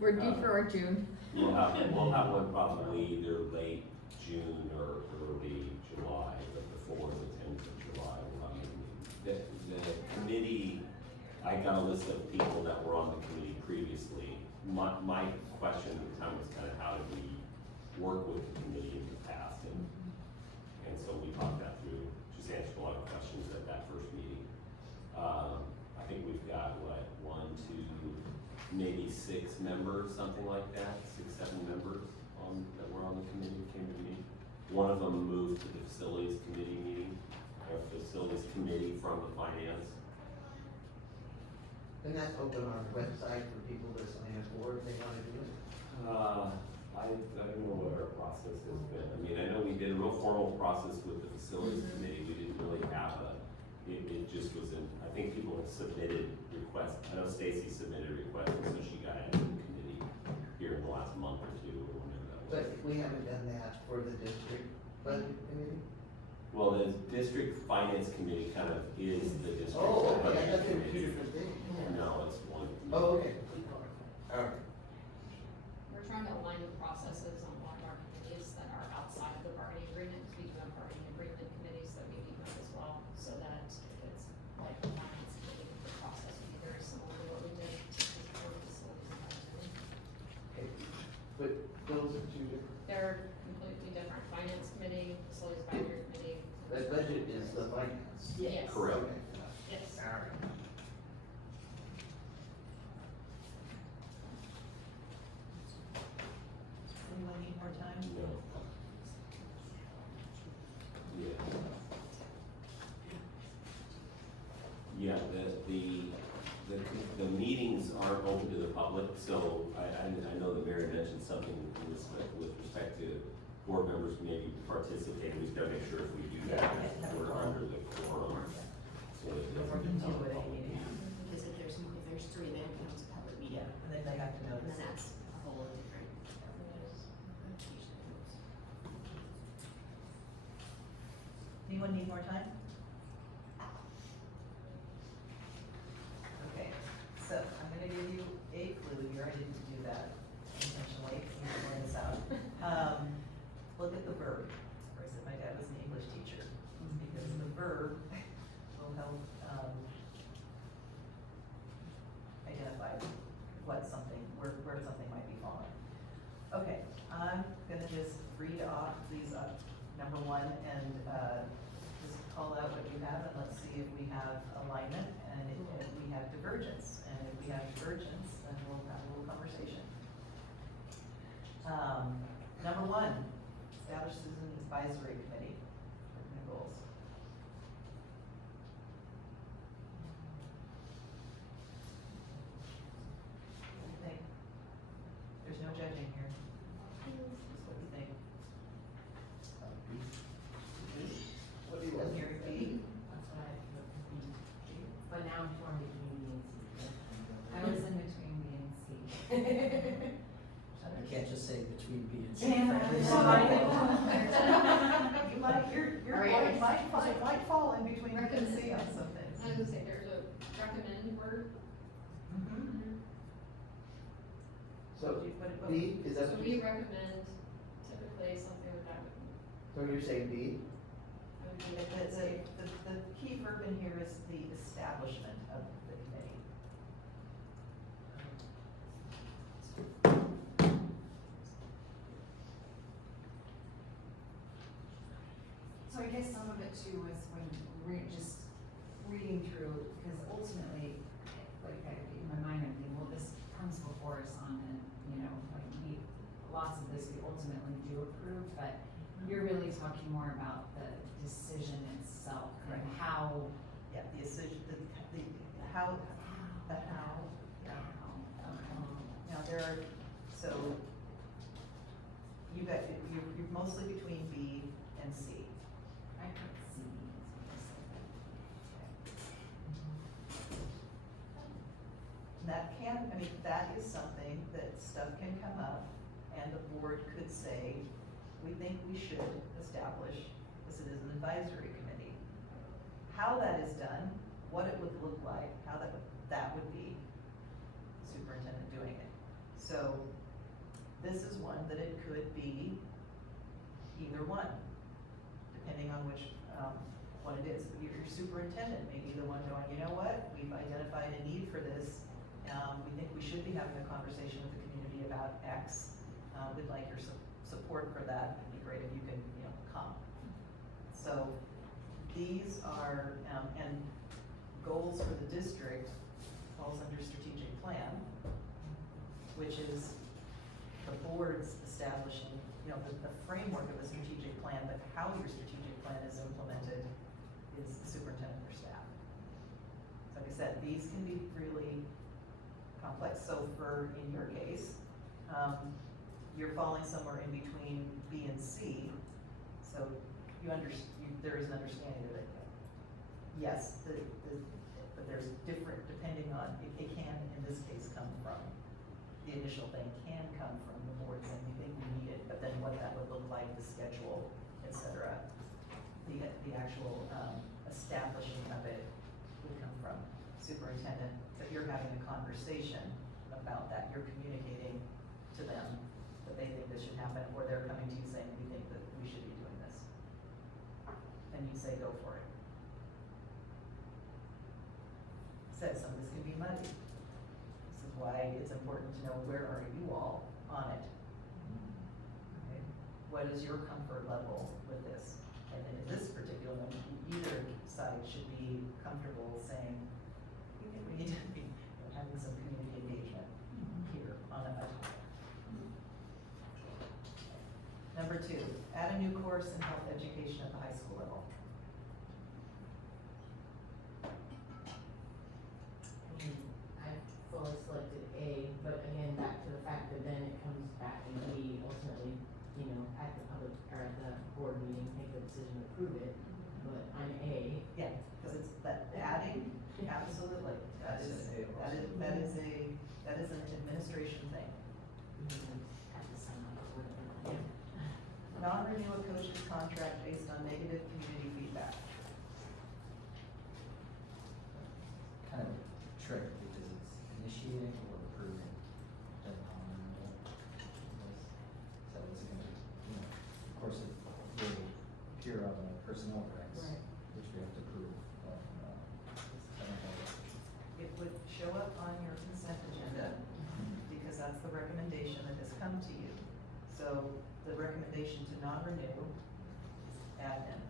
We're due for our June. We'll have one probably either late June or early July, but before the 10th of July, we'll have a meeting. The committee, I got a list of people that were on the committee previously. My question at the time was kind of how did we work with the committee in the past, and so we talked that through, just answered a lot of questions at that first meeting. I think we've got, what, 1, 2, maybe 6 members, something like that, 6, 7 members that were on the committee, came to me. One of them moved to the facilities committee meeting, or facilities committee from the finance. And that's open on the website for people to sign up for if they wanna do it. I don't know what our process has been. I mean, I know we did a real formal process with the facilities committee. We didn't really have it just was I think people have submitted requests. I know Stacy submitted requests, and so she got into the committee here in the last month or two, or whenever that was. But we haven't done that for the district budget committee? Well, the district finance committee kind of is the district. Oh, okay, I budget thought they were two committee. different things. No, it's one. Oh, okay. Alright. We're trying to align the processes on one of our committees that are outside of the bargaining agreement, because we do have bargaining agreement committees that we meet with as well, so that if it's like the finance committee, the process would be very similar to what we did for the facilities and budgeting. Okay. But those are two different, They're completely different, finance committee, facilities advisory committee. that budget is the finance. Yes. Correct. Okay. Yes. Alright. Anyone need more time? No. Yeah. Yeah, the meetings aren't open to the public, so I know that Mary mentioned something with respect to board members maybe participating. We just gotta make sure if we do that, we're under the quorum. So it Or doesn't continue become at any public. meeting. Because if there's 3, then it becomes a public meeting. Yeah, and then they have to And notice then it. that's a whole different. Anyone need more time? Okay, so I'm gonna give you a clue here, I didn't do that intentionally, you can point this out. Look at the verb, or is it my dad was an English teacher? Because the verb will help, identify what something, where something might be falling. Okay, I'm gonna just read off these up, number 1, and, just call out what you have, and let's see if we have alignment, and if we have divergence. And if we have divergence, then we'll have a little conversation. Number 1, establish citizen advisory committee, and goals. What do you think? There's no judging here. Just what you think. What do you want? Here, B. That's what I feel, but now I'm torn between B and C. I was in between B and C. You can't just say between B and C. Yeah. frankly. You might, your Alright. point might fall in between B and C on some things. I was gonna say, there's a recommend word. Mhm. So, What- B, is that So what we you, recommend typically something that so you're saying B? would be like, The key verb in here is the establishment of the committee. So I guess some of it too was when just reading through, because ultimately, like in my mind, I'm thinking, well, this comes before us on the, like lots of this we ultimately do approve, but you're really talking more about the decision itself and Correct. how. Yeah, the decision, the how, the how, yeah. Now there are, so you're mostly between B and C. I could see. That can, that is something that stuff can come up and the board could say, we think we should establish a citizen advisory committee. How that is done what it would look like, how that would be superintendent doing it. So this is one that it could be either one, depending on which, what it is. Your superintendent may be the one going, you know what, we've identified a need for this. We think we should be having a conversation with the community about X. We'd like your support for that. It'd be great if you could, come. So these are, and goals for the district falls under strategic plan, which is the board's establishing, the framework of a strategic plan, but how your strategic plan is implemented is the superintendent or staff. So like I said, these can be really complex. So in your case, you're falling somewhere in between B and C. So there is an understanding of it. Yes, but there's different, depending on, it can, in this case, come from, the initial thing can come from the board saying we think we need it, but then what that would look like, the schedule, et cetera, the actual establishing of it would come from superintendent, but you're having a conversation about that, you're communicating to them that they think this should happen, or they're coming to you saying we think that we should be doing this. And you say go for it. Said some of this can be muddy. This is why it's important to know where are you all on it. Okay. What is your comfort level with this? And then in this particular one, either side should be comfortable saying, we think we need to be having some community engagement here on a topic. Number 2, add a new course in health education at the high school level. I fully selected A, but again, back to the fact that then it comes back and we ultimately, at the public, or at the board meeting, make the decision to approve it, but I'm A. Yeah, because it's that adding, absolutely, that is an administration thing. Have to sign off or whatever. Non-renew a coach's contract based on negative community feedback. Kind of a trick because it's initiating or approving the non-renewal. So it's gonna, of course, it will appear on the personnel regs, Right. which we have to approve. But, I don't know. It would show up on your consent agenda because that's the recommendation that has come to you. So the recommendation to non-renew is admin.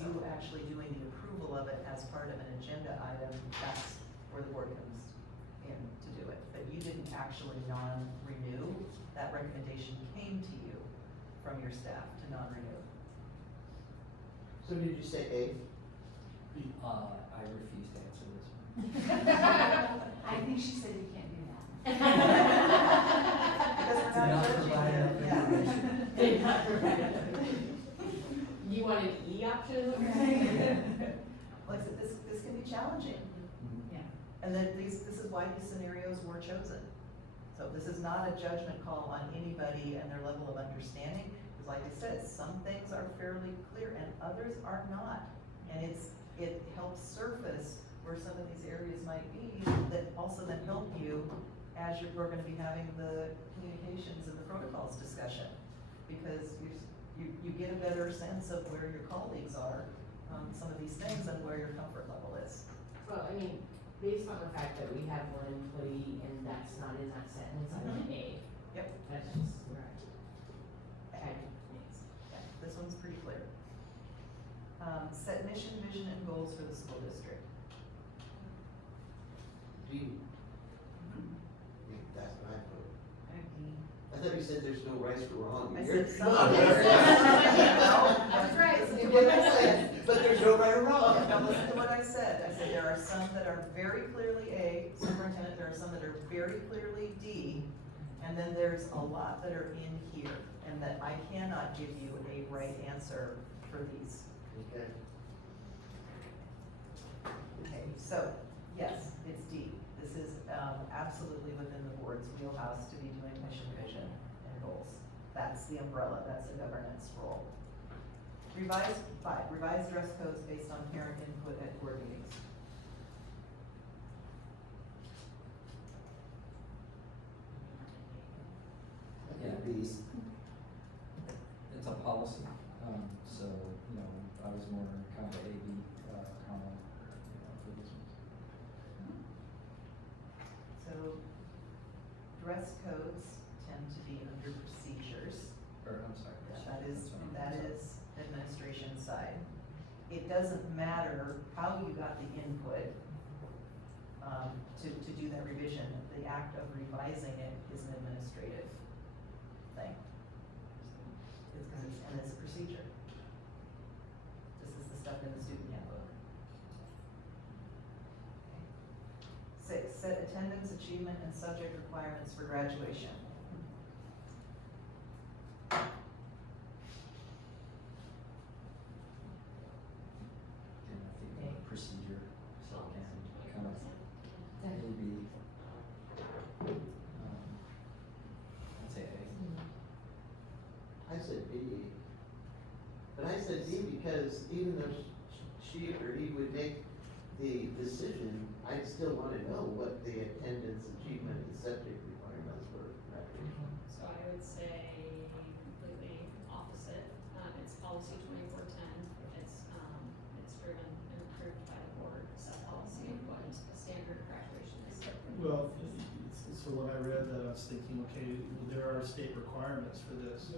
You actually doing the approval of it as part of an agenda item, that's where the board comes in to do it. But you didn't actually non-renew, that recommendation came to you from your staff to non-renew. So did you say A? I refuse to answer this one. I think she said you can't do that. Because we're Did not not judging provide you. enough Yeah. information. Did not provide it. You want an E option? Like I said, this can be challenging. Yeah. And then this is why these scenarios were chosen. So this is not a judgment call on anybody and their level of understanding. Because like I said, some things are fairly clear and others are not. And it helps surface where some of these areas might be that also then help you as we're gonna be having the communications and the protocols discussion. Because you get a better sense of where your colleagues are on some of these things and where your comfort level is. Well, I mean, based on the fact that we have one employee and that's not in that sentence, I'm an A. Yep. That's just where I had to mix. Yeah, this one's pretty clear. Set mission, vision, and goals for the school district. That's what I put. Okay. I thought you said there's no rights or wrong. I You're- said some. No, That's right. Listen to what I said. But there's no right or wrong. Now listen to what I said. I said there are some that are very clearly A, superintendent, there are some that are very clearly D, and then there's a lot that are in here, and that I cannot give you a right answer for these. Okay. Okay, so, yes, it's D. This is absolutely within the board's wheelhouse to be doing mission, vision, and goals. That's the umbrella, that's the governance role. Revise dress codes based on parent input at board meetings. Yeah, it's a policy, so, you know, I was more kind of A/B, comma, for this one. So, dress codes tend to be under procedures. Or, I'm sorry. That is administration side. It doesn't matter how you got the input, to do that revision. The act of revising it is an administrative thing. And it's a procedure. This is the stuff in the student handbook. 6, set attendance, achievement, and subject requirements for graduation. And I think procedure, so again, kind of maybe, I'd say A. I said B. But I said D because even though she or he would make the decision, I'd still wanna know what the attendance, achievement, and subject requirements were. So I would say completely opposite. It's policy 2410. It's driven and approved by the board, set policy of what a standard graduation is. Well, so when I read that, I was thinking, okay, well, there are state requirements for this.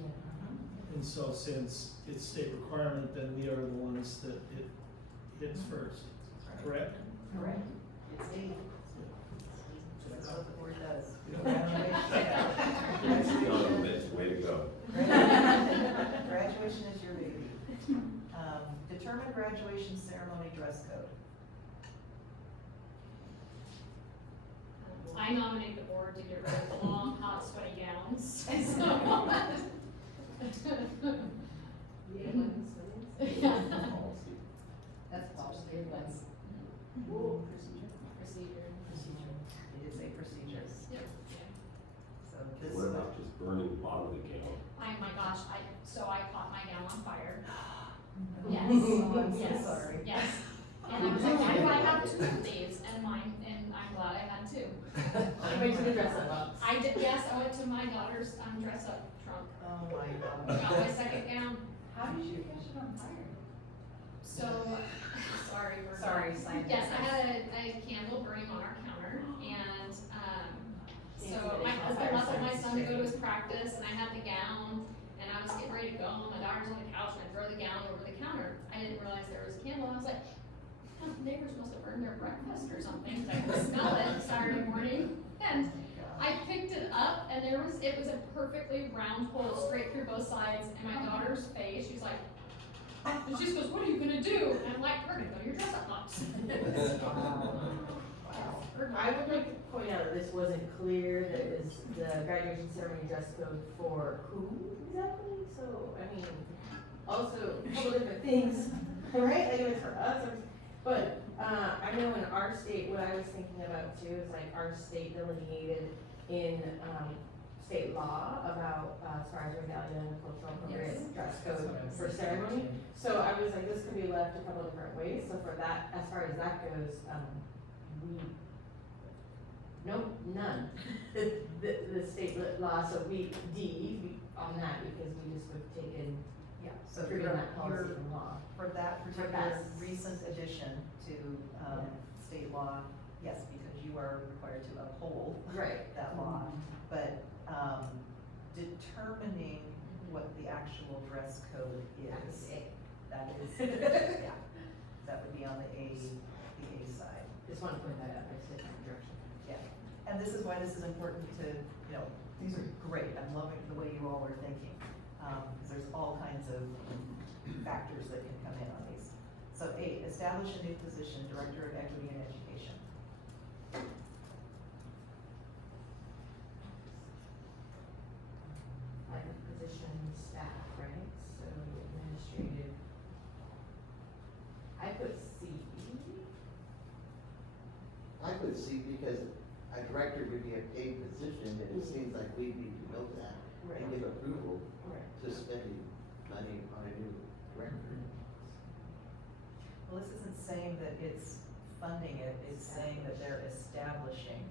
And so since it's state requirement, then we are the ones that it hits first, correct? Correct. It's A. That's what the board does. Way to go. Graduation is your baby. Determine graduation ceremony dress code. I nominate the board to get rid of the long, hot, sweaty gowns. Yeah. That's policy. Procedure. It is a procedure. Yep. So this. What about just burning bodily gown? Oh my gosh, so I caught my gown on fire. Oh, Yes. I'm so Yes. sorry. Yes. And I was like, why do I have 2 of these? And I'm glad I had 2. She went to the dress up box. I did, yes, I went to my daughter's, dress up trunk. Oh my God. Got my second gown. How did you catch it on fire? So, sorry. Sorry, scientists. Yes, I had a candle burning on our counter and, so my husband left my son to go to his practice and I had the gown and I was getting ready to go and my daughter's on the couch and I throw the gown over the counter. I didn't realize there was a candle. I was like, oh, neighbors must have burned their breakfast or something, 'cause I could smell it Saturday morning. And I picked it up and it was a perfectly round hole straight through both sides and my daughter's face, she's like, and she just goes, what are you gonna do? And I'm like, we're gonna go to your dress up box. I would like to point out that this wasn't clear, that it was the graduation ceremony dress code for who exactly, so, I mean, also, a couple different things, right, like it was for us, but, I know in our state, what I was thinking about too, is like our state delineated in, state law about, as far as regalia and cultural appropriate dress code for ceremony. So I was like, this could be left a couple different ways, so for that, as far as that goes, none. The state law, so on that, because we just would take in, Yeah, so approving that policy from law. for that particular that's- recent addition to, state law, yes, because you are required to uphold Right. that law. But, determining what the actual dress code is, that is, yeah, that would be on the A side. Just want to point that out, it's a different direction. Yeah, and this is why this is important to, these are great, I'm loving the way you all are thinking. Because there's all kinds of factors that can come in on these. So 8, establish a new position, Director of Equity and Education. Like a position staff, right, so administrative. I put C. I put C because a director would be a paid position, and it seems like we need to know that and give approval Right. to spending money on a new record. Well, this isn't saying that it's funding it, it's saying that they're establishing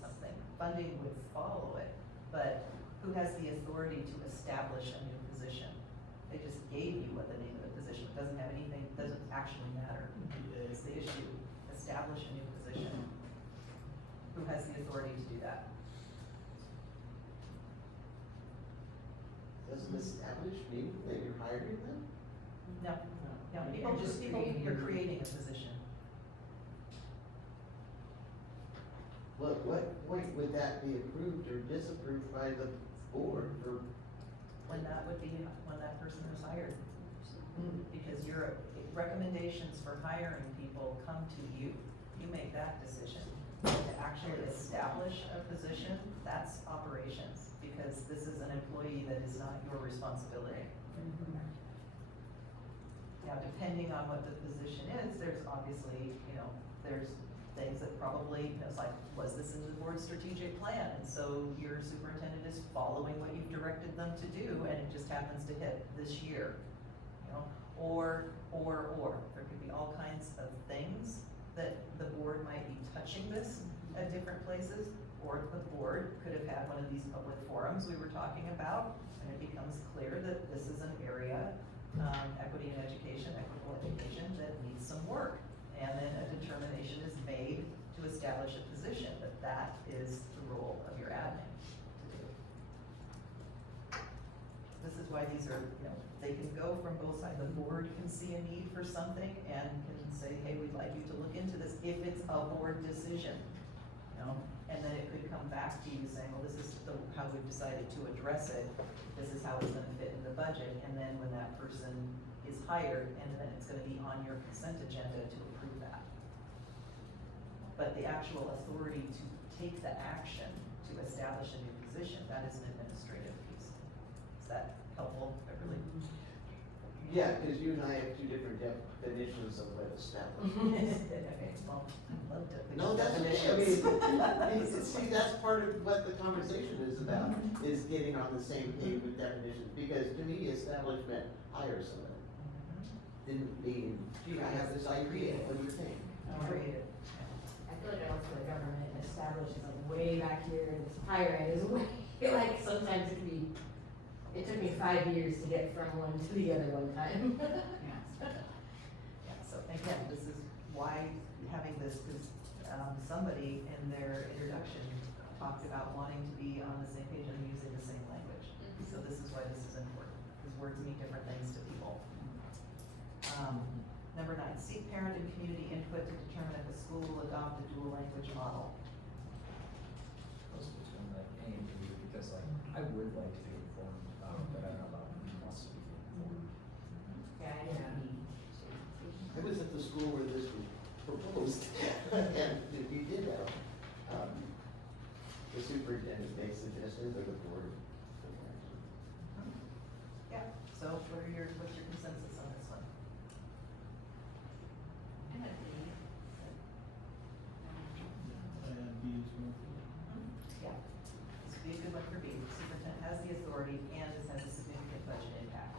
something. Funding would follow it, but who has the authority to establish a new position? They just gave you what the name of the position, it doesn't have anything, doesn't actually matter. It's the issue, establish a new position. Who has the authority to do that? Doesn't establish mean that you're hiring them? No, you're creating a position. What point would that be approved or disapproved by the board for? When that would be, when that person is hired. Because your recommendations for hiring people come to you, you make that decision. To actually establish a position, that's operations, because this is an employee that is not your responsibility. Now, depending on what the position is, there's obviously, there's things that probably, it's like, was this in the board's strategic plan? And so your superintendent is following what you've directed them to do, and it just happens to hit this year. Or, there could be all kinds of things that the board might be touching this at different places, or the board could have had one of these public forums we were talking about, and it becomes clear that this is an area, equity in education, equitable education, that needs some work. And then a determination is made to establish a position, but that is the role of your admin to do. This is why these are, they can go from both sides. The board can see a need for something and can say, hey, we'd like you to look into this if it's a board decision. And then it could come back to you saying, well, this is how we've decided to address it. This is how it's gonna fit in the budget. And then when that person is hired, and then it's gonna be on your consent agenda to approve that. But the actual authority to take the action to establish a new position, that is an administrative piece. Is that helpful, Beverly? Yeah, because you and I have two different definitions of what established. Okay, well, I'd love to. No, that's, I mean, see, that's part of what the conversation is about, is getting on the same page with definitions, because to me, establishment, hire somebody. Didn't mean, gee, I have this idea, what do you think? Creative. I feel like I work for the government and established is like way back here and this higher end is way, like sometimes it can be, it took me 5 years to get from one to the other one time. Yeah, so again, this is why having this, because somebody in their introduction talked about wanting to be on the same page and using the same language. So this is why this is important, because words mean different things to people. Number 9, seek parent and community input to determine if the school will adopt a dual language model. Goes between like A and B, because like, I would like to be informed about it, but I don't know about who must be informed. Yeah, I know. I was at the school where this was proposed, and we did have, the superintendent make suggestions or the board. Yeah, so what's your consensus on this one? I'm gonna be, And B is one. Yeah, this would be a good one for B. The superintendent has the authority and this has a significant budget impact.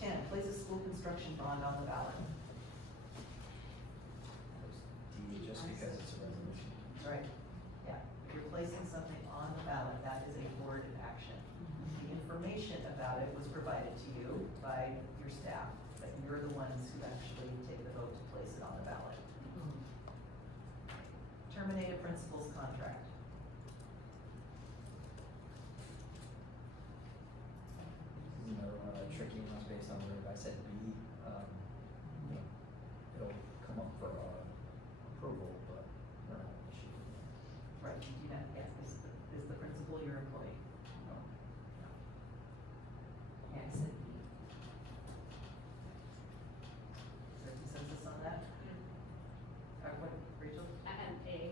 10, place a school construction bond on the ballot. D, just because it's a resolution. Right. Yeah, if you're placing something on the ballot, that is a board action. The information about it was provided to you by your staff, but you're the ones who actually take the vote to place it on the ballot. Terminate a principal's contract. Another one of the tricky ones based on where if I said B, it'll come up for approval, but not an issue. Right, you do not, yes, is the principal your employee? No. Yeah, I said B. Is there consensus on that? What, Rachel? I had A.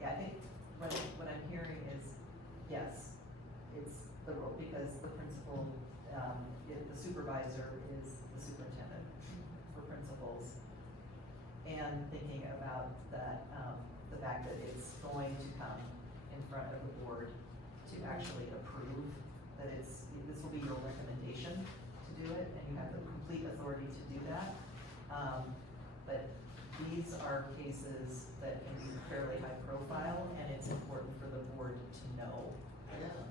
Yeah, I think what I'm hearing is, yes, it's the role, because the principal, the supervisor is the superintendent for principals. And thinking about that, the fact that it's going to come in front of the board to to actually approve, that this will be your recommendation to do it, and you have the complete authority to do that. But these are cases that can be fairly high profile, and it's important for the board to know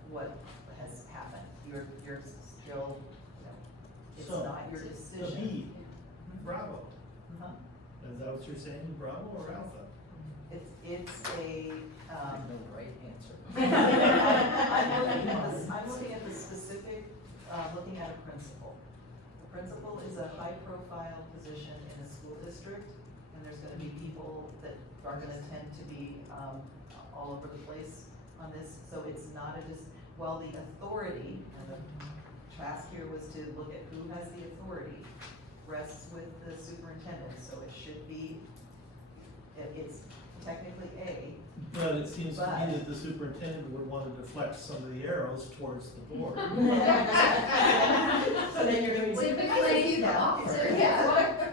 what has happened. You're still, it's So, not your The decision. B, Bravo. Huh? Is that what you're saying, Bravo or Alpha? It's a, There's no right answer. I'm looking at the specific, looking at a principal. The principal is a high-profile position in a school district, and there's gonna be people that are gonna tend to be, all over the place on this, so it's not while the authority, and the task here was to look at who has the authority, rests with the superintendent, so it should be, it's technically A. But it seems to But- me that the superintendent would want to deflect some of the arrows towards the board. So then you're gonna be. Typically, Yeah.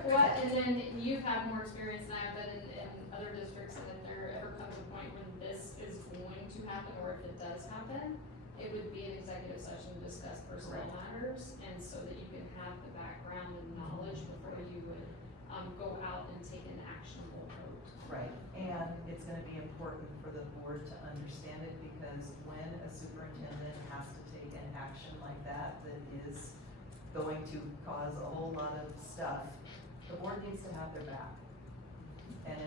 what, and then you've had more experience than I have been in other districts, and if there ever comes a point when this is going to happen, or if it does happen, it would be an executive session to discuss personnel matters, and so that you can have the background and knowledge before you would, go out and take an actionable vote. Right, and it's gonna be important for the board to understand it, because when a superintendent has to take an action like that, that is going to cause a whole lot of stuff, the board needs to have their back. And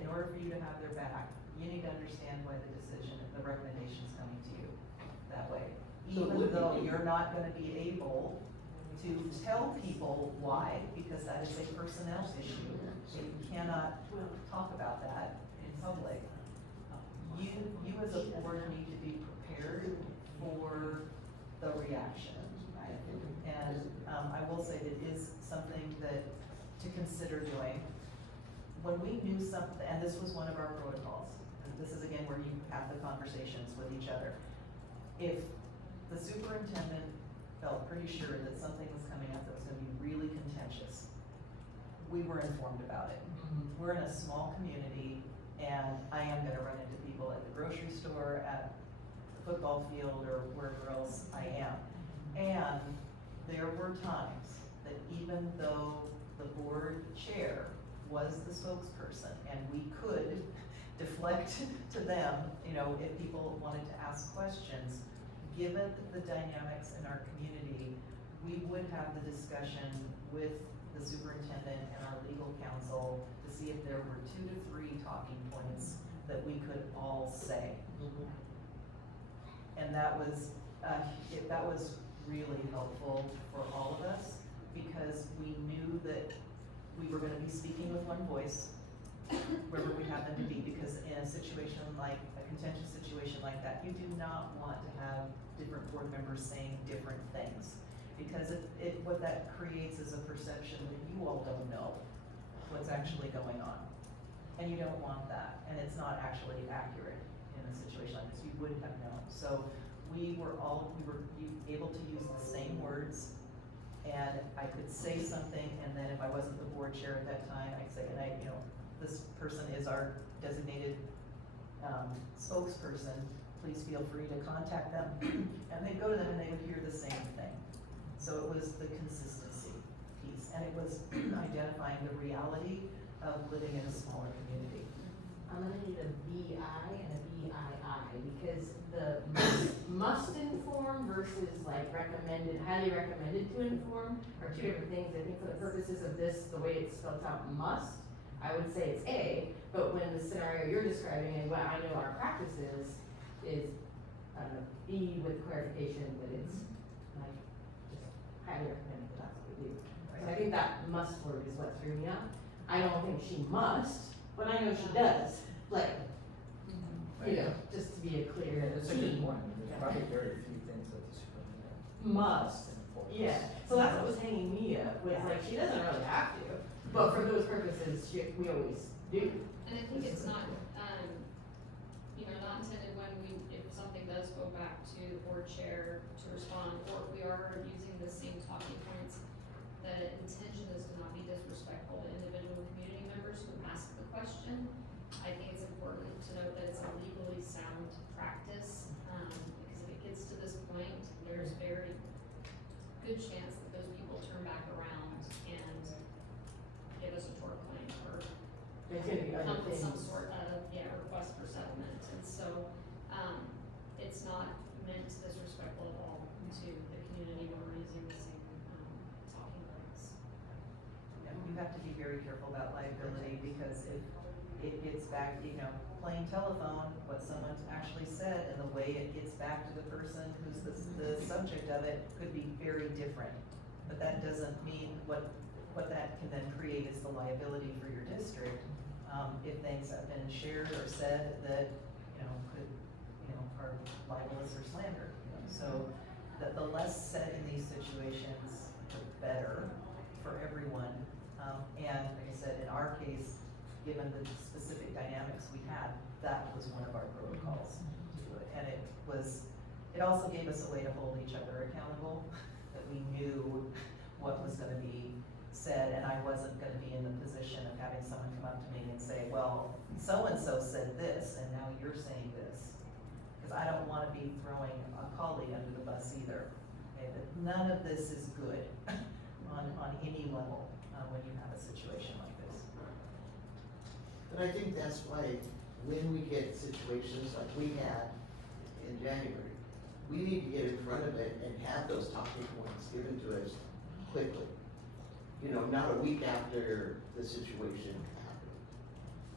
in order for you to have their back, you need to understand why the decision, the recommendation is coming to you that way. So Even would though you- you're not gonna be able to tell people why, because that is a personnel issue. You cannot talk about that in public. You as a board need to be prepared for the reaction. And, I will say it is something that, to consider doing. When we knew something, and this was one of our protocols, and this is again where you have the conversations with each other. If the superintendent felt pretty sure that something was coming up that was gonna be really contentious, we were informed about it. We're in a small community, and I am gonna run into people at the grocery store, at the football field, or wherever else I am. And there were times that even though the board chair was the spokesperson, and we could deflect to them, if people wanted to ask questions, given the dynamics in our community, we would have the discussion with the superintendent and our legal counsel to see if there were 2 to 3 talking points that we could all say. And that was really helpful for all of us, because we knew that we were gonna be speaking with one voice, wherever we happen to be, because in a situation like, a contentious situation like that, you do not want to have different board members saying different things. Because what that creates is a perception that you all don't know what's actually going on. And you don't want that, and it's not actually accurate in a situation like this, you would have known. So we were able to use the same words, and I could say something, and then if I wasn't the board chair at that time, I'd say, this person is our designated spokesperson, please feel free to contact them. And they'd go to them and they would hear the same thing. So it was the consistency piece, and it was identifying the reality of living in a smaller community. I'm gonna need a BI and a BII, because the must inform versus like recommended, highly recommended to inform are two different things. I think for the purposes of this, the way it's spelled out, must, I would say it's A, but when the scenario you're describing and what I know our practice is B with clarification that it's like just highly recommended, that that's what we do. So I think that must word is what threw me off. I don't think she must, but I know she does, like, just to be a clear. It's a good point, there's probably very few things that the superintendent Must, enforce. yeah, so that's what was hanging me up, was like, she doesn't really have to, but for those purposes, we always do. And I think it's not, not intended when if something does go back to the board chair to respond, or if we are using the same talking points, the intention is to not be disrespectful to individual community members who ask the question. I think it's important to note that it's a legally sound practice, because point, there's very good chance that those people turn back around and give us a tort claim or There's gonna be other come with some things. sort of, request for settlement. And so, it's not meant disrespectful at all to the community when we're using the same, talking points. Yeah, you have to be very careful about liability, because if it gets back, plain telephone, what someone actually said and the way it gets back to the person who's the subject of it could be very different. But that doesn't mean what that can then create is the liability for your district, if things have been shared or said that, could, are libelous or slander. So the less said in these situations, the better for everyone. And like I said, in our case, given the specific dynamics we had, that was one of our protocols to do it. And it also gave us a way to hold each other accountable, that we knew what was gonna be said, and I wasn't gonna be in the position of having someone come up to me and say, well, so-and-so said this, and now you're saying this. Because I don't wanna be throwing a colleague under the bus either. Okay, that none of this is good on any level, when you have a situation like this. But I think that's why when we get situations like we had in January, we need to get in front of it and have those talking points given to us quickly. Not a week after the situation happened,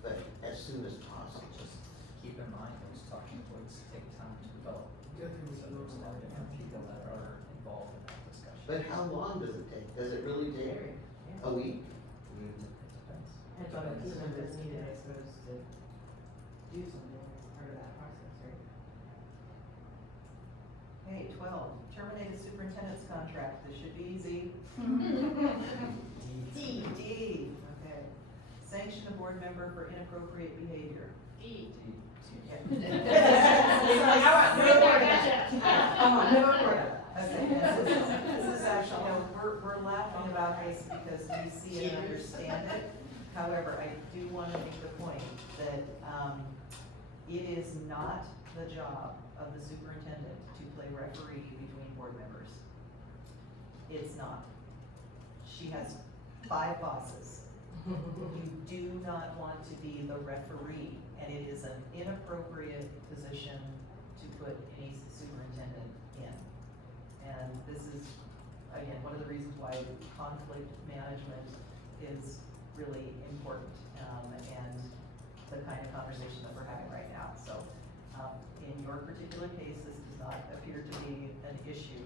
but as soon as possible. Just keep in mind, those talking points take time to develop. So there's a lot of different people that are involved in that discussion. But how long does it take? Does it really take a week? It depends. And so the team members needed, I suppose, to do something as part of that process, right? Okay, 12, terminate a superintendent's contract. This should be easy. D, okay. Sanction a board member for inappropriate behavior. E. This is actually, we're laughing about this because we see it and understand it. However, I do want to make the point that, it is not the job of the superintendent to play referee between board members. It's not. She has 5 bosses. You do not want to be the referee, and it is an inappropriate position to put any superintendent in. And this is, again, one of the reasons why conflict management is really important, and the kind of conversation that we're having right now. So, in your particular case, this does not appear to be an issue,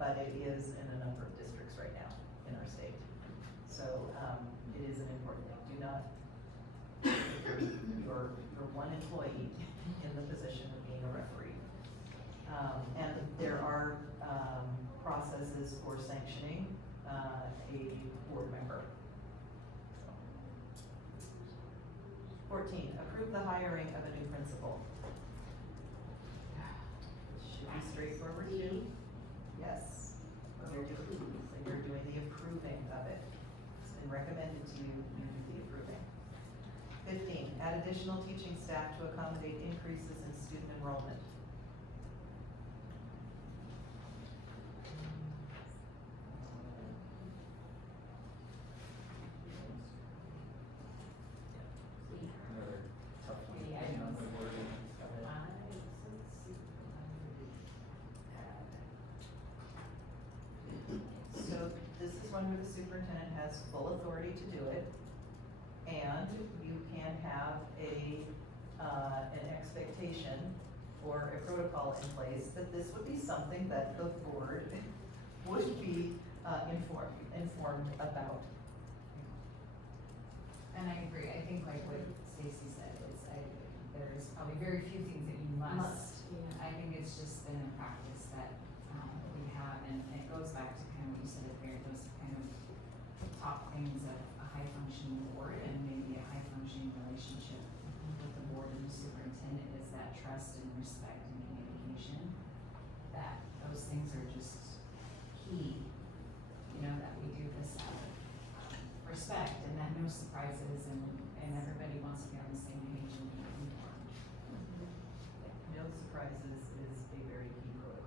but it is in a number of districts right now in our state. So, it is an important thing. Do not put your one employee in the position of being a referee. And there are, processes for sanctioning, a board member. 14, approve the hiring of a new principal. Should be straightforward too. Yes. You're doing the approving of it. It's been recommended to you, you do the approving. 15, add additional teaching staff to accommodate increases in student enrollment. Another tough one. The wording of it. So this is one where the superintendent has full authority to do it, and you can have an expectation or a protocol in place that this would be something that the board would be informed about. And I agree, I think like what Stacy said, there's probably very few things that you must. I think it's just been a practice that, we have, and it goes back to kind of what you said at very, those kind of top things of a high functioning board and maybe a high functioning relationship with the board and the superintendent, is that trust and respect and communication. That those things are just key, that we do this out of respect, and that no surprises, and everybody wants to be on the same page and be informed. No surprises is a very key protocol.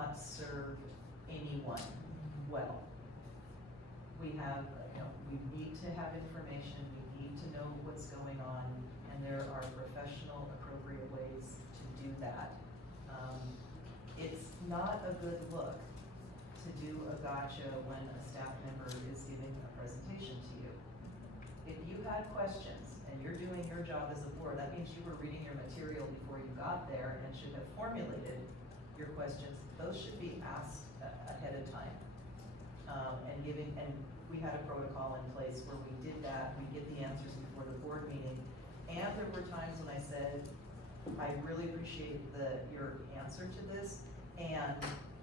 not serve anyone well. We have, we need to have information, we need to know what's going on, and there are professional, appropriate ways to do that. It's not a good look to do a gotcha when a staff member is giving a presentation to you. If you had questions and you're doing your job as a board, that means you were reading your material before you got there and should have formulated your questions. Those should be asked ahead of time. And we had a protocol in place where we did that, we get the answers before the board meeting. And there were times when I said, I really appreciate your answer to this, and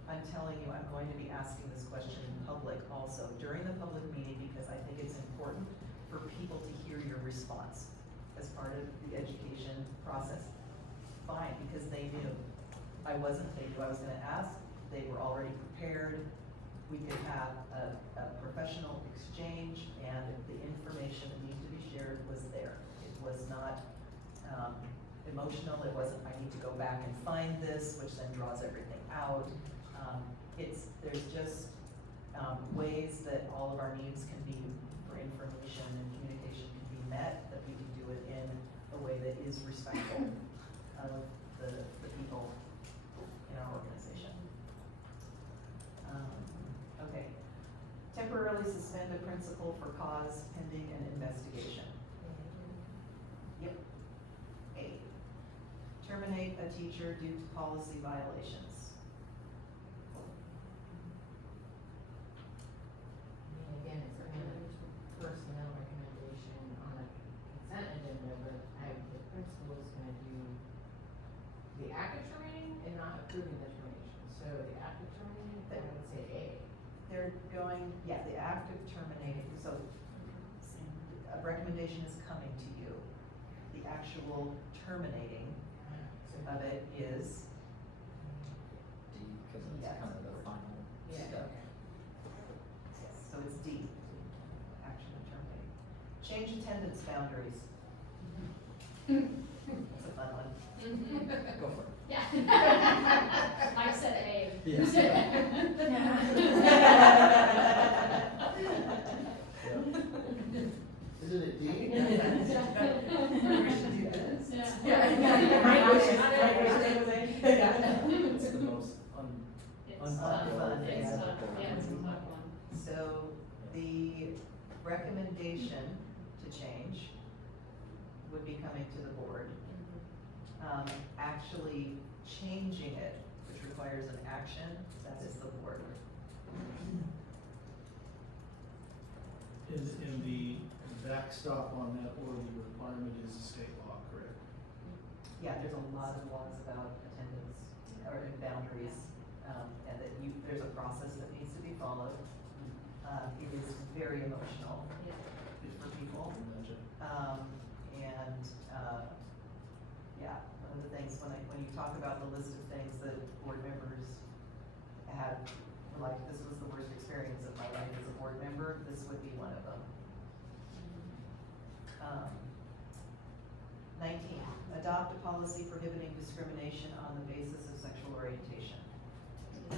I'm telling you, I'm going to be asking this question in public also during the public meeting, because I think it's important for people to hear your response as part of the education process. Fine, because they knew they knew I was gonna ask, they were already prepared. We could have a professional exchange, and the information that needed to be shared was there. It was not emotional, it wasn't, I need to go back and find this, which then draws everything out. There's just ways that all of our needs can be, for information and communication can be met, that we can do it in a way that is respectful of the people in our organization. Okay. Temporarily suspend a principal for cause pending an investigation. Yep. A. Terminate a teacher due to policy violations. Again, it's a personnel recommendation on a consent agenda, but the principal is gonna do the active terminating and not approving the termination. So the active terminating, I would say A. They're going, yeah, the act of terminating, so a recommendation is coming to you. The actual terminating of it is, D, because it's Yes. kind of the final Yeah, step. okay. yes, so it's D, action of terminating. Change attendance boundaries. That's a fun one. Go for it. Yeah. I said A. Yeah. You said Isn't it D? We should do this. It's the most It's unpopular. tough, it's thing. tough, yeah, it's a tough one. So the recommendation to change would be coming to the board. Actually changing it, which requires an action, that is the board. And the backstop on that or the requirement is a state law, correct? Yeah, there's a lot of laws about attendance or boundaries, and that there's a process that needs to be followed. It is very emotional for people. Yeah, one of the things, when you talk about the list of things that board members had, like, this was the worst experience of my life as a board member, this would be one of them. 19, adopt a policy prohibiting discrimination on the basis of sexual orientation. D.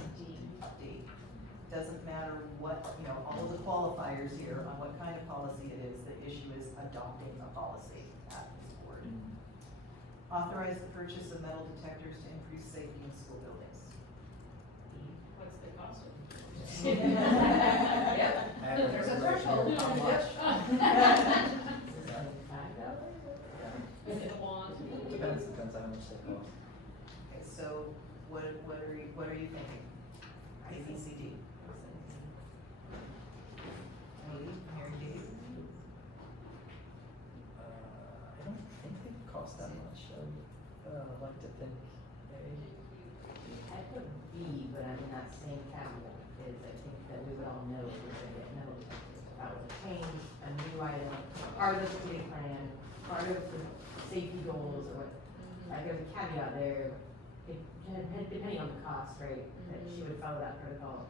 Doesn't matter what, all of the qualifiers here on what kind of policy it is, the issue is adopting a policy at this board. Authorize the purchase of metal detectors to increase safety in school buildings. What's the cost of it? Yep. I have a There's a resolution. threshold. How much? Is it a wand? Depends on how much they cost. Okay, so what are you thinking? A, B, C, D. Mary Kay? I don't think they cost that much. I would like to think A. I put B, but I'm in that same category, because I think that we would all know if we're gonna get metal detectors. If that was a change, a new item, part of the community plan, part of the safety goals, or what, there's a caveat there, depending on the cost, right? That she would follow that protocol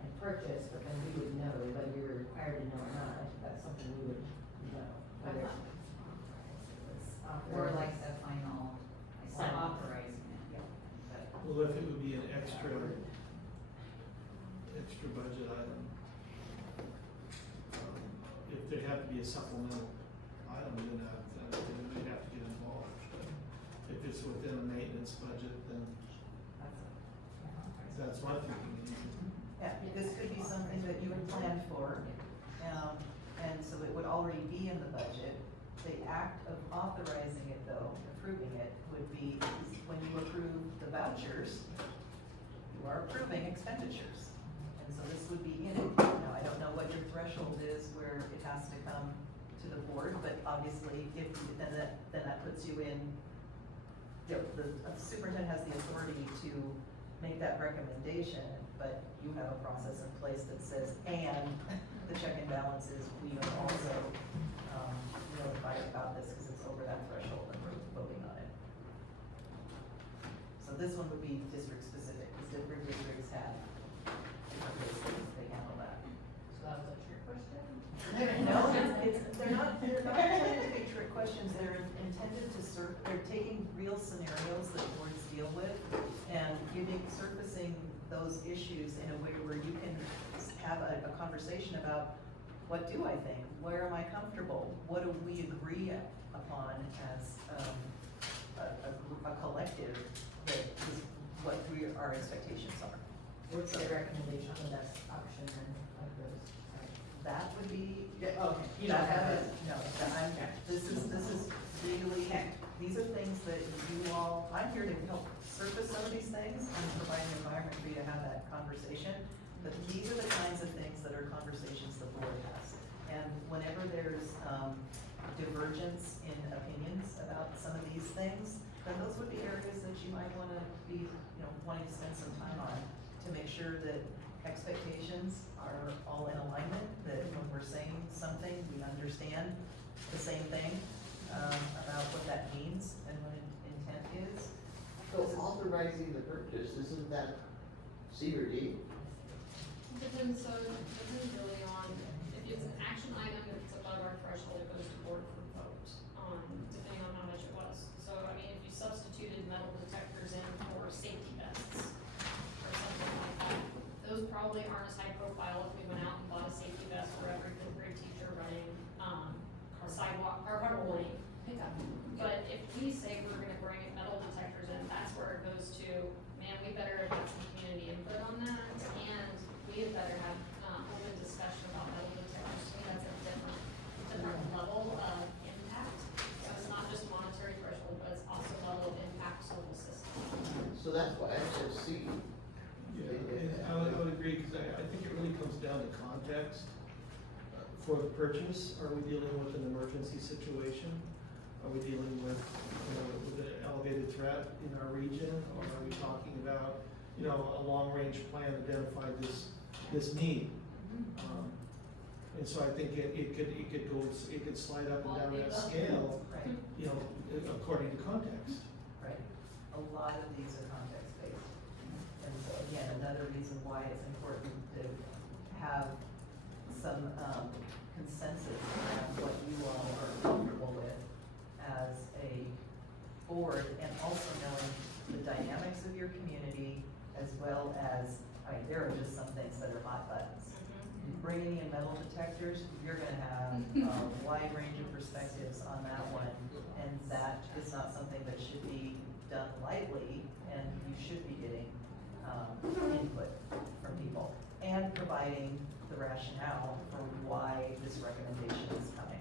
and purchase, but then we would know whether we were required to know or not. I think that's something we would know. Whether it was Or authorized. like the final, like Sign. authorizing it. Yeah. Well, if it would be an extra be a supplemental item in that, then we'd have to get involved. But if it's within a maintenance budget, then that's my thinking. Yeah, this could be something that you had planned for, and so it would already be in the budget. The act of authorizing it though, approving it, would be when you approve the vouchers, you are approving expenditures. And so this would be in it. Now, I don't know what your threshold is where it has to come to the board, but obviously if, then that puts you in, the superintendent has the authority to make that recommendation, but you have a process in place that says, and the check and balance is, we are also, notified about this because it's over that threshold and we're voting on it. So this one would be district specific, because different districts have different ways that they handle that. So that was a trick question? No, they're not intended to be trick questions, they're intended to they're taking real scenarios that boards deal with and surfacing those issues in a way where you can have a conversation about, what do I think? Where am I comfortable? What do we agree upon as a collective that is what our expectations are? What's the recommendation on that option then of those? That would be. Yeah, okay, you don't have it. No, this is really, these are things that you all, I'm here to help surface some of these things and provide an environment for you to have that conversation. But these are the kinds of things that are conversations the board has. And whenever there's divergence in opinions about some of these things, then those would be areas that you might wanna be, wanting to spend some time on to make sure that expectations are all in alignment, that when we're saying something, we understand the same thing, about what that means and what intent is. So authorizing the purchase, isn't that C or D? Depends really on, if it's an action item, if it's above our threshold, it goes to board for vote, depending on how much it was. So, I mean, if you substituted metal detectors in for safety vests or something like that, those probably aren't as high profile if we went out and bought a safety vest for every fifth grade teacher running, sidewalk, or carpooling pickup. But if we say we're gonna bring metal detectors in, that's where it goes to, man, we better have some community input on that, and we had better have, open discussion about metal detectors. To me, that's a different level of impact. So it's not just monetary threshold, but it's also level of impact to the whole system. So that's why I said C. Yeah, and I would agree, because I think it really comes down to context. For the purchase, are we dealing with an emergency situation? Are we dealing with, with an elevated threat in our region? Or are we talking about, a long-range plan identified this need? And so I think it could slide up and down that scale, Right, according to context. right. A lot of these are context-based. And so again, another reason why it's important to have some consensus around what you all are comfortable with as a board, and also knowing the dynamics of your community, as well as, there are just some things that are hot buttons. Bringing in metal detectors, you're gonna have a wide range of perspectives on that one, and that is not something that should be done lightly, and you should be getting, input from people, and providing the rationale for why this recommendation is coming.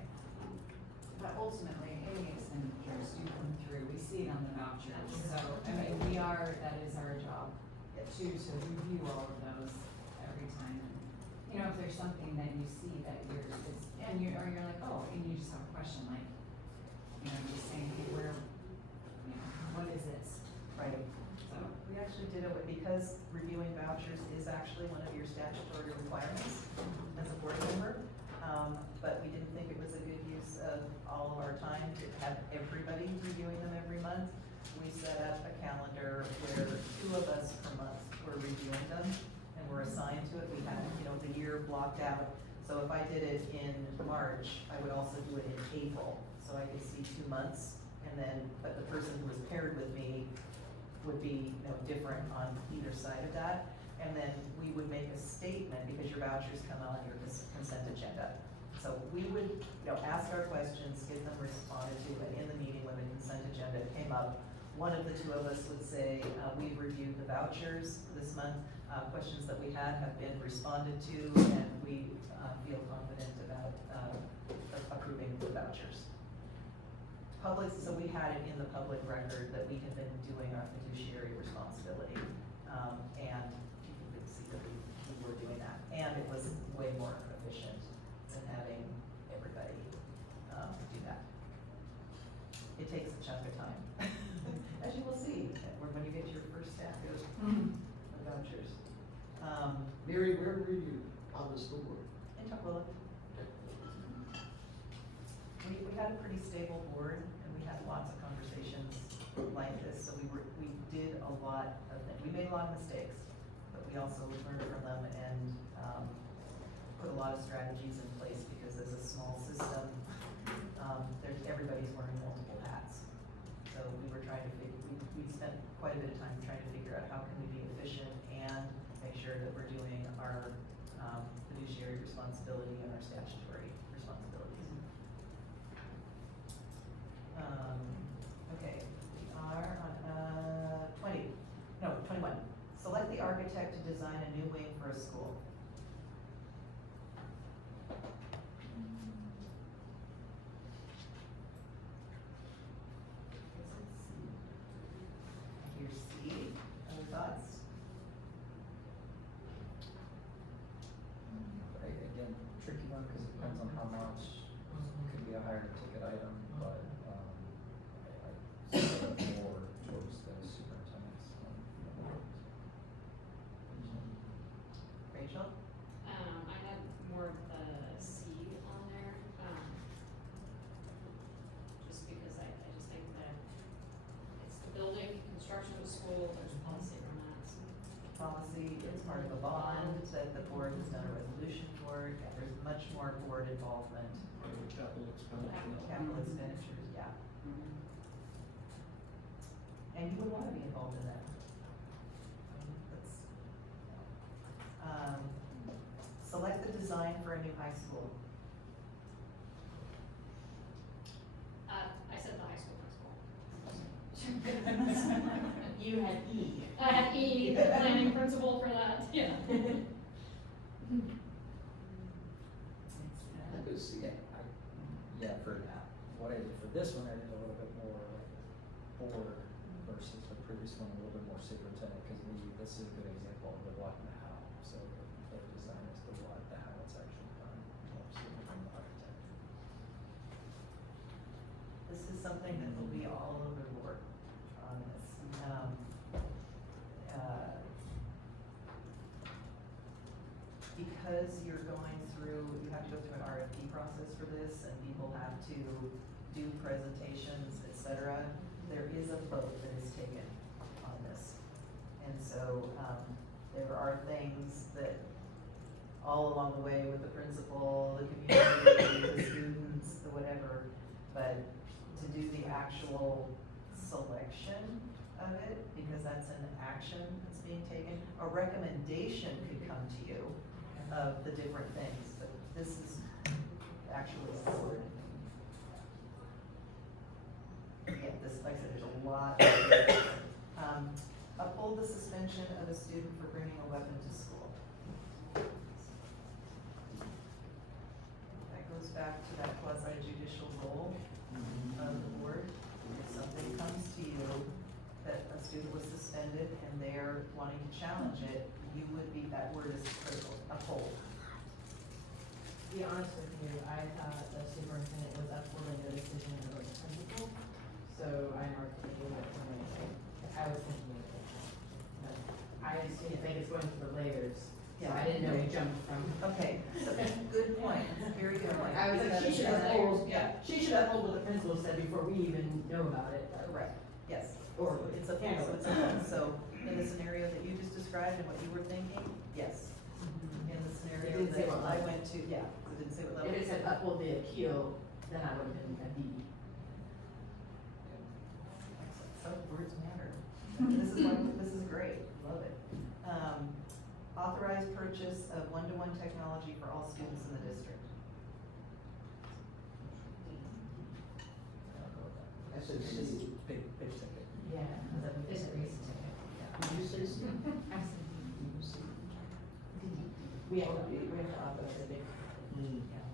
But ultimately, any expenditures do come through, we see it on the vouchers, so, I mean, that is our job, to review all of those every time. And, if there's something that you see that you're like, oh, and you just have a question, like, just saying, hey, what is this? Right. So, We actually did it because reviewing vouchers is actually one of your statutory requirements as a board member. But we didn't think it was a good use of all of our time to have everybody reviewing them every month. We set up a calendar where 2 of us per month were reviewing them and were assigned to it. We had, the year blocked out. So if I did it in March, I would also do it in April. So I could see 2 months, but the person who was paired with me would be, different on either side of that. And then we would make a statement, because your vouchers come on your consent agenda. So we would, ask our questions, get them responded to, and in the meeting when the consent agenda came up, one of the two of us would say, we've reviewed the vouchers this month, questions that we had have been responded to, and we feel confident about approving the vouchers. Public, so we had it in the public record that we had been doing our fiduciary responsibility, and people could see that we were doing that, and it was way more efficient than having everybody do that. It takes a chunk of time, as you will see, when you get your first staff, goes the vouchers. Mary, where were you on the school board? In Tukwila. We had a pretty stable board, and we had lots of conversations like this, so we did a lot of things. We made a lot of mistakes, but we also learned from them and put a lot of strategies in place, because as a small system, everybody's wearing multiple hats. So we were trying to we spent quite a bit of time trying to figure out how can we be efficient and make sure that we're doing our fiduciary responsibility and our statutory responsibilities. Okay, we are on 21. Select the architect to design a new wing for a school. Here's C. Other thoughts? Again, tricky one, because it depends on how much, could be a higher ticket item, but, I see more towards the superintendent's. Rachel? I had more of the C on there, just because I just think that it's the building, construction of the school, there's policy on that. Policy is part of a bond that the board has done a resolution for. There's much more board involvement. Capital expenditure. Capital expenditures, yeah. And you would want to be involved in that. Select the design for a new high school. I said the high school principal. You had E. I had E, the planning principal for that, yeah. Yeah, for what I did for this one, I did a little bit more like board versus the previous one, a little bit more superintendent, because this is a good example of the what and the how. So the design is the what, the how it's actually done, mostly from the architect. This is something that will be all over the board on this. Because you're going through, you have to go through an RFP process for this, and people have to do presentations, et cetera. There is a vote that is taken on this. And so, there are things that all along the way with the principal, the community, the students, the whatever, but to do the actual selection of it, because that's an action that's being taken, a recommendation could come to you of the different things, but this is actually the board. Yeah, this, like I said, there's a lot of uphold the suspension of a student for bringing a weapon to school. That goes back to that quasi-judicial role of the board. If something comes to you that a student was suspended and they're wanting to challenge it, you would be, that word is critical, uphold. To be honest with you, I thought the superintendent was upholding the decision of the principal, so I'm articulating it from I was thinking of it. But I assume it's going through the layers, so I didn't know it jumped from. Okay, so good point, very good point. I was like, she should Because uphold, yeah, she should uphold what the principal said before we even know about it. correct, yes. Or It's a, handle so it. it's a, so in the scenario that you just described and what you were thinking, yes. In the scenario It didn't say that what I level. went to, yeah, it didn't say what level. If it said uphold the appeal, then I would have been a B. So words matter. This is great, love it. Authorized purchase of one-to-one technology for all students in the district. said It's C. big ticket. Yeah, the big reason to it, yeah. Did you say C? I said we have to authorize a big, yeah.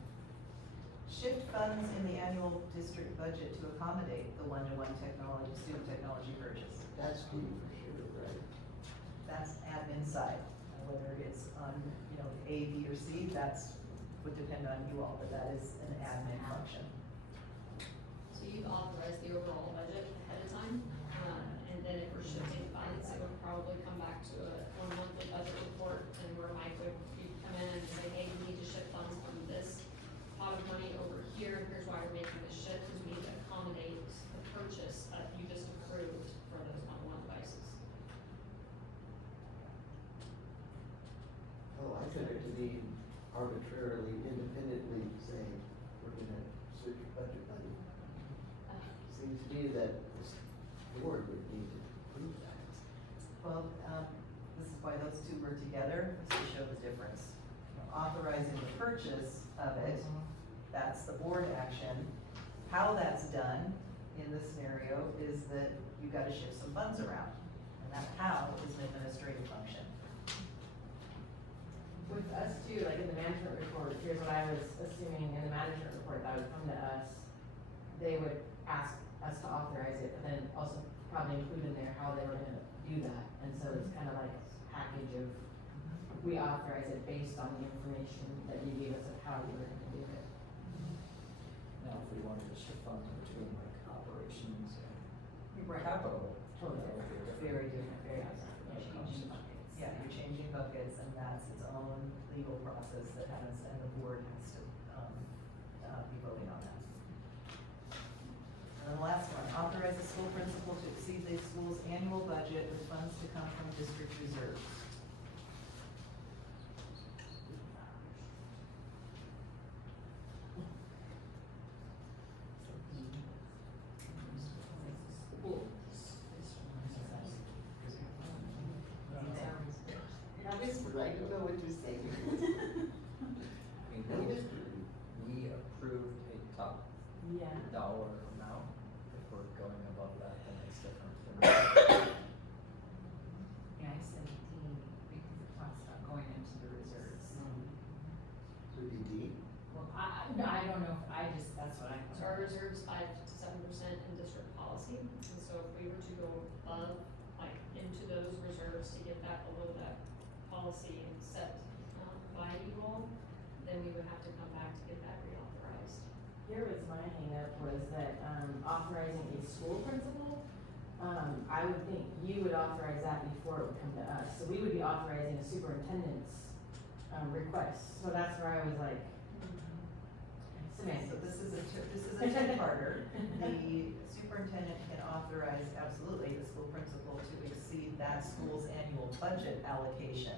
Shift funds in the annual district budget to accommodate the one-to-one technology, student technology purchase. That's D for sure, right? That's admin side. Whether it's on, A, B, or C, that's, would depend on you all, but that is an admin function. So you've authorized the overall budget ahead of time, and then if we're shifting funds, it would probably come back to a monthly budget report, and where Mike would, you'd come in and say, hey, we need to shift funds from this pot of money over here, here's why we're making this shift, because we need to accommodate the purchase that you just approved for those one-on-one devices. Oh, I took it to be arbitrarily, independently saying, we're gonna switch budget money. Seems to me that this board would need to approve that. Well, this is why those two were together, is to show the difference. Authorizing the purchase of it, that's the board action. How that's done in this scenario is that you gotta shift some funds around. And that how is an administrative function. With us too, like in the management report, here's what I was assuming in the management report that would come to us. They would ask us to authorize it, but then also probably include in there how they were gonna do that. And so it's kind of like a package of, we authorize it based on the information that you gave us of how you were gonna do it. Now, if we wanted to shift funds between like operations and Right. capital. Totally. that would be a Very different, very Yeah. different. Changing buckets. Yeah, you're changing buckets, and that's its own legal process that has, and the board has to, be voting on that. And then the last one, authorize the school principal to exceed the school's annual budget with funds to come from district reserves. Now this one, I don't know what you're saying. I mean, we approved a top Yeah. dollar amount. If we're going above that, then it's different. Yeah, I said D, because it talks about going into the reserves. Would be D? Well, I don't know, if I just, that's what I. So our reserves 5 to 7% in district policy, and so if we were to go above, like, into those reserves to get that below that policy set, by you all, then we would have to come back to get that reauthorized. Here was my hangup was that, authorizing a school principal, I would think you would authorize that before it would come to us. So we would be authorizing a superintendent's, request. So that's where I was like, semantics. So this is a two-parter. The superintendent can authorize absolutely the school principal to exceed that school's annual budget allocation.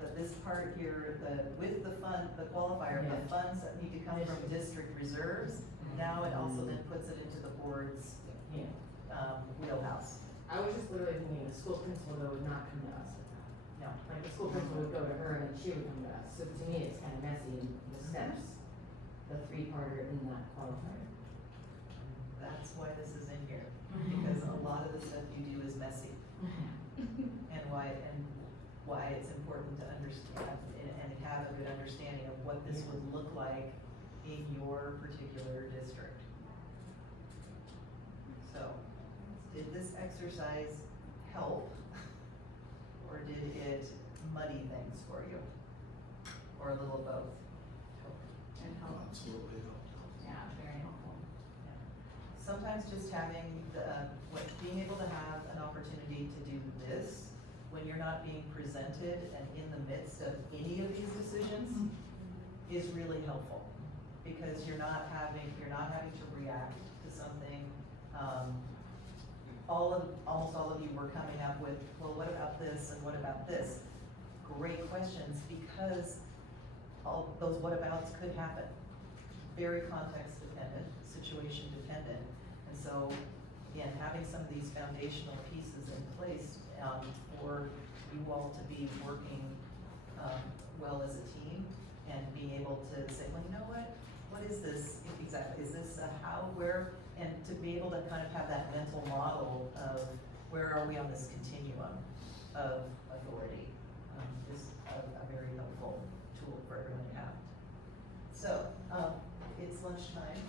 But this part here, with the fund, the qualifier, the Yeah. funds that need to come from district reserves, now it also then puts it into the board's, Yeah. wheelhouse. I was just literally thinking the school principal though would not come to us with that. No. Like the school principal would go to her and then she would come to us. So to me, it's kind of messy in the steps, the three-parter in that qualifier. That's why this is in here, because a lot of the stuff you do is messy. And why it's important to understand and have a good understanding of what this would look like in your particular district. So, did this exercise help, or did it muddy things for you? Or a little of both? And help, Absolutely. yeah, very helpful. Sometimes just having being able to have an opportunity to do this when you're not being presented and in the midst of any of these decisions is really helpful. Because you're not having to react to something. Almost all of you were coming up with, well, what about this and what about this? Great questions, because all those what abouts could happen. Very context dependent, situation dependent. And so, again, having some of these foundational pieces in place, for you all to be working, well as a team and being able to say, well, you know what is this exactly? Is this a how, where, and to be able to kind of have that mental model of where are we on this continuum of authority, is a very helpful tool for everyone to have. So, it's lunchtime,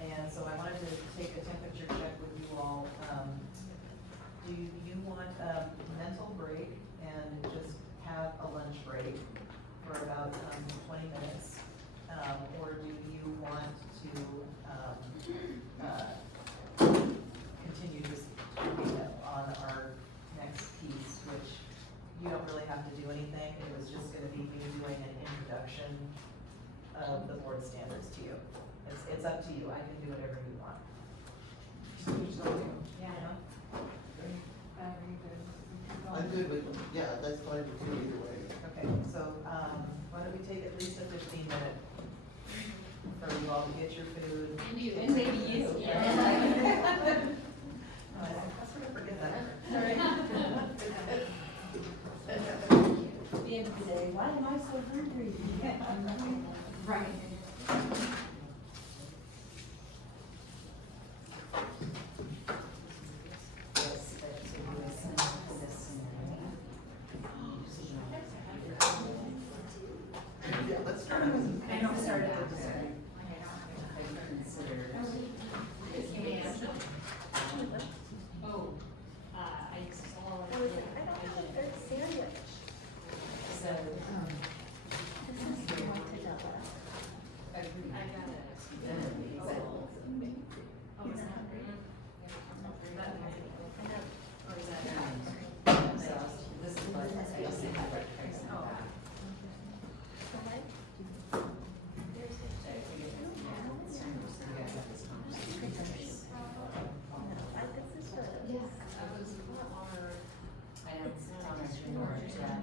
and so I wanted to take a temperature check with you all. Do you want a mental break and just have a lunch break for about 20 minutes? Or do you want to continue just on our next piece, which you don't really have to do anything. It was just gonna be me doing an introduction of the board standards to you. It's up to you. I can do whatever you want. Yeah. I'm good with, yeah, that's fine with me either way. Okay, so, why don't we take at least a 15-minute for you all to get your food. And you, and maybe you. I sort of forget that. Sorry. The end of the day, why am I so hungry? Right. Yes, but to listen to this scenario. Yeah, let's start. I don't start at the Consider. Oh, I saw. I don't have a third sandwich. So, I got it. Oh, is that hungry? Or is that? So, this is what I used to have at Christ and back. I have Tom and Srinor to that.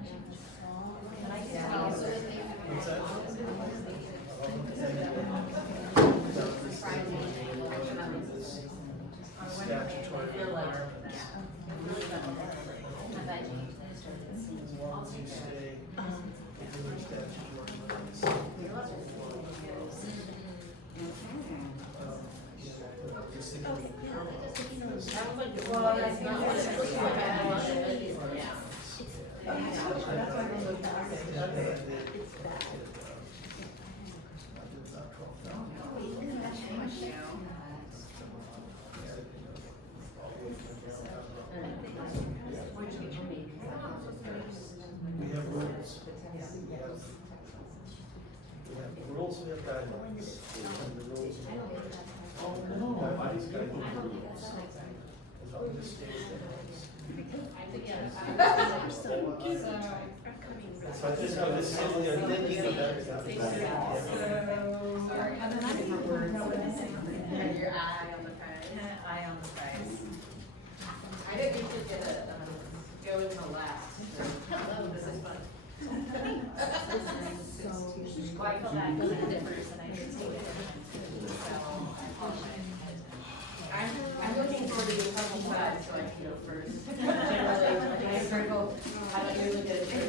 What's that? Statutory requirements. You stay within statutory limits. Just think of the Well, I think We have rules. We have rules, we have guidelines. And the rules are. Everybody's got to the rules. As long as it stays there. So I just have this silly, I'm thinking of that. Your eye on the prize. Eye on the prize. I didn't usually get a, go in the last. Hello, this is fun. Well, I feel bad because I'm the person I did take it. So I apologize. I'm looking forward to the couple sides, so I can go first. Generally, I circle, I don't usually get a turn.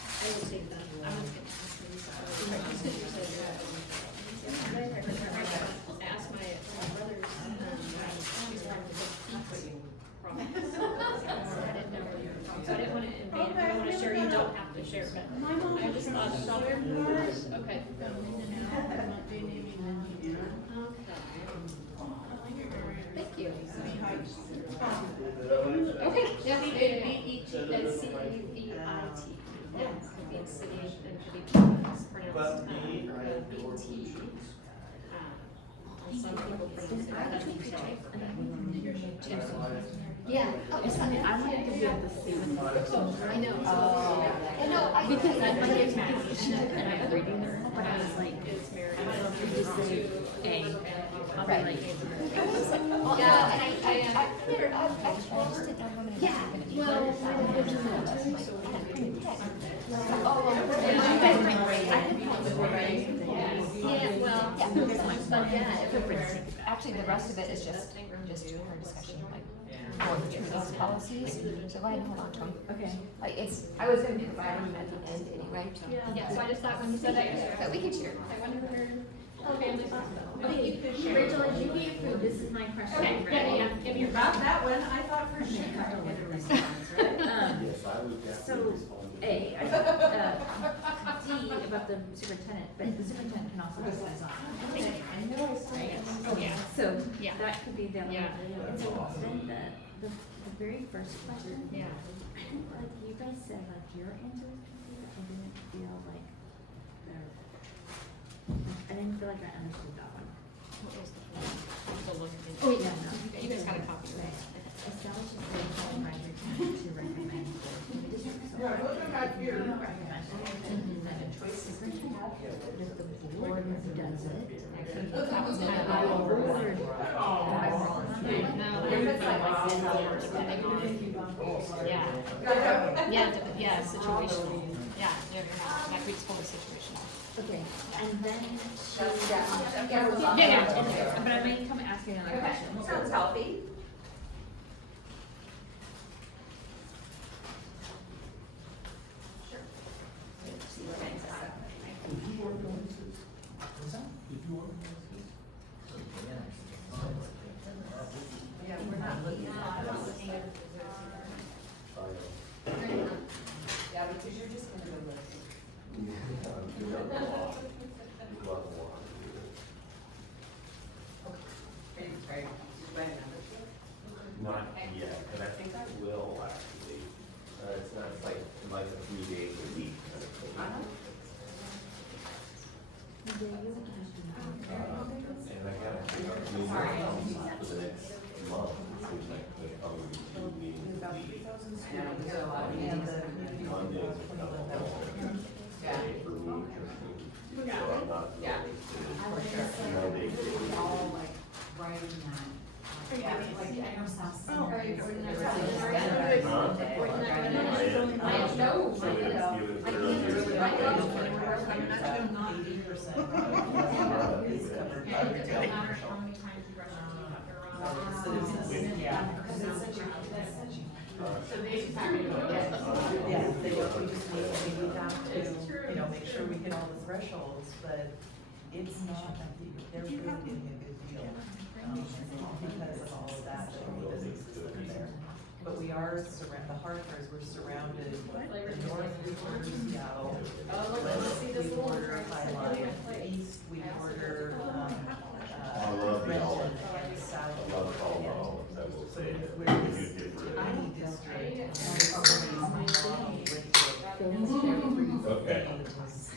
I will take that. I was gonna ask my brother's, he's trying to get equity from it. So I didn't know where you were from, so I didn't want to invade, I don't want to share, you don't have to share, but I just thought it's all yours. Okay. Thank you. Okay, yeah, C-E-V-I-T. Yeah, City and City, it's pronounced B-T. Some people pronounce it Yeah, oh, it's funny, I wanted to be able to see when the I know. because I like it because she and I was reading her, but I was like, It's very. I don't know if you just say A, I'll be like. Yeah, and I Yeah, well, yeah, well, but yeah, if it's. Actually, the rest of it is just her discussion, like, going through those policies, so go ahead and hold on to them. Okay. Like, it's, I was gonna provide them at the end anyway. yeah, so I just thought when you said that, But we could share. I wonder where her family's from. Okay, Rachel, as you get food, this is my question. Okay, yeah, give me your. Got that one, I thought for sure. Get a response, right? Yes, I would So, definitely respond. D, about the superintendent, but the superintendent can also have eyes on. Oh, yeah. So, Yeah. that could be the, Yeah. and so then the very first question. Yeah. I think like you guys said, like your answers, I didn't feel like they're, I didn't feel like I understood that one. What was the look at it? Oh, yeah, no. You guys got a copy, right? Establish a qualified advisory committee to recommend for the district. So Yeah, look back here. you recommend that a choice is that the board does it. That was kind of I will our forward. Am I wrong on that? No, depending on, yeah, situational, yeah, that week's fully situational. Okay, and then she. Yeah. But I may come ask you another question. Sounds healthy. Yeah, we're not looking at that. Yeah, because you're just gonna go look. Not yet, but I think I will actually. It's not, it's like a 3 days a week kind of thing. And I got, for the next month, it seems like there's probably 2 meetings a week. Mondays are kind of a day for me, so I'm not really interested. Monday, All like writing that. Yeah, like, I know some. Yeah, we have to, make sure we hit all the thresholds, but it's not, they're really getting a good deal. Because of all of that, the businesses that are there. But we are the hardwares, we're surrounded, the north, we order Seattle. We order Highline, the east, we order, I love the Renton, olives. and the south. I love all the olives, I will So say. we're It's this different. tiny district, and we're already Okay.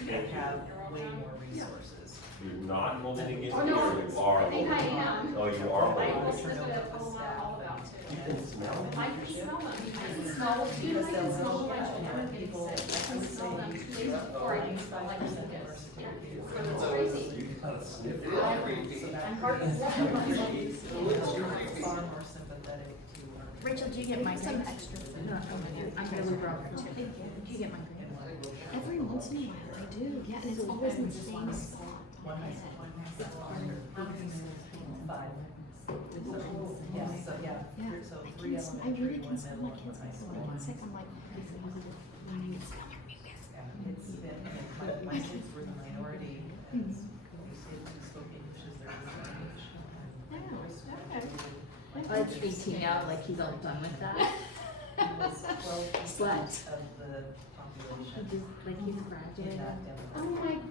They have way more resources. You're not holding against Oh, me, no, or you are I think I holding? am. Oh, you are I holding. listen to it all about You too. can smell it. I can smell them, I can smell, even I can smell the lunch when I'm getting sick, I can smell them 2 days before I can smell like mucus. Yeah, it's crazy. You can kind of sniff it. I'm hard to Far more sympathetic to our. Rachel, do you get my some extra food? No, I'm gonna leave her off for 2. Do you get my green? Every once in a while I do, yeah, and it's always in the same spot. Five. Yeah, so, yeah, Yeah, so I 3 can, I elementary, really 1 can smell middle, my and kids 1 high before school. they get sick, I'm like, I can smell your mucus. Yeah, it's been, and my kids were the minority, and these kids who spoke English as their first language. I like tweeting out like he's all done with that. He was 12% Slut. of the population He just, like he's in graduated. that demographic.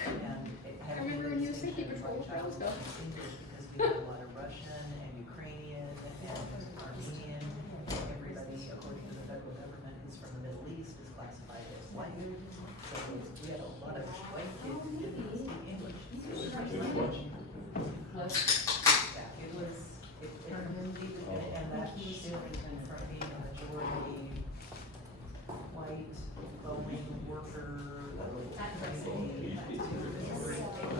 And it had I remember when you were been safety patrol, white that was child English because we had a lot of Russian and Ukrainian and Armenian. Everybody, according to the federal government, who's from the Middle East is classified as white. So we had a lot of white kids who didn't speak English. Yeah, it was, and that shifted from being a majority white, Boeing worker, community, to a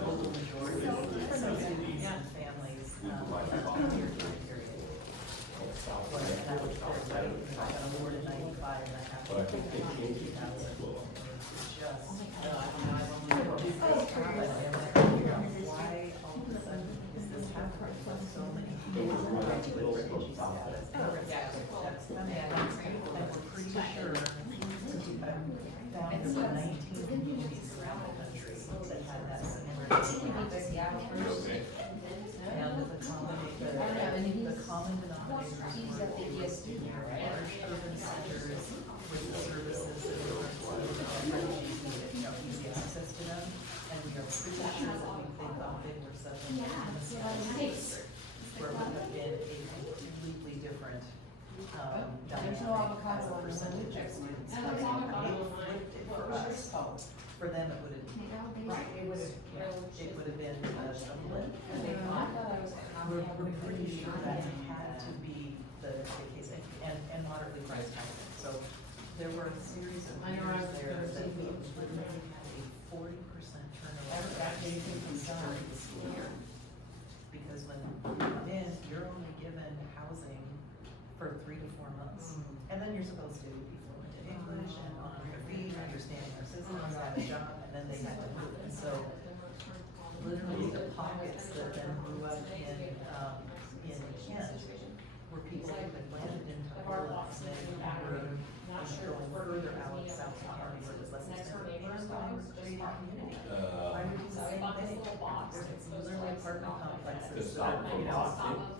local majority, students and families, here time period. And I was told, I got awarded 95 and I have to. But I think they changed it. Why all of a sudden is this happening with so many people? That's coming, and we're pretty sure, found there were 19 communities around the country that had that similar And the common denominators were large urban centers with services that were easy access to them. And we are pretty sure that they thought they were such a district where it would have been a completely different, dynamic as a percentage of students. They flipped it for us. For them, it would have, it would have been a blip. And they thought, we're pretty sure that had to be the case, and moderately priced housing. So there were a series of years there that we literally had a 40% turnover during the school year. Because when you come in, you're only given housing for 3 to 4 months. And then you're supposed to be fluent in English and on your feet, understanding our systems, have a job, and then they had to move. And so literally the pockets that then grew up in Kent were people who had landed in Tukwila and then were going further out south to Harvey where it was less expensive. And I was creating community. I would do the same thing. There's literally apartment complexes that are,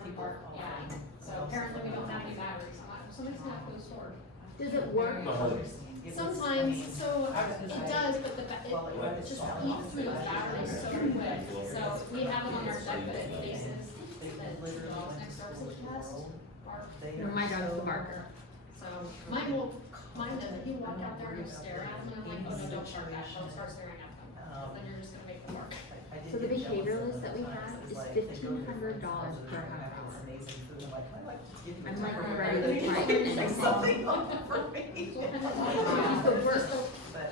people. So apparently we don't have any batteries on it, somebody's gonna have to go to the store. Does it work? Sometimes, so it does, but it just eats through the batteries so quick. So we have it on our deck that it faces, that develops next door to the nest, bark. My dog's a barker. So mine doesn't, you walk out there and you stare at them, and I'm like, oh no, don't start at them, don't start staring at them. Then you're just gonna make them bark. So the behavioralist that we have is $1,500 per half hour. I'm like ready to fight. There's something for me.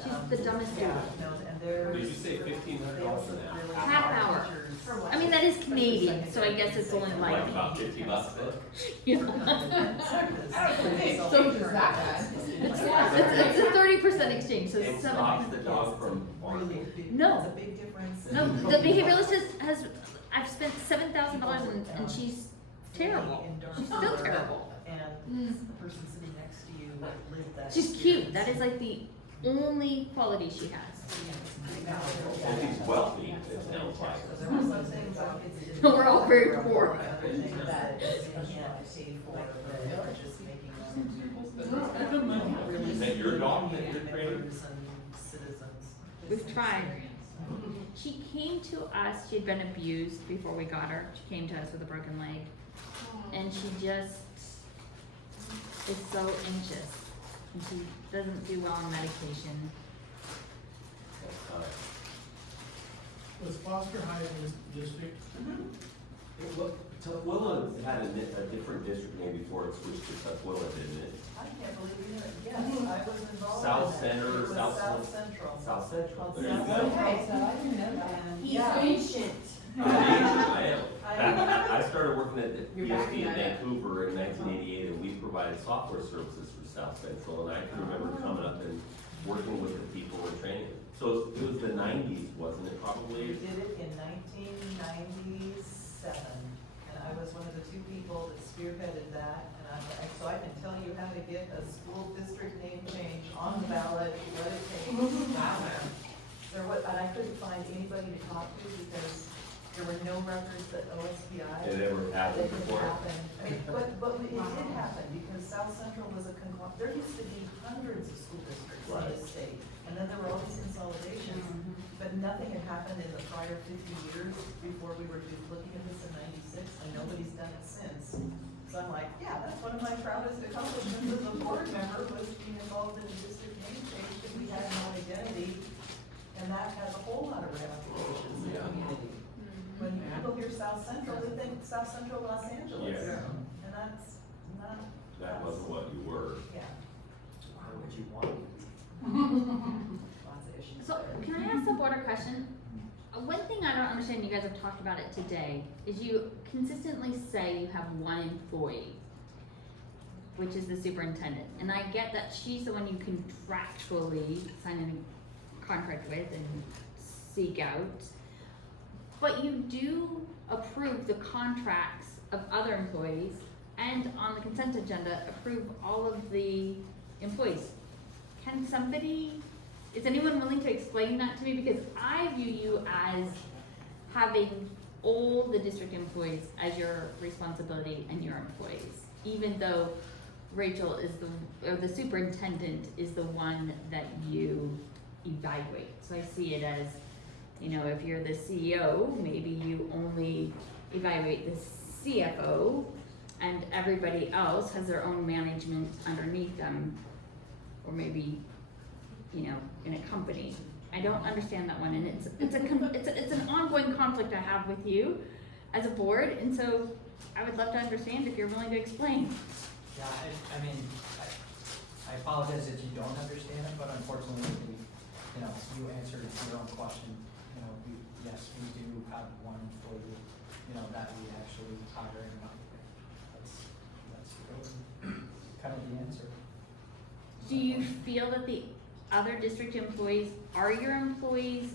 She's the dumbest dude. Did you say $1,500 for that? Half hour. I mean, that is Canadian, so I guess it's only Like like, about $50 then? you know. So does that. It's a 30% exchange, so It it's stops the $700. dog from barking. No. It's a big difference. No, the behavioralist has I've spent $7,000 and she's terrible. She's still terrible. And the person sitting next to you lived that. She's cute. That is like the only quality she has. And he's wealthy, it sounds like. So there were some things about kids that didn't. We're all very poor. Other things that they can't pay for, that are just making them really. Is that your dog that you're training? Citizens. We've tried. She came to us, she had been abused before we got her. She came to us with a broken leg. And she just is so anxious. And she doesn't do well on medication. Was Foster High in this district? Tukwila had a different district name before it switched to Tukwila, didn't it? I can't believe we knew it. Yes, I was involved. South in that. Center, It was South Central. South Central, Called there you South go. Central. Okay, so I didn't know that. And He's yeah. ancient. I am. I started working at the ESD in Vancouver in 1988, and we provided software services for South Central, and I can remember coming up and working with the people and training them. So it was the 90s, wasn't it, We probably? did it in 1997, and I was one of the 2 people that spearheaded that. And so I can tell you how to get a school district name change on the ballot, what it takes. And I couldn't find anybody to talk to because there were no records at OSPI. It never happened It didn't before? happen. But it did happen because South Central was a there used to be hundreds of school districts in Right. the state. And then there were all these consolidations, but nothing had happened in the prior 50 years before we were looking at this in 96, and nobody's done it since. So I'm like, yeah, that's one of my proudest accomplishments as a board member was being involved in the district name change because we had no identity. And that has a whole lot of ramifications in the community. When people hear South Central, they think South Central Los Angeles. Yeah. And that's not. That wasn't what you were. Yeah. Why would you want? Lots of issues. So can I ask a broader question? One thing I don't understand, you guys have talked about it today, is you consistently say you have one employee, which is the superintendent. And I get that she's the one you contractually sign a contract with and seek out. But you do approve the contracts of other employees and on the consent agenda, approve all of the employees. Can somebody, is anyone willing to explain that to me? Because I view you as having all the district employees as your responsibility and your employees, even though Rachel is the superintendent is the one that you evaluate. So I see it as, you know, if you're the CEO, maybe you only evaluate the CFO, and everybody else has their own management underneath them, or maybe, you know, in a company. I don't understand that one, and it's an ongoing conflict I have with you as a board, and so I would love to understand if you're willing to explain. Yeah, I mean, I apologize if you don't understand it, but unfortunately, you know, you answered your own question. You know, yes, we do have one employee, you know, that we actually hire and that's kind of the answer. Do you feel that the other district employees are your employees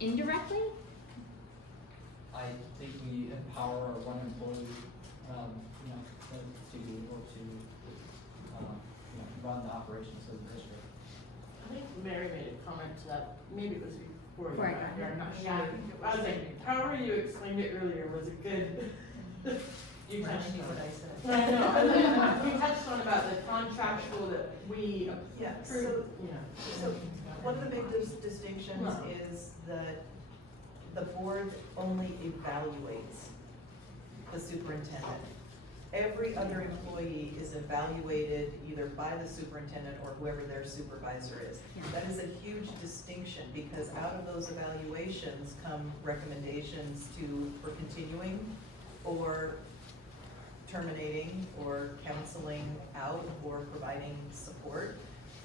indirectly? I think we empower our one employee, you know, to be able to, you know, run the operations of the district. I think Mary made a comment to that, maybe it was before you Before I got got here, here. I'm not sure. Yeah. I was like, however you explained it earlier was a good, you touched on what it. I said. I know, I was, we touched on about the contractual that we Yeah, approved, you know. So one of the big distinctions No. is that the board only evaluates the superintendent. Every other employee is evaluated either by the superintendent or whoever their supervisor is. Yeah. That is a huge distinction because out of those evaluations come recommendations for continuing or terminating or counseling out or providing support.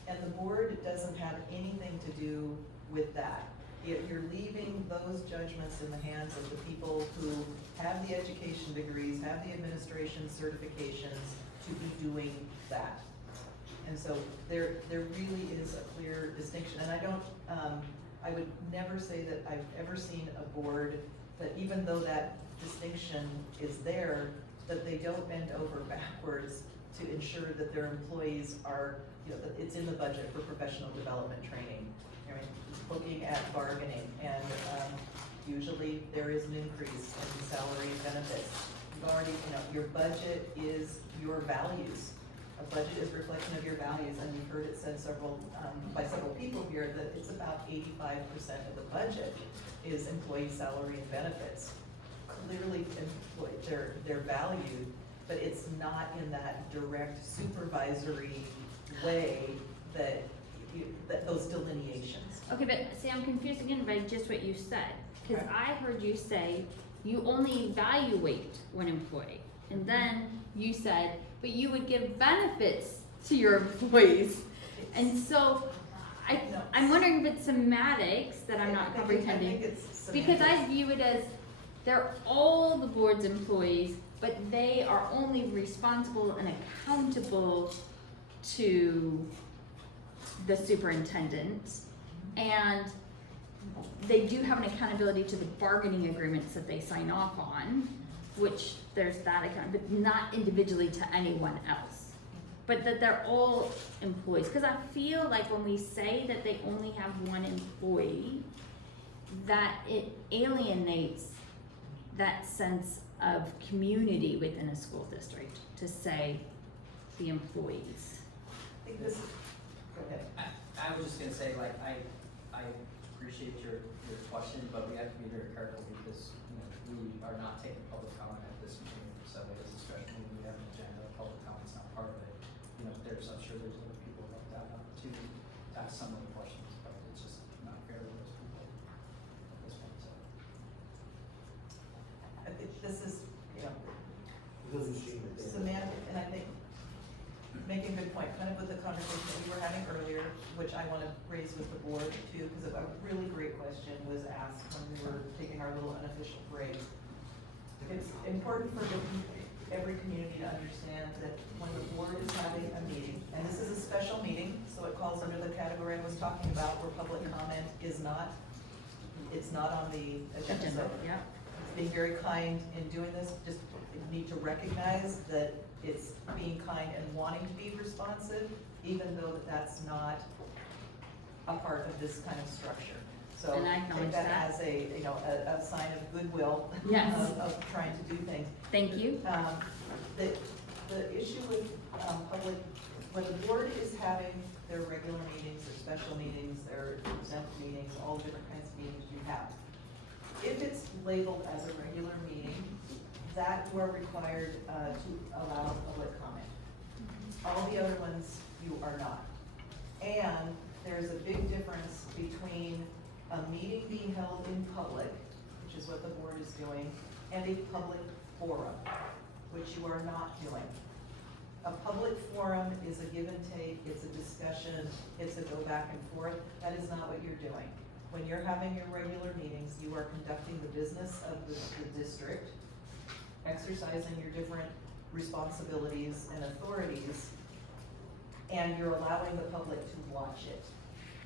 And the board doesn't have anything to do with that. You're leaving those judgments in the hands of the people who have the education degrees, have the administration certifications to be doing that. And so there really is a clear distinction. And I don't, I would never say that I've ever seen a board that even though that distinction is there, that they don't bend over backwards to ensure that their employees are, you know, that it's in the budget for professional development training. I mean, looking at bargaining, and usually there is an increase in salary and benefits. You've already, you know, your budget is your values. A budget is a reflection of your values, and you've heard it said by several people here that it's about 85% of the budget is employee salary and benefits. Clearly, they're valued, but it's not in that direct supervisory way that those delineations. Okay, but see, I'm confused again by just what you said, because Okay. I heard you say you only evaluate one employee, and then you said, but you would give benefits to your employees, and so I'm wondering if it's semantics that I'm not I comprehending, think it's because I semantics. view it as they're all the board's employees, but they are only responsible and accountable to the superintendent, and they do have an accountability to the bargaining agreements that they sign off on, which there's that account, but not individually to anyone else. But that they're all employees, because I feel like when we say that they only have one employee, that it alienates that sense of community within a school district to say the employees. I think this, go ahead. I was just gonna say, like, I appreciate your question, but we have to be very careful because, you know, we are not taking public comment at this meeting, so it is a special meeting, we have an agenda, public comment's not part of it. You know, I'm sure there's other people that have that opportunity to ask some of the questions, but it's just not fair to those people at this point, so. I think this is, you know, It doesn't seem that they- semantic, and I think making a good point, kind of with the conversation that we were having earlier, which I want to raise with the board too, because a really great question was asked when we were taking our little unofficial break. It's important for every community to understand that when the board is having a meeting, and this is a special meeting, so it falls under the category I was talking about where public comment is not, it's not on the agenda. So Yeah. being very kind in doing this, just need to recognize that it's being kind and wanting to be responsive, even though that's not a part of this kind of structure. So And I acknowledge take that that. as a, you know, a sign of goodwill. Yes. Of trying to do things. Thank you. The issue with, public, when the board is having their regular meetings, their special meetings, their exempt meetings, all the different kinds of meetings you have. If it's labeled as a regular meeting, that you are required, to allow public comment. All the other ones, you are not. And there's a big difference between a meeting being held in public, which is what the board is doing, and a public forum, which you are not doing. A public forum is a give and take, it's a discussion, it's a go back and forth. That is not what you're doing. When you're having your regular meetings, you are conducting the business of the district, exercising your different responsibilities and authorities, and you're allowing the public to watch it.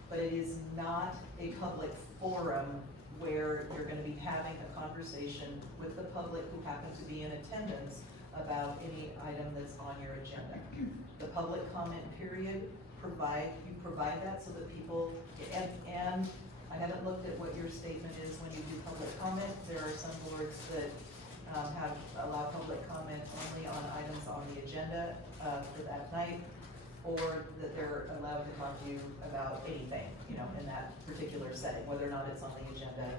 But it is not a public forum where you're gonna be having a conversation with the public who happen to be in attendance about any item that's on your agenda. The public comment period, you provide that so that people, and I haven't looked at what your statement is when you do public comment. There are some boards that allow public comment only on items on the agenda for that night, or that they're allowed to talk to you about anything, you know, in that particular setting, whether or not it's on the agenda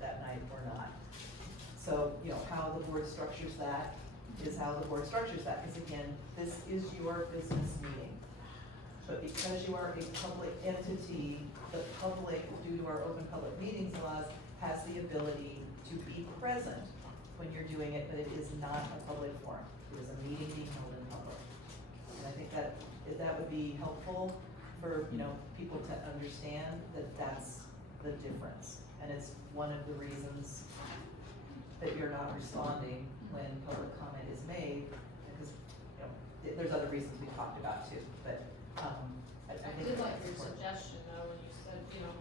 that night or not. So, you know, how the board structures that is how the board structures that, because again, this is your business meeting. But because you are a public entity, the public, due to our open public meetings laws, has the ability to be present when you're doing it, but it is not a public forum. It is a meeting being held in public. And I think that would be helpful for, you know, people to understand that that's the difference. And it's one of the reasons that you're not responding when public comment is made, because, you know, there's other reasons we talked about too, but, I I think did like that's your important. suggestion though, when you said, you know,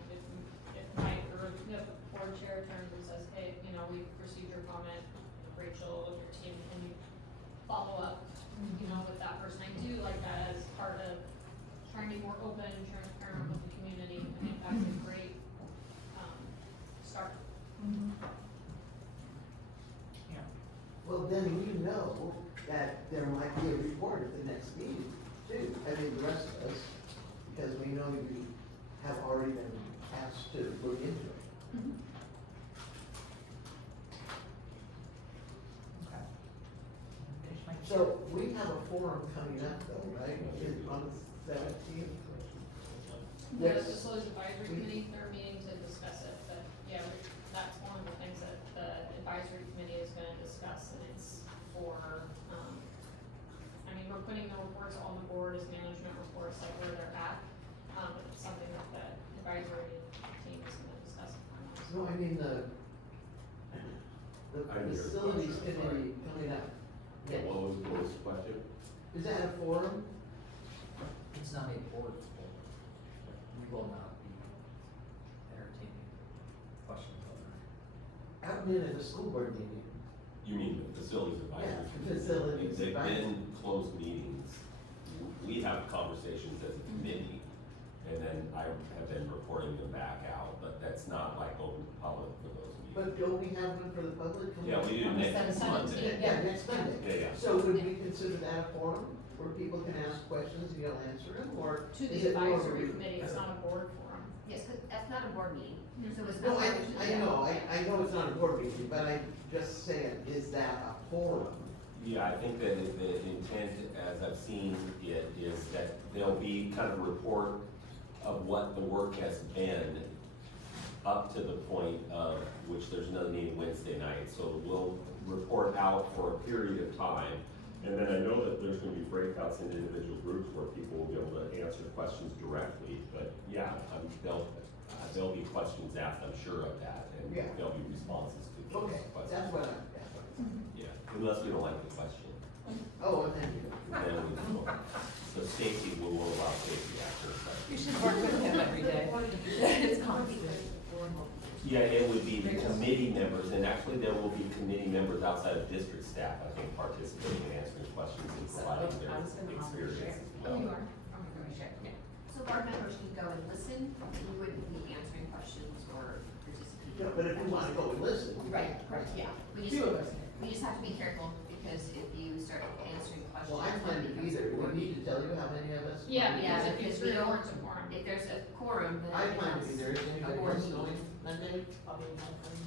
if Mike or the board chair turns and says, hey, you know, we've received your comment, Rachel, with your team, can you follow up, you know, with that person? I do like that as part of trying to be more open, transparent with the community. I think that's a great, start. Well, then we know that there might be a report at the next meeting too. I mean, the rest of us, because we know we have already been asked to look into it. Okay. Finish my- So we have a forum coming up though, right? On the 17th? The Yes. facilities advisory committee, they're meeting to discuss it, but yeah, that's one of the things that the advisory committee is gonna discuss, and it's for, I mean, we're putting the reports on the board as management reports, like where they're at. It's something that the advisory team is gonna discuss. No, I mean the I didn't hear the facilities question, I'm sorry. committee coming up. Yeah, what was the question? Is that a forum? It's not a board forum. We will not be entertaining questions on that. I've been at a school board meeting. You mean the facilities advisory? Yeah, committee? facilities They've advisory. been closed meetings. We have conversations as a committee, and then I have been reporting them back out, but that's not like open to public for those meetings. But don't we have one for the public? Yeah, we do On the next 17th. Monday. Yeah, next Monday. Yeah, yeah. So would we consider that a forum where people can ask questions and you'll answer them, or? To is the it more of a advisory re- committee, it's not a board forum. Yes, 'cause that's not a board meeting, so it's No, not. I know it's not a board meeting, but I'm just saying, is that a forum? Yeah, I think that the intent, as I've seen it, is that there'll be kind of a report of what the work has been up to the point of which there's another meeting Wednesday night. So we'll report out for a period of time. And then I know that there's gonna be breakouts in individual groups where people will be able to answer questions directly. But yeah, there'll be questions asked, I'm sure of that, and Yeah. there'll be responses to those Okay, questions. that's what I'm, Yeah, unless we don't like the question. oh, and then you. Then we will. So Stacy, we will allow Stacy after. You should work with him every day. It's constant. Yeah, it would be the committee members, and actually there will be committee members outside of district staff, I think, participating in answering questions and providing their experience as well. You are. So board members can go and listen, and you wouldn't be answering questions or participating. Yeah, but if you wanna go and listen. Right, yeah. We Few of just, us. we just have to be careful, because if you start answering questions. Well, I plan to be there. Do we need to tell you how many of us? Yeah, Yeah, because because if we it's don't, a quorum. if there's a quorum, then. I plan to be there. Is it's a anybody board else meeting. going Monday? I'll be in California.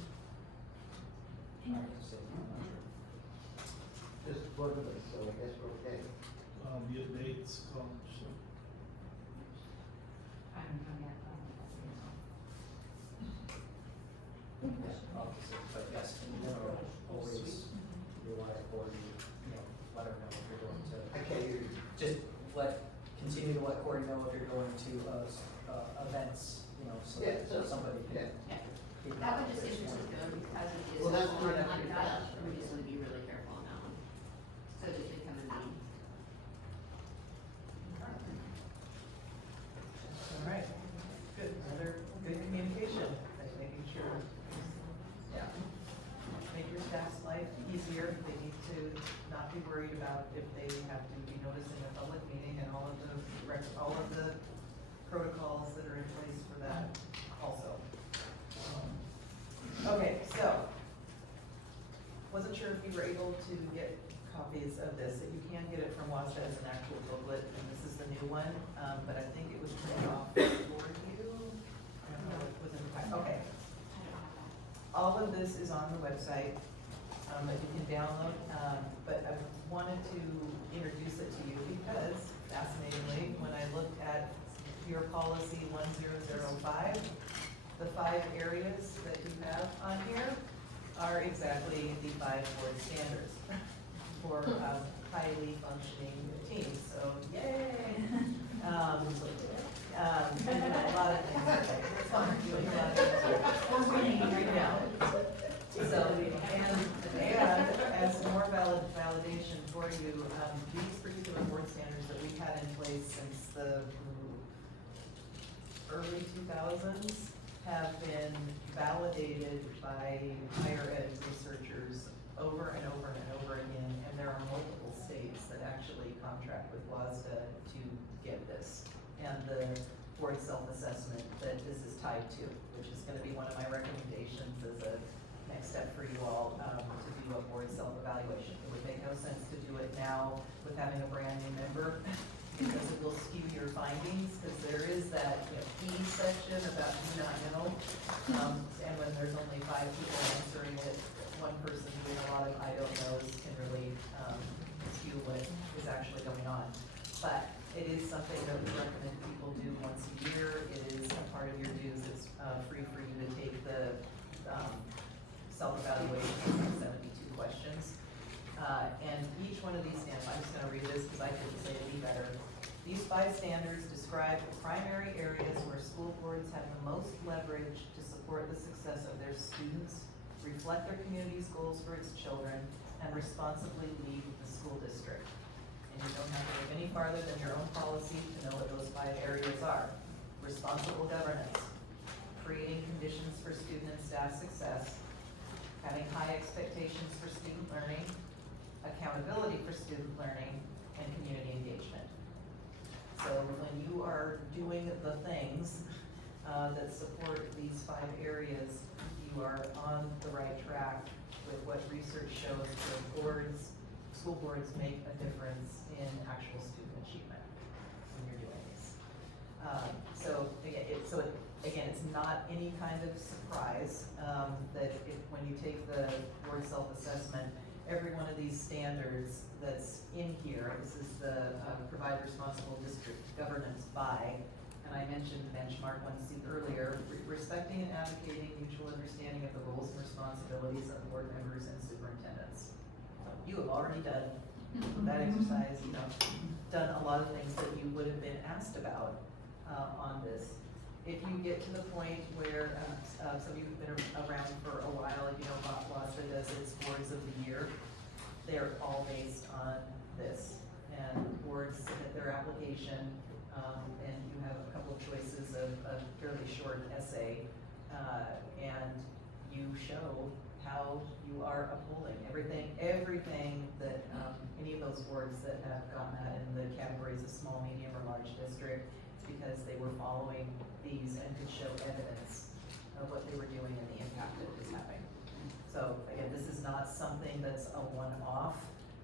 I have to say, I'm not sure. Just one of us, so I guess we're okay. The debates, college, so. I don't know yet. Obviously, but yes, in general, always rely on, let her know if you're going to. I can't hear you. Just continue to let Corey know if you're going to, events, so Yeah, that somebody can. Yeah. keep an That eye would just on in this one. particular, because it is Well, that's on pretty like fast. that, we just want to be really careful on that one. So it can come in meeting. All right, good, another good communication, like making sure, yeah. Make your staff's life easier, they need to not be worried about if they have to be noticing a public meeting and all of the protocols that are in place for that also. Okay, so, wasn't sure if you were able to get copies of this, you can get it from WASDA as an actual booklet, and this is the new one, but I think it was printed off for you. I don't know, it was in the pack, okay. All of this is on the website, that you can download, but I wanted to introduce it to you because, fascinatingly, when I looked at your policy 1005, the 5 areas that you have on here are exactly the 5 board standards for highly functioning teams, so yay! And a lot of things, it's fun doing a lot of things. We're winning right now. So, and as more validation for you, these particular board standards that we've had in place since the early 2000s have been validated by higher ed researchers over and over and over again, and there are multiple states that actually contract with WASDA to get this. And the board self-assessment that this is tied to, which is gonna be one of my recommendations as a next step for you all, to do a board self-evaluation. It would make no sense to do it now with having a brand new member, because it will skew your findings, because there is that, key section about do not know. And when there's only 5 people answering it, one person doing a lot of I don't knows can really, skew what is actually going on. But it is something that we recommend people do once a year. It is a part of your dues. It's, free for you to take the, self-evaluation, 72 questions. And each one of these standards, I'm just gonna read this because I couldn't say it any better. These 5 standards describe the primary areas where school boards have the most leverage to support the success of their students, reflect their community's goals for its children, and responsibly lead the school district. And you don't have to look any farther than your own policy to know what those 5 areas are. Responsible governance, creating conditions for student and staff success, having high expectations for student learning, accountability for student learning, and community engagement. So when you are doing the things that support these 5 areas, you are on the right track with what research shows that school boards make a difference in actual student achievement when you're doing these. Again, it's not any kind of surprise that when you take the board self-assessment, every one of these standards that's in here, this is the provide responsible district governance by, and I mentioned benchmark 1C earlier, respecting and advocating mutual understanding of the roles and responsibilities of board members and superintendents. You have already done that exercise, done a lot of things that you would have been asked about on this. If you get to the point where, some of you have been around for a while, you know, WASDA does its boards of the year, they're all based on this. And boards submit their application, and you have a couple of choices of a fairly short essay, and you show how you are upholding everything that, any of those boards that have gotten that in the categories of small, medium, or large district, because they were following these and could show evidence of what they were doing and the impact it was having. So again, this is not something that's a one-off.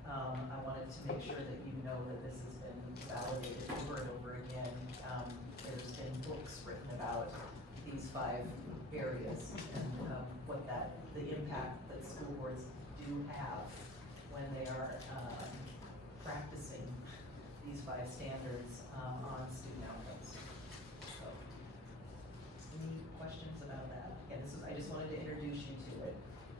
I wanted to make sure that you know that this has been validated over and over again. There's been books written about these 5 areas and what the impact that school boards do have when they are practicing these 5 standards on student outcomes. So, any questions about that? Again, I just wanted to introduce you to it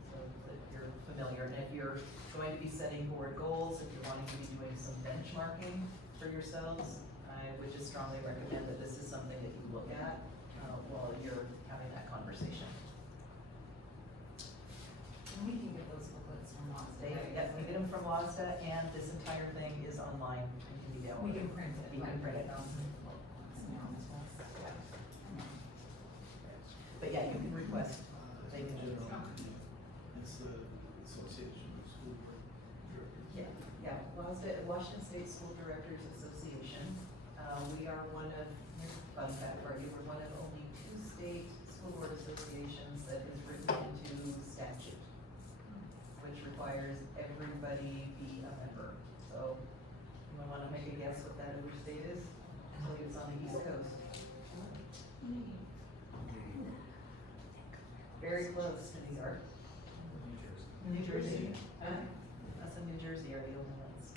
so that you're familiar. And if you're going to be setting board goals, if you're wanting to be doing some benchmarking for yourselves, I would just strongly recommend that this is something that you look at while you're having that conversation. And we can get those booklets from WASDA. Yes, we get them from WASDA, and this entire thing is online and can be downloaded. We can print it. You can print it. But yeah, you can request, they can. It's the Association of School Board Directors. Yeah, WASDA, Washington State School Directors Association. We are one of, here's a fun fact for you, we're one of only 2 state school board associations that is written into statute, which requires everybody be a member. So, you want to make a guess what that other state is? I believe it's on the East Coast. Very close to New York. New Jersey. Us and New Jersey are the only ones.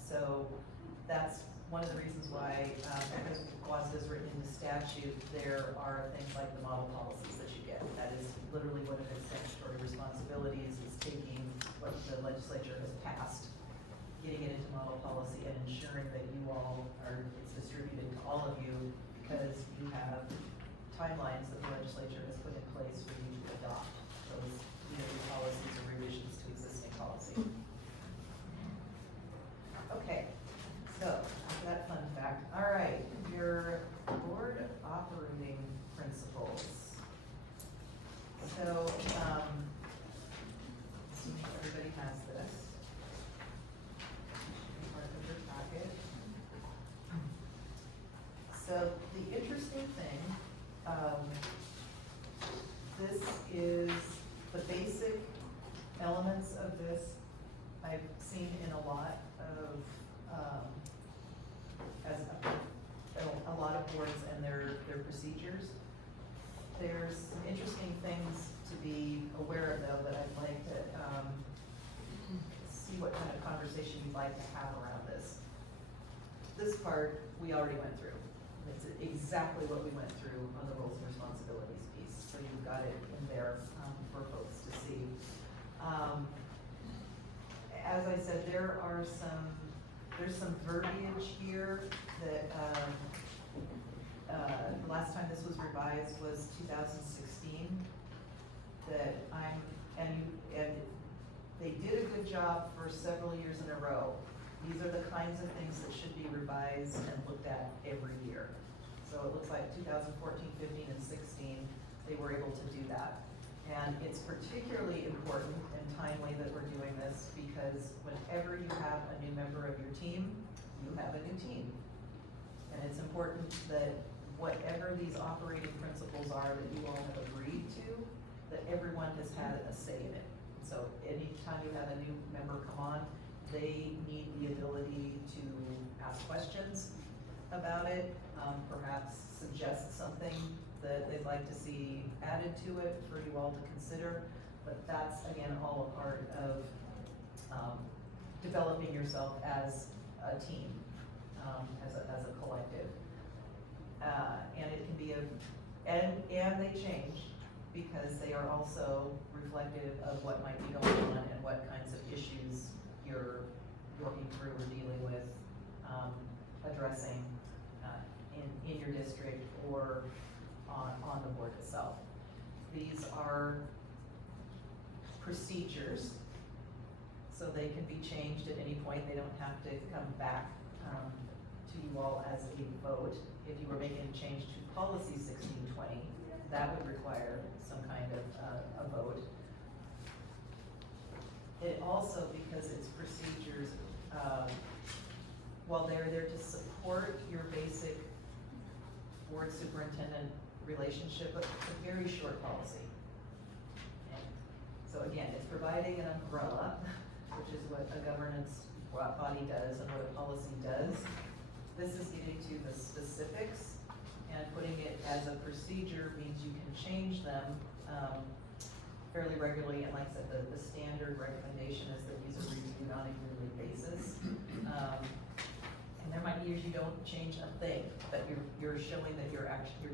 So that's one of the reasons why, because WASDA is written into statute, there are things like the model policies that you get. That is literally one of its statutory responsibilities, is taking what the legislature has passed, getting it into model policy, and ensuring that you all are, it's distributed to all of you, because you have timelines that the legislature has put in place for you to adopt those either new policies or revisions to existing policy. Okay, so after that fun fact, all right, your board operating principles. So, assuming everybody has this, part of your packet. So the interesting thing, this is the basic elements of this I've seen in a lot of, a lot of boards and their procedures. There's some interesting things to be aware of though that I'd like to see what kind of conversation you'd like to have around this. This part we already went through. It's exactly what we went through on the roles and responsibilities piece. So you've got it in there for folks to see. As I said, there's some verbiage here that the last time this was revised was 2016. That and they did a good job for several years in a row. These are the kinds of things that should be revised and looked at every year. So it looks like 2014, 15, and 16, they were able to do that. And it's particularly important and timely that we're doing this because whenever you have a new member of your team, you have a new team. And it's important that whatever these operating principles are that you all have agreed to, that everyone has had a say in it. So anytime you have a new member come on, they need the ability to ask questions about it, perhaps suggest something that they'd like to see added to it for you all to consider. But that's, again, all a part of developing yourself as a team, as a collective. And it can be and they change because they are also reflective of what might be going on and what kinds of issues you're working through or dealing with, addressing in your district or on the board itself. These are procedures, so they can be changed at any point. They don't have to come back to you all as a vote. If you were making a change to policy 1620, that would require some kind of a vote. It also, because it's procedures, while they're there to support your basic board superintendent relationship, but it's a very short policy. And so again, it's providing an umbrella, which is what a governance body does and what a policy does. This is getting to the specifics, and putting it as a procedure means you can change them fairly regularly, and like I said, the standard recommendation is that these are reviewed on a yearly basis. And there might be years you don't change a thing, but you're showing that you're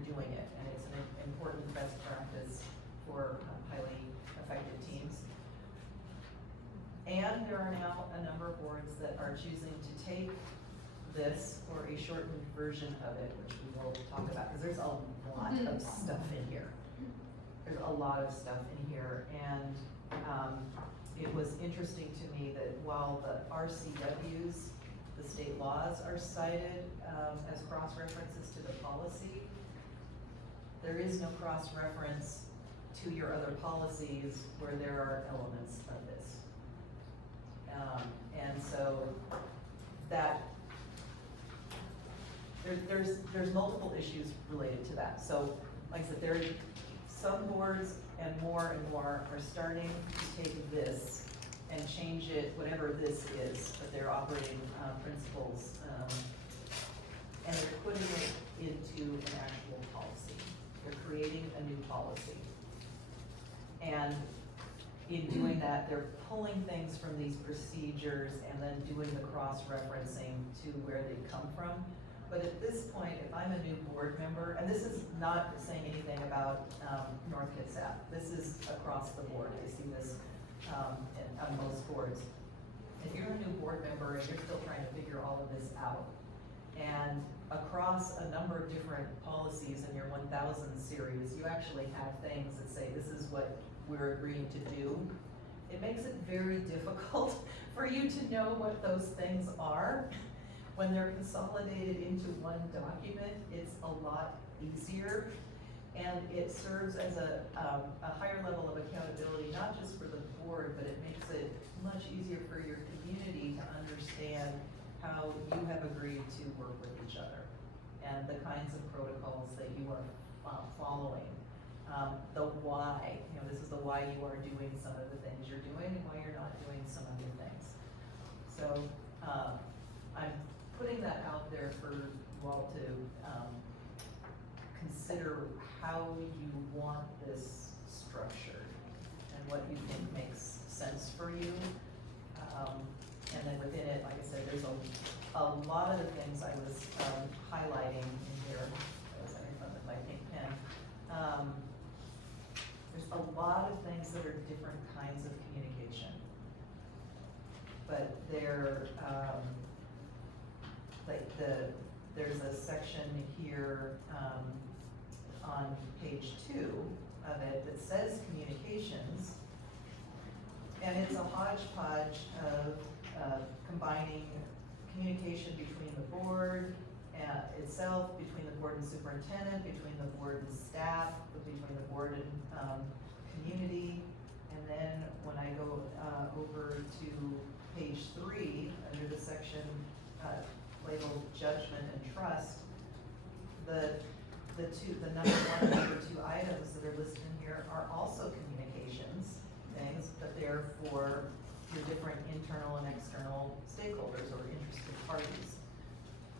doing it, and it's an important best practice for highly effective teams. And there are now a number of boards that are choosing to take this or a shortened version of it, which we will talk about, because there's a lot of stuff in here. There's a lot of stuff in here, and it was interesting to me that while the RCWs, the state laws, are cited as cross-references to the policy, there is no cross-reference to your other policies where there are elements of this. And so that there's multiple issues related to that. So like I said, some boards and more are starting to take this and change it, whatever this is, but their operating principles, and they're putting it into an actual policy. They're creating a new policy. And in doing that, they're pulling things from these procedures and then doing the cross-referencing to where they come from. But at this point, if I'm a new board member, and this is not saying anything about North Kitsap, this is across the board. I see this on most boards. If you're a new board member and you're still trying to figure all of this out, and across a number of different policies in your 1000 series, you actually have things that say this is what we're agreeing to do, it makes it very difficult for you to know what those things are. When they're consolidated into one document, it's a lot easier, and it serves as a higher level of accountability, not just for the board, but it makes it much easier for your community to understand how you have agreed to work with each other and the kinds of protocols that you are following. The why, this is the why you are doing some of the things you're doing and why you're not doing some other things. So I'm putting that out there for you all to consider how you want this structured and what you think makes sense for you. And then within it, like I said, there's a lot of the things I was highlighting in here. I was having fun with my pink pen. There's a lot of things that are different kinds of communication, but they're there's a section here on page 2 of it that says communications, and it's a hodgepodge of combining communication between the board itself, between the board and superintendent, between the board and staff, between the board and community. And then when I go over to page 3, under the section labeled judgment and trust, the number 1 and number 2 items that are listed in here are also communications things, but they're for your different internal and external stakeholders or interested parties.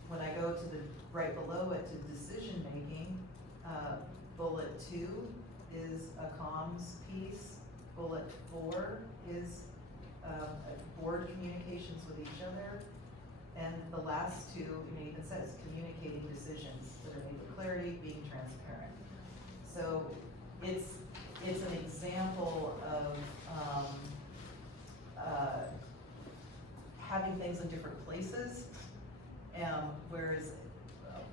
When I go to the right below it to decision making, bullet 2 is a comms piece. Bullet 4 is board communications with each other. And the last 2, it even says communicating decisions that are made with clarity, being transparent. So it's an example of having things in different places, whereas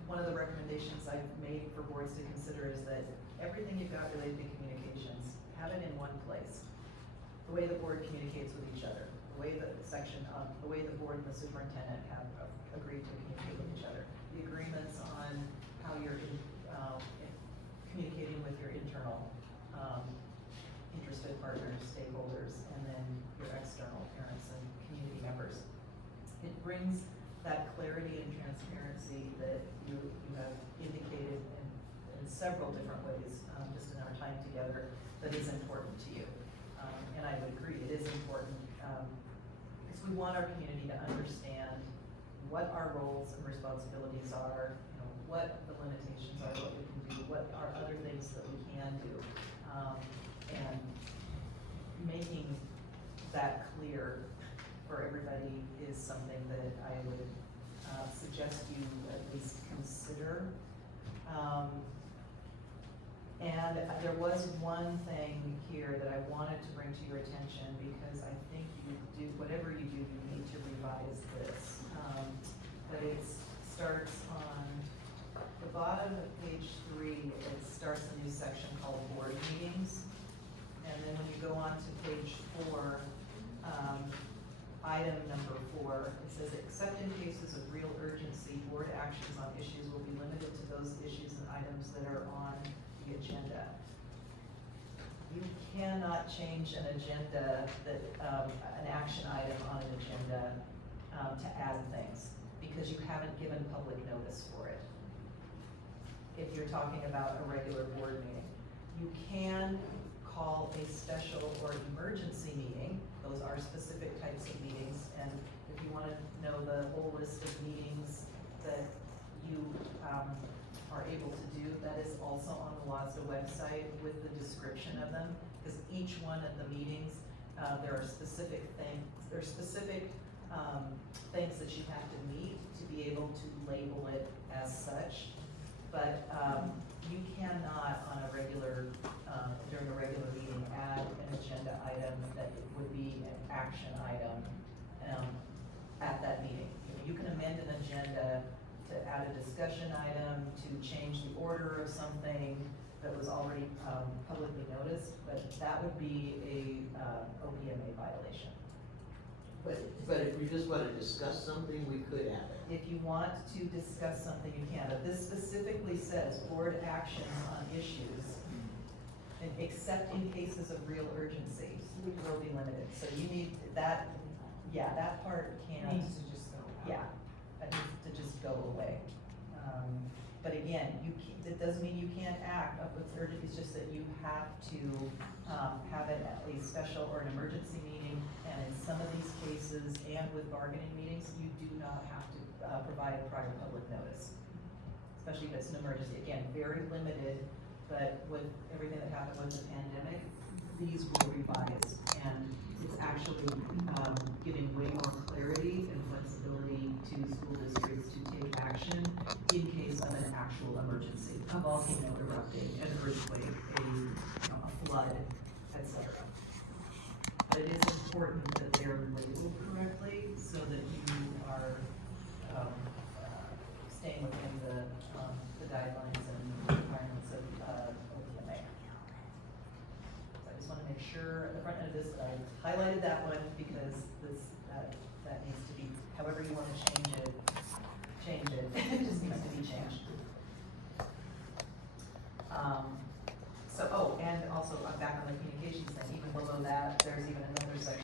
one of the recommendations I've made for boards to consider is that everything you've got related to communications, have it in one place. The way the board communicates with each other, the way the board and the superintendent have agreed to communicate with each other, the agreements on how you're communicating with your internal interested partners, stakeholders, and then your external parents and community members. It brings that clarity and transparency that you have indicated in several different ways, just in our time together, that is important to you. And I would agree, it is important, because we want our community to understand what our roles and responsibilities are, you know, what the limitations are, what we can do, what are other things that we can do. And making that clear for everybody is something that I would suggest you at least consider. And there was one thing here that I wanted to bring to your attention, because I think you do, whatever you do, you need to revise this. But it starts on the bottom of page 3, it starts a new section called board meetings. And then when you go on to page 4, item number 4, it says, except in cases of real urgency, board actions on issues will be limited to those issues and items that are on the agenda. You cannot change an agenda that, an action item on an agenda to add things, because you haven't given public notice for it. If you're talking about a regular board meeting, you can call a special or emergency meeting. Those are specific types of meetings, and if you want to know the whole list of meetings that you are able to do, that is also on the WASDA website with the description of them, because each one of the meetings, there are specific things, things that you have to meet to be able to label it as such. But you cannot on a regular, during a regular meeting, add an agenda item that would be an action item at that meeting. You can amend an agenda to add a discussion item, to change the order of something that was already publicly noticed, but that would be a OPMA violation. But if we just want to discuss something, we could have it. If you want to discuss something, you can, but this specifically says board actions on issues, and except in cases of real urgency, will be limited. So you need that, yeah, that part can't. Needs to just go out. Yeah, that needs to just go away. But again, it doesn't mean you can't act up with urgent, it's just that you have to have it at a special or an emergency meeting, and in some of these cases, and with bargaining meetings, you do not have to provide prior public notice, especially if it's an emergency. Again, very limited, but with everything that happened with the pandemic, these will revise, and it's actually giving way more clarity and flexibility to school districts to take action in case of an actual emergency, a volcano erupting, an earthquake, a flood, etc. But it is important that they are labeled correctly so that you are staying within the guidelines and requirements of OPMA. So I just want to make sure at the front end of this, I highlighted that one because this, that needs to be, however you want to change